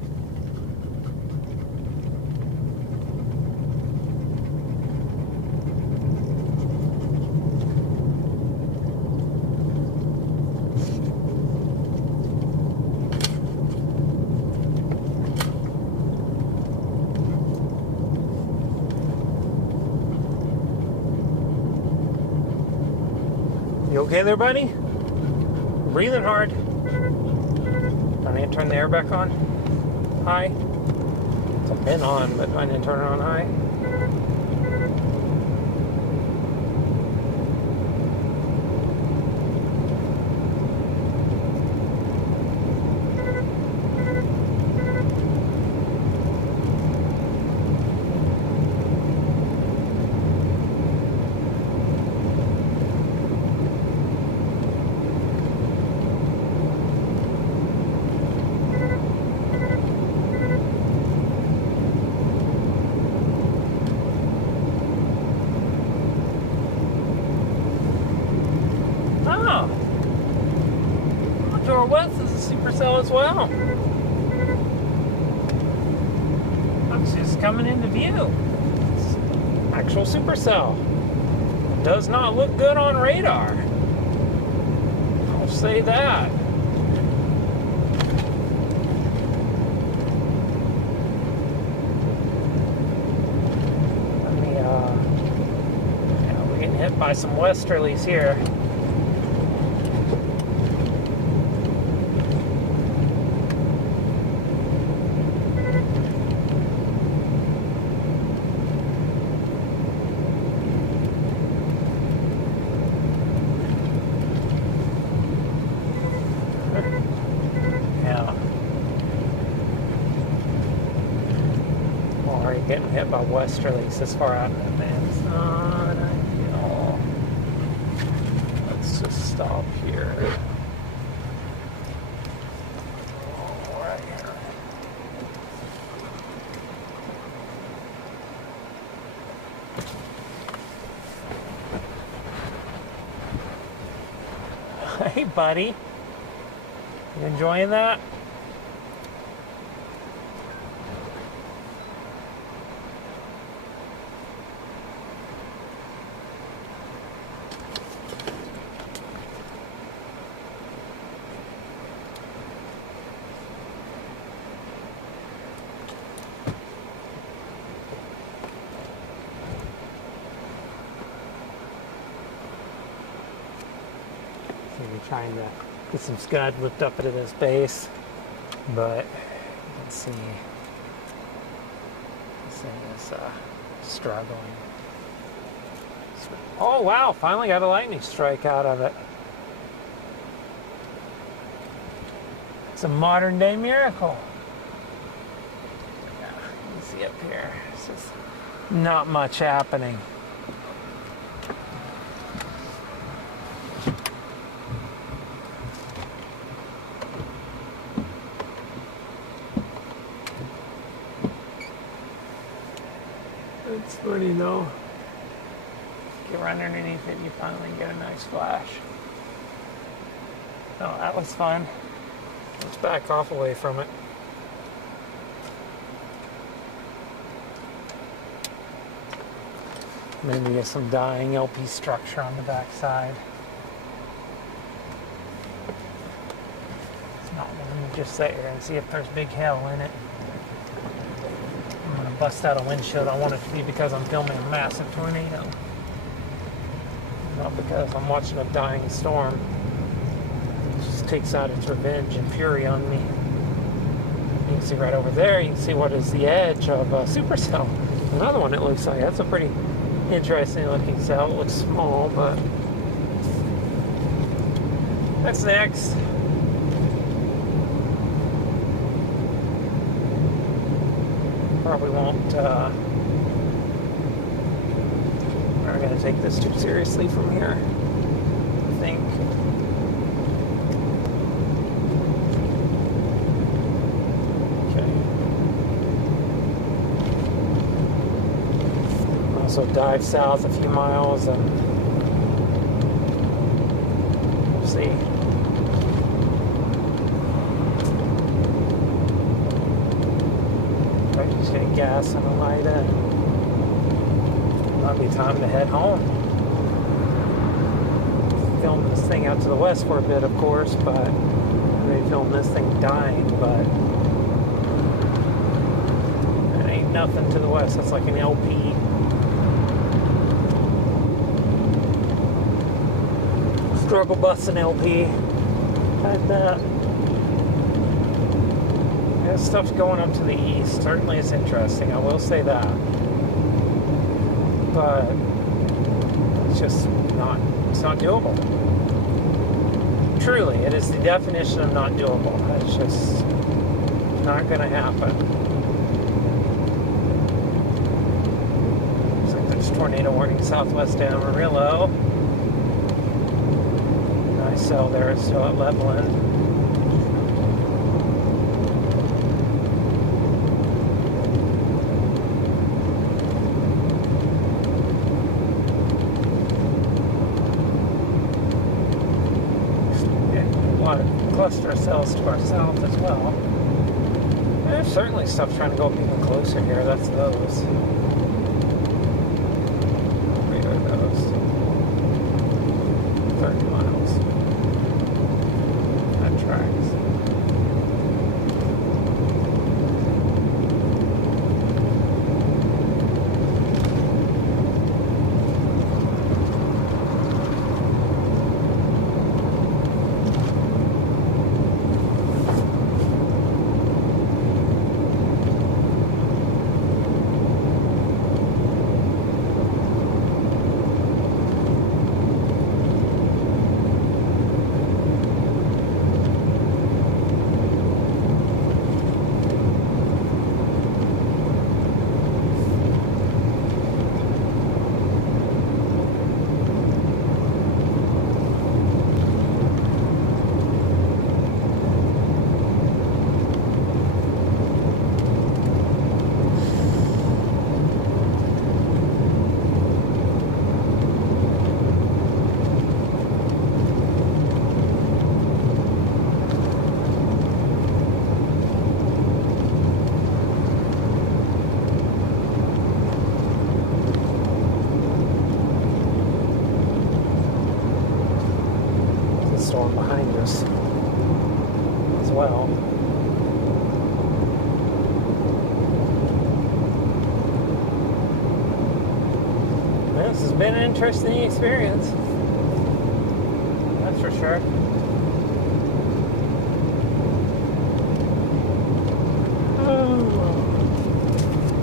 You okay there, buddy? Breathing hard. I need to turn the air back on. High. It's been on, but I didn't turn it on high. West is a supercell as well. It's just coming into view. It's actual supercell. It does not look good on radar. I'll say that. We're getting hit by some westerlies here. already getting hit by westerlies this far out, and it's not ideal. Let's just stop here. Oh, right here. Hey, buddy. You enjoying that? We're trying to get some scud lift up into this base, but let's see, this thing is struggling. Oh wow, finally got a lightning strike out of it. It's a modern day miracle. Yeah, you can see up here, it's just not much happening. It's funny though. You run underneath it, you finally get a nice flash. Oh, that was fun. Let's back off away from it. Maybe get some dying LP structure on the backside. It's not one to just sit here and see if there's big hail in it. I'm gonna bust out a windshield. I want it to be because I'm filming a massive tornado, not because I'm watching a dying storm. It just takes out its revenge and fury on me. You can see right over there, you can see what is the edge of a supercell. Another one it looks like. That's a pretty interesting looking cell. It looks small, but that's next. Probably won't, we're not going to take this too seriously from here, I think. Okay. Also dive south a few miles and we'll see. Just get gas and a light in. That'll be time to head home. Film this thing out to the west for a bit, of course, but they film this thing dying, but there ain't nothing to the west. That's like an LP. Struggle busting LP. Had that. This stuff's going up to the east. Certainly it's interesting, I will say that. But it's just not, it's not doable. Truly, it is the definition of not doable. It's just not going to happen. Looks like there's tornado warning southwest Amarillo. Nice cell there, it's still at Levelland. Cluster cells to our south as well. There's certainly stuff trying to go up even closer here. That's those. Where are those? 30 miles. That tracks. This has been an interesting experience. That's for sure. I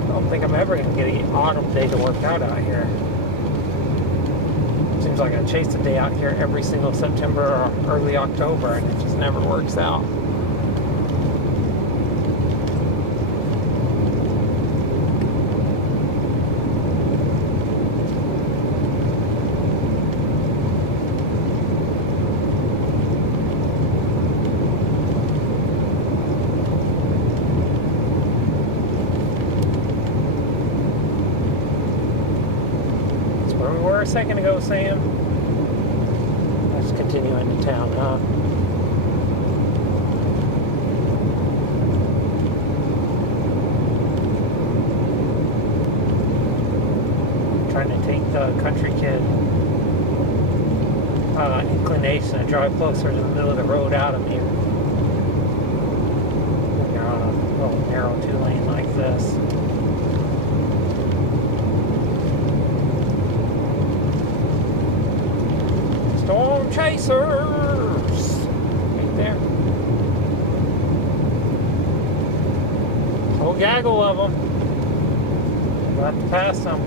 don't think I'm ever going to get an autumn day to work out here. Seems like I chase a day out here every single September or early October, and it just never works out. A second ago, Sam. Let's continue into town, huh? Trying to take the country kid inclination to drive closer to the middle of the road out of here. When you're on a little narrow 2-lane like this. Storm chasers! Right there. Whole gaggle of them. Got to pass them.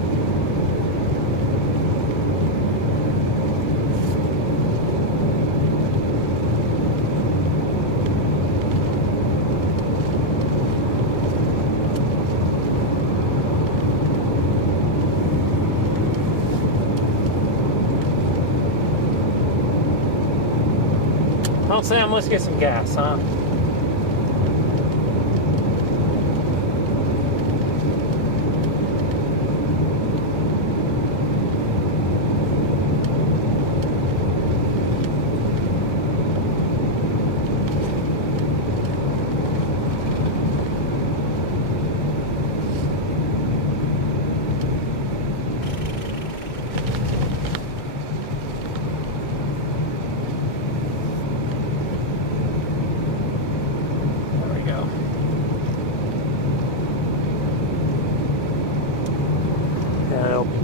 Well, Sam, let's get some gas, huh?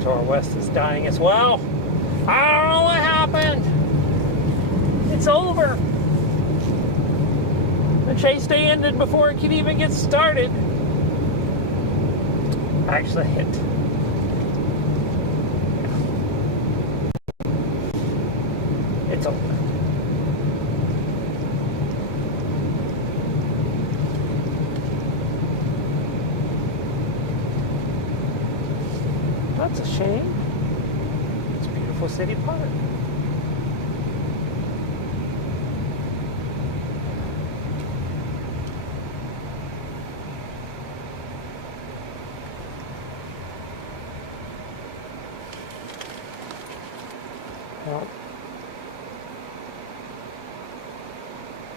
Our west is dying as well. I don't know what happened. It's over. The chase day ended before it could even get started. Actually, it's over. That's a shame. It's a beautiful city park.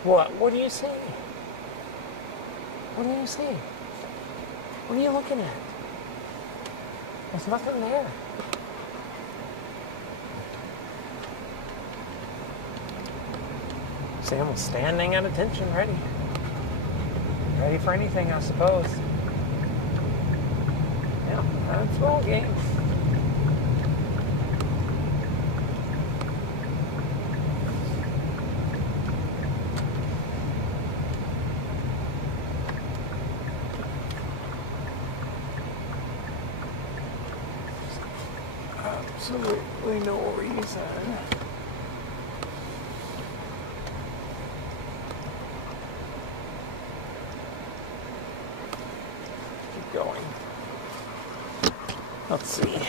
Well, what do you see? What do you see? What are you looking at? There's nothing there. Sam was standing at attention, ready. Ready for anything, I suppose. Yeah, that's all game. Absolutely no reason. Keep going. Let's see.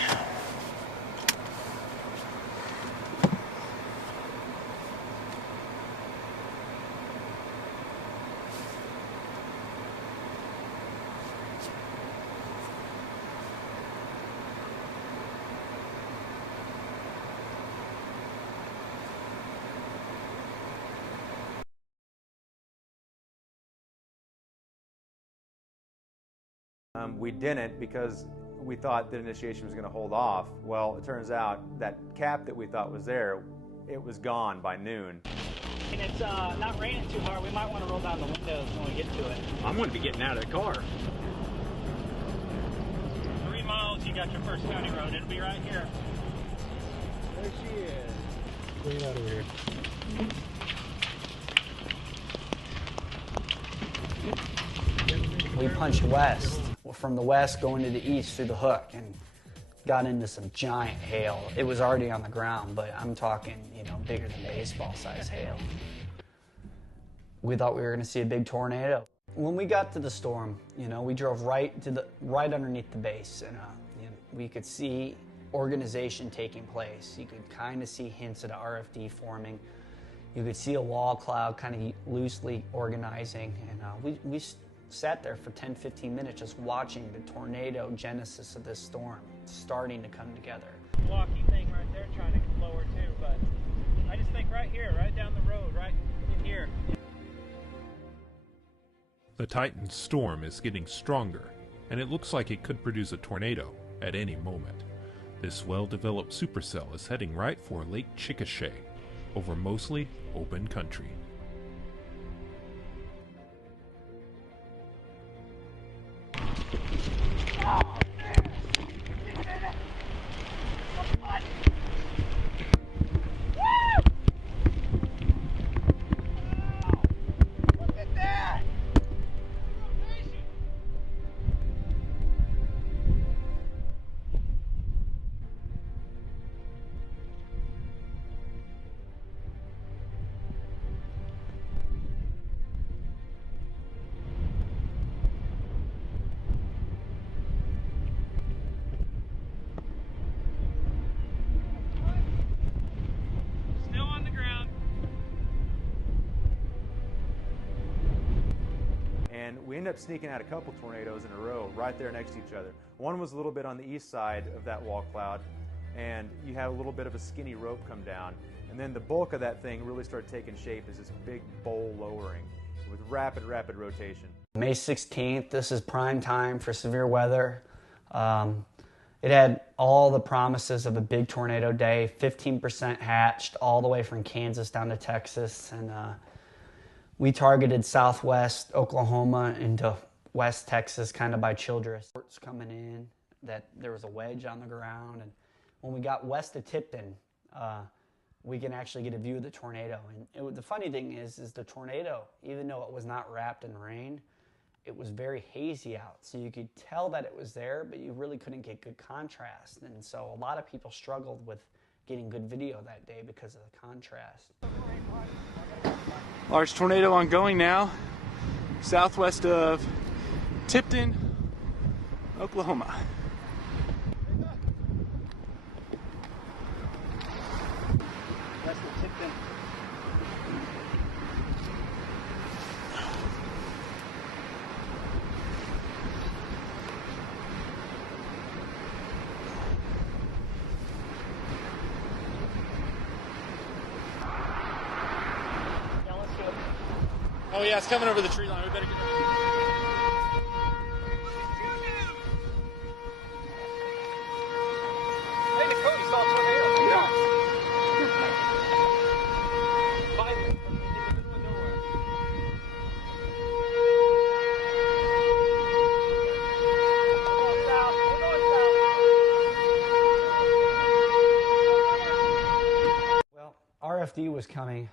We didn't because we thought the initiation was going to hold off. Well, it turns out that cap that we thought was there, it was gone by noon. And it's not raining too hard. We might want to roll down the windows when we get to it. I'm going to be getting out of the car. 3 miles you got your first county road. It'll be right here. There she is. Clean out of here. We punched west, from the west going to the east through the hook, and got into some giant hail. It was already on the ground, but I'm talking, you know, bigger than baseball size hail. We thought we were going to see a big tornado. When we got to the storm, you know, we drove right underneath the base, and you know, we could see organization taking place. You could kind of see hints of the RFD forming. You could see a wall cloud kind of loosely organizing, and we sat there for 10-15 minutes just watching the tornado genesis of this storm starting to come together. Blocky thing right there trying to lower too, but I just think right here, right down the road, right in here. The Titan's storm is getting stronger, and it looks like it could produce a tornado at any moment. This well-developed supercell is heading right for Lake Chickasha, over mostly open country. We ended up sneaking out a couple tornadoes in a row right there next to each other. One was a little bit on the east side of that wall cloud, and you had a little bit of a skinny rope come down. And then the bulk of that thing really started taking shape as this big bowl lowering with rapid rotation. May 16th, this is prime time for severe weather. It had all the promises of a big tornado day, 15% hatched all the way from Kansas down to Texas, and we targeted southwest Oklahoma into west Texas, kind of by Childress. Reports coming in that there was a wedge on the ground, and when we got west of Tipton, we can actually get a view of the tornado. And the funny thing is the tornado, even though it was not wrapped in rain, it was very hazy out. So you could tell that it was there, but you really couldn't get good contrast. And so a lot of people struggled with getting good video that day because of the contrast. Large tornado ongoing now, southwest of Tipton, Oklahoma. That's the Tipton. Oh yeah, it's coming over the tree line. We better get ready. Hey, Nicole, you saw a tornado? Yeah. Finally, in the middle of nowhere. We're going south. Well, RFD was coming,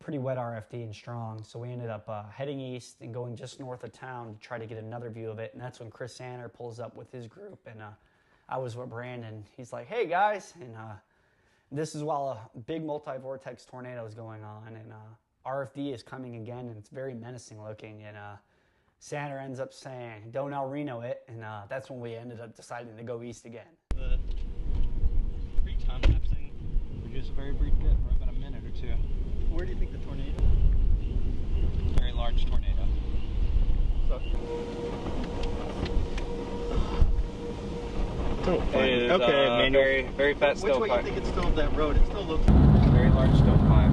pretty wet RFD and strong, so we ended up heading east and going just north of town to try to get another view of it, and that's when Chris Sanner pulls up with his group, and I was with Brandon. He's like, hey guys, and this is while a big multi-vortex tornado is going on, and RFD is coming again, and it's very menacing looking, and Sanner ends up saying, don't El Reno it, and that's when we ended up deciding to go east again. The brief time lapsing, just a very brief bit, for about a minute or two. Where do you think the tornado? Very large tornado. So. It is, okay, very fat stovepipe. Which way do you think it's still that road? It still looks very large stovepipe.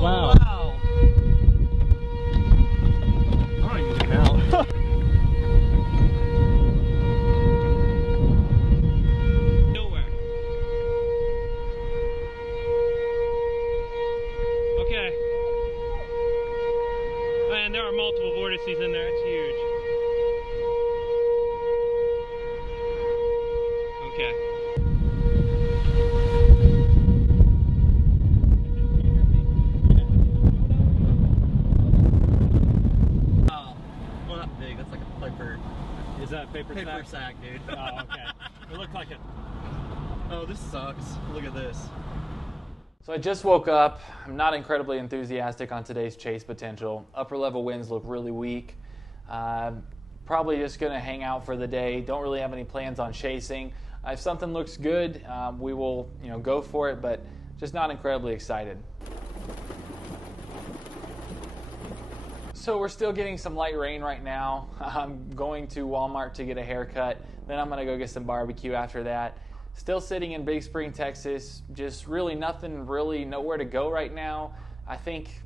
Wow. I don't even count. Okay. Well, not big. That's like a paper. Is that a paper sack, dude. Oh, okay. It looked like it. Oh, this sucks. Look at this. So I just woke up. I'm not incredibly enthusiastic on today's chase potential. Upper level winds look really weak. Probably just going to hang out for the day. Don't really have any plans on chasing. If something looks good, we will go for it, but just not incredibly excited. So we're still getting some light rain right now. I'm going to Walmart to get a haircut. Then I'm going to go get some barbecue after that. Still sitting in Big Spring, Texas. Just really nowhere to go right now. I think,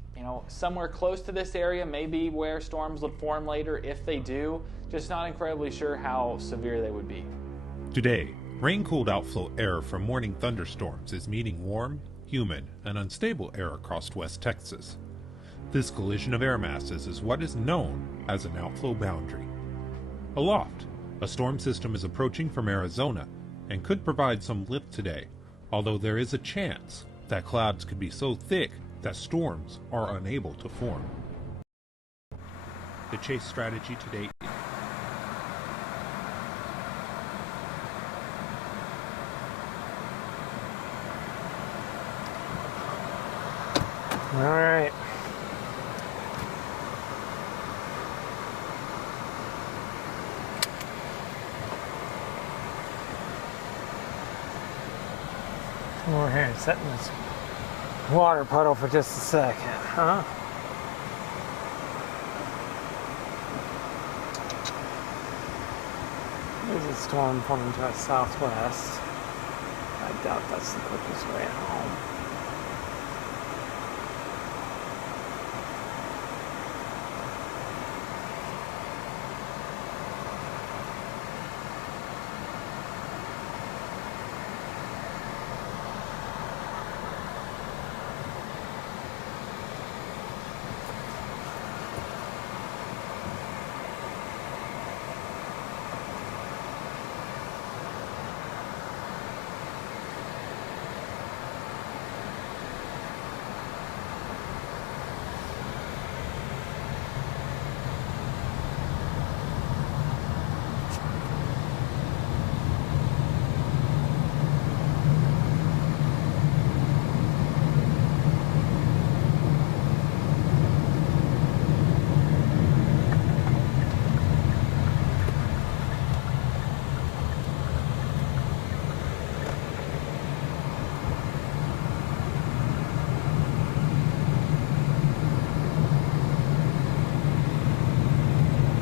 somewhere close to this area may be where storms would form later if they do. Just not incredibly sure how severe they would be. Today, rain-cooled outflow air from morning thunderstorms is meeting warm, humid, and unstable air across West Texas. This collision of air masses is what is known as an outflow boundary. Aloft, a storm system is approaching from Arizona and could provide some lift today, although there is a chance that clouds could be so thick that storms are unable to form. The chase strategy today. All right. We're here setting this water puddle for just a second, huh? There's a storm coming to us southwest. I doubt that's the quickest way home.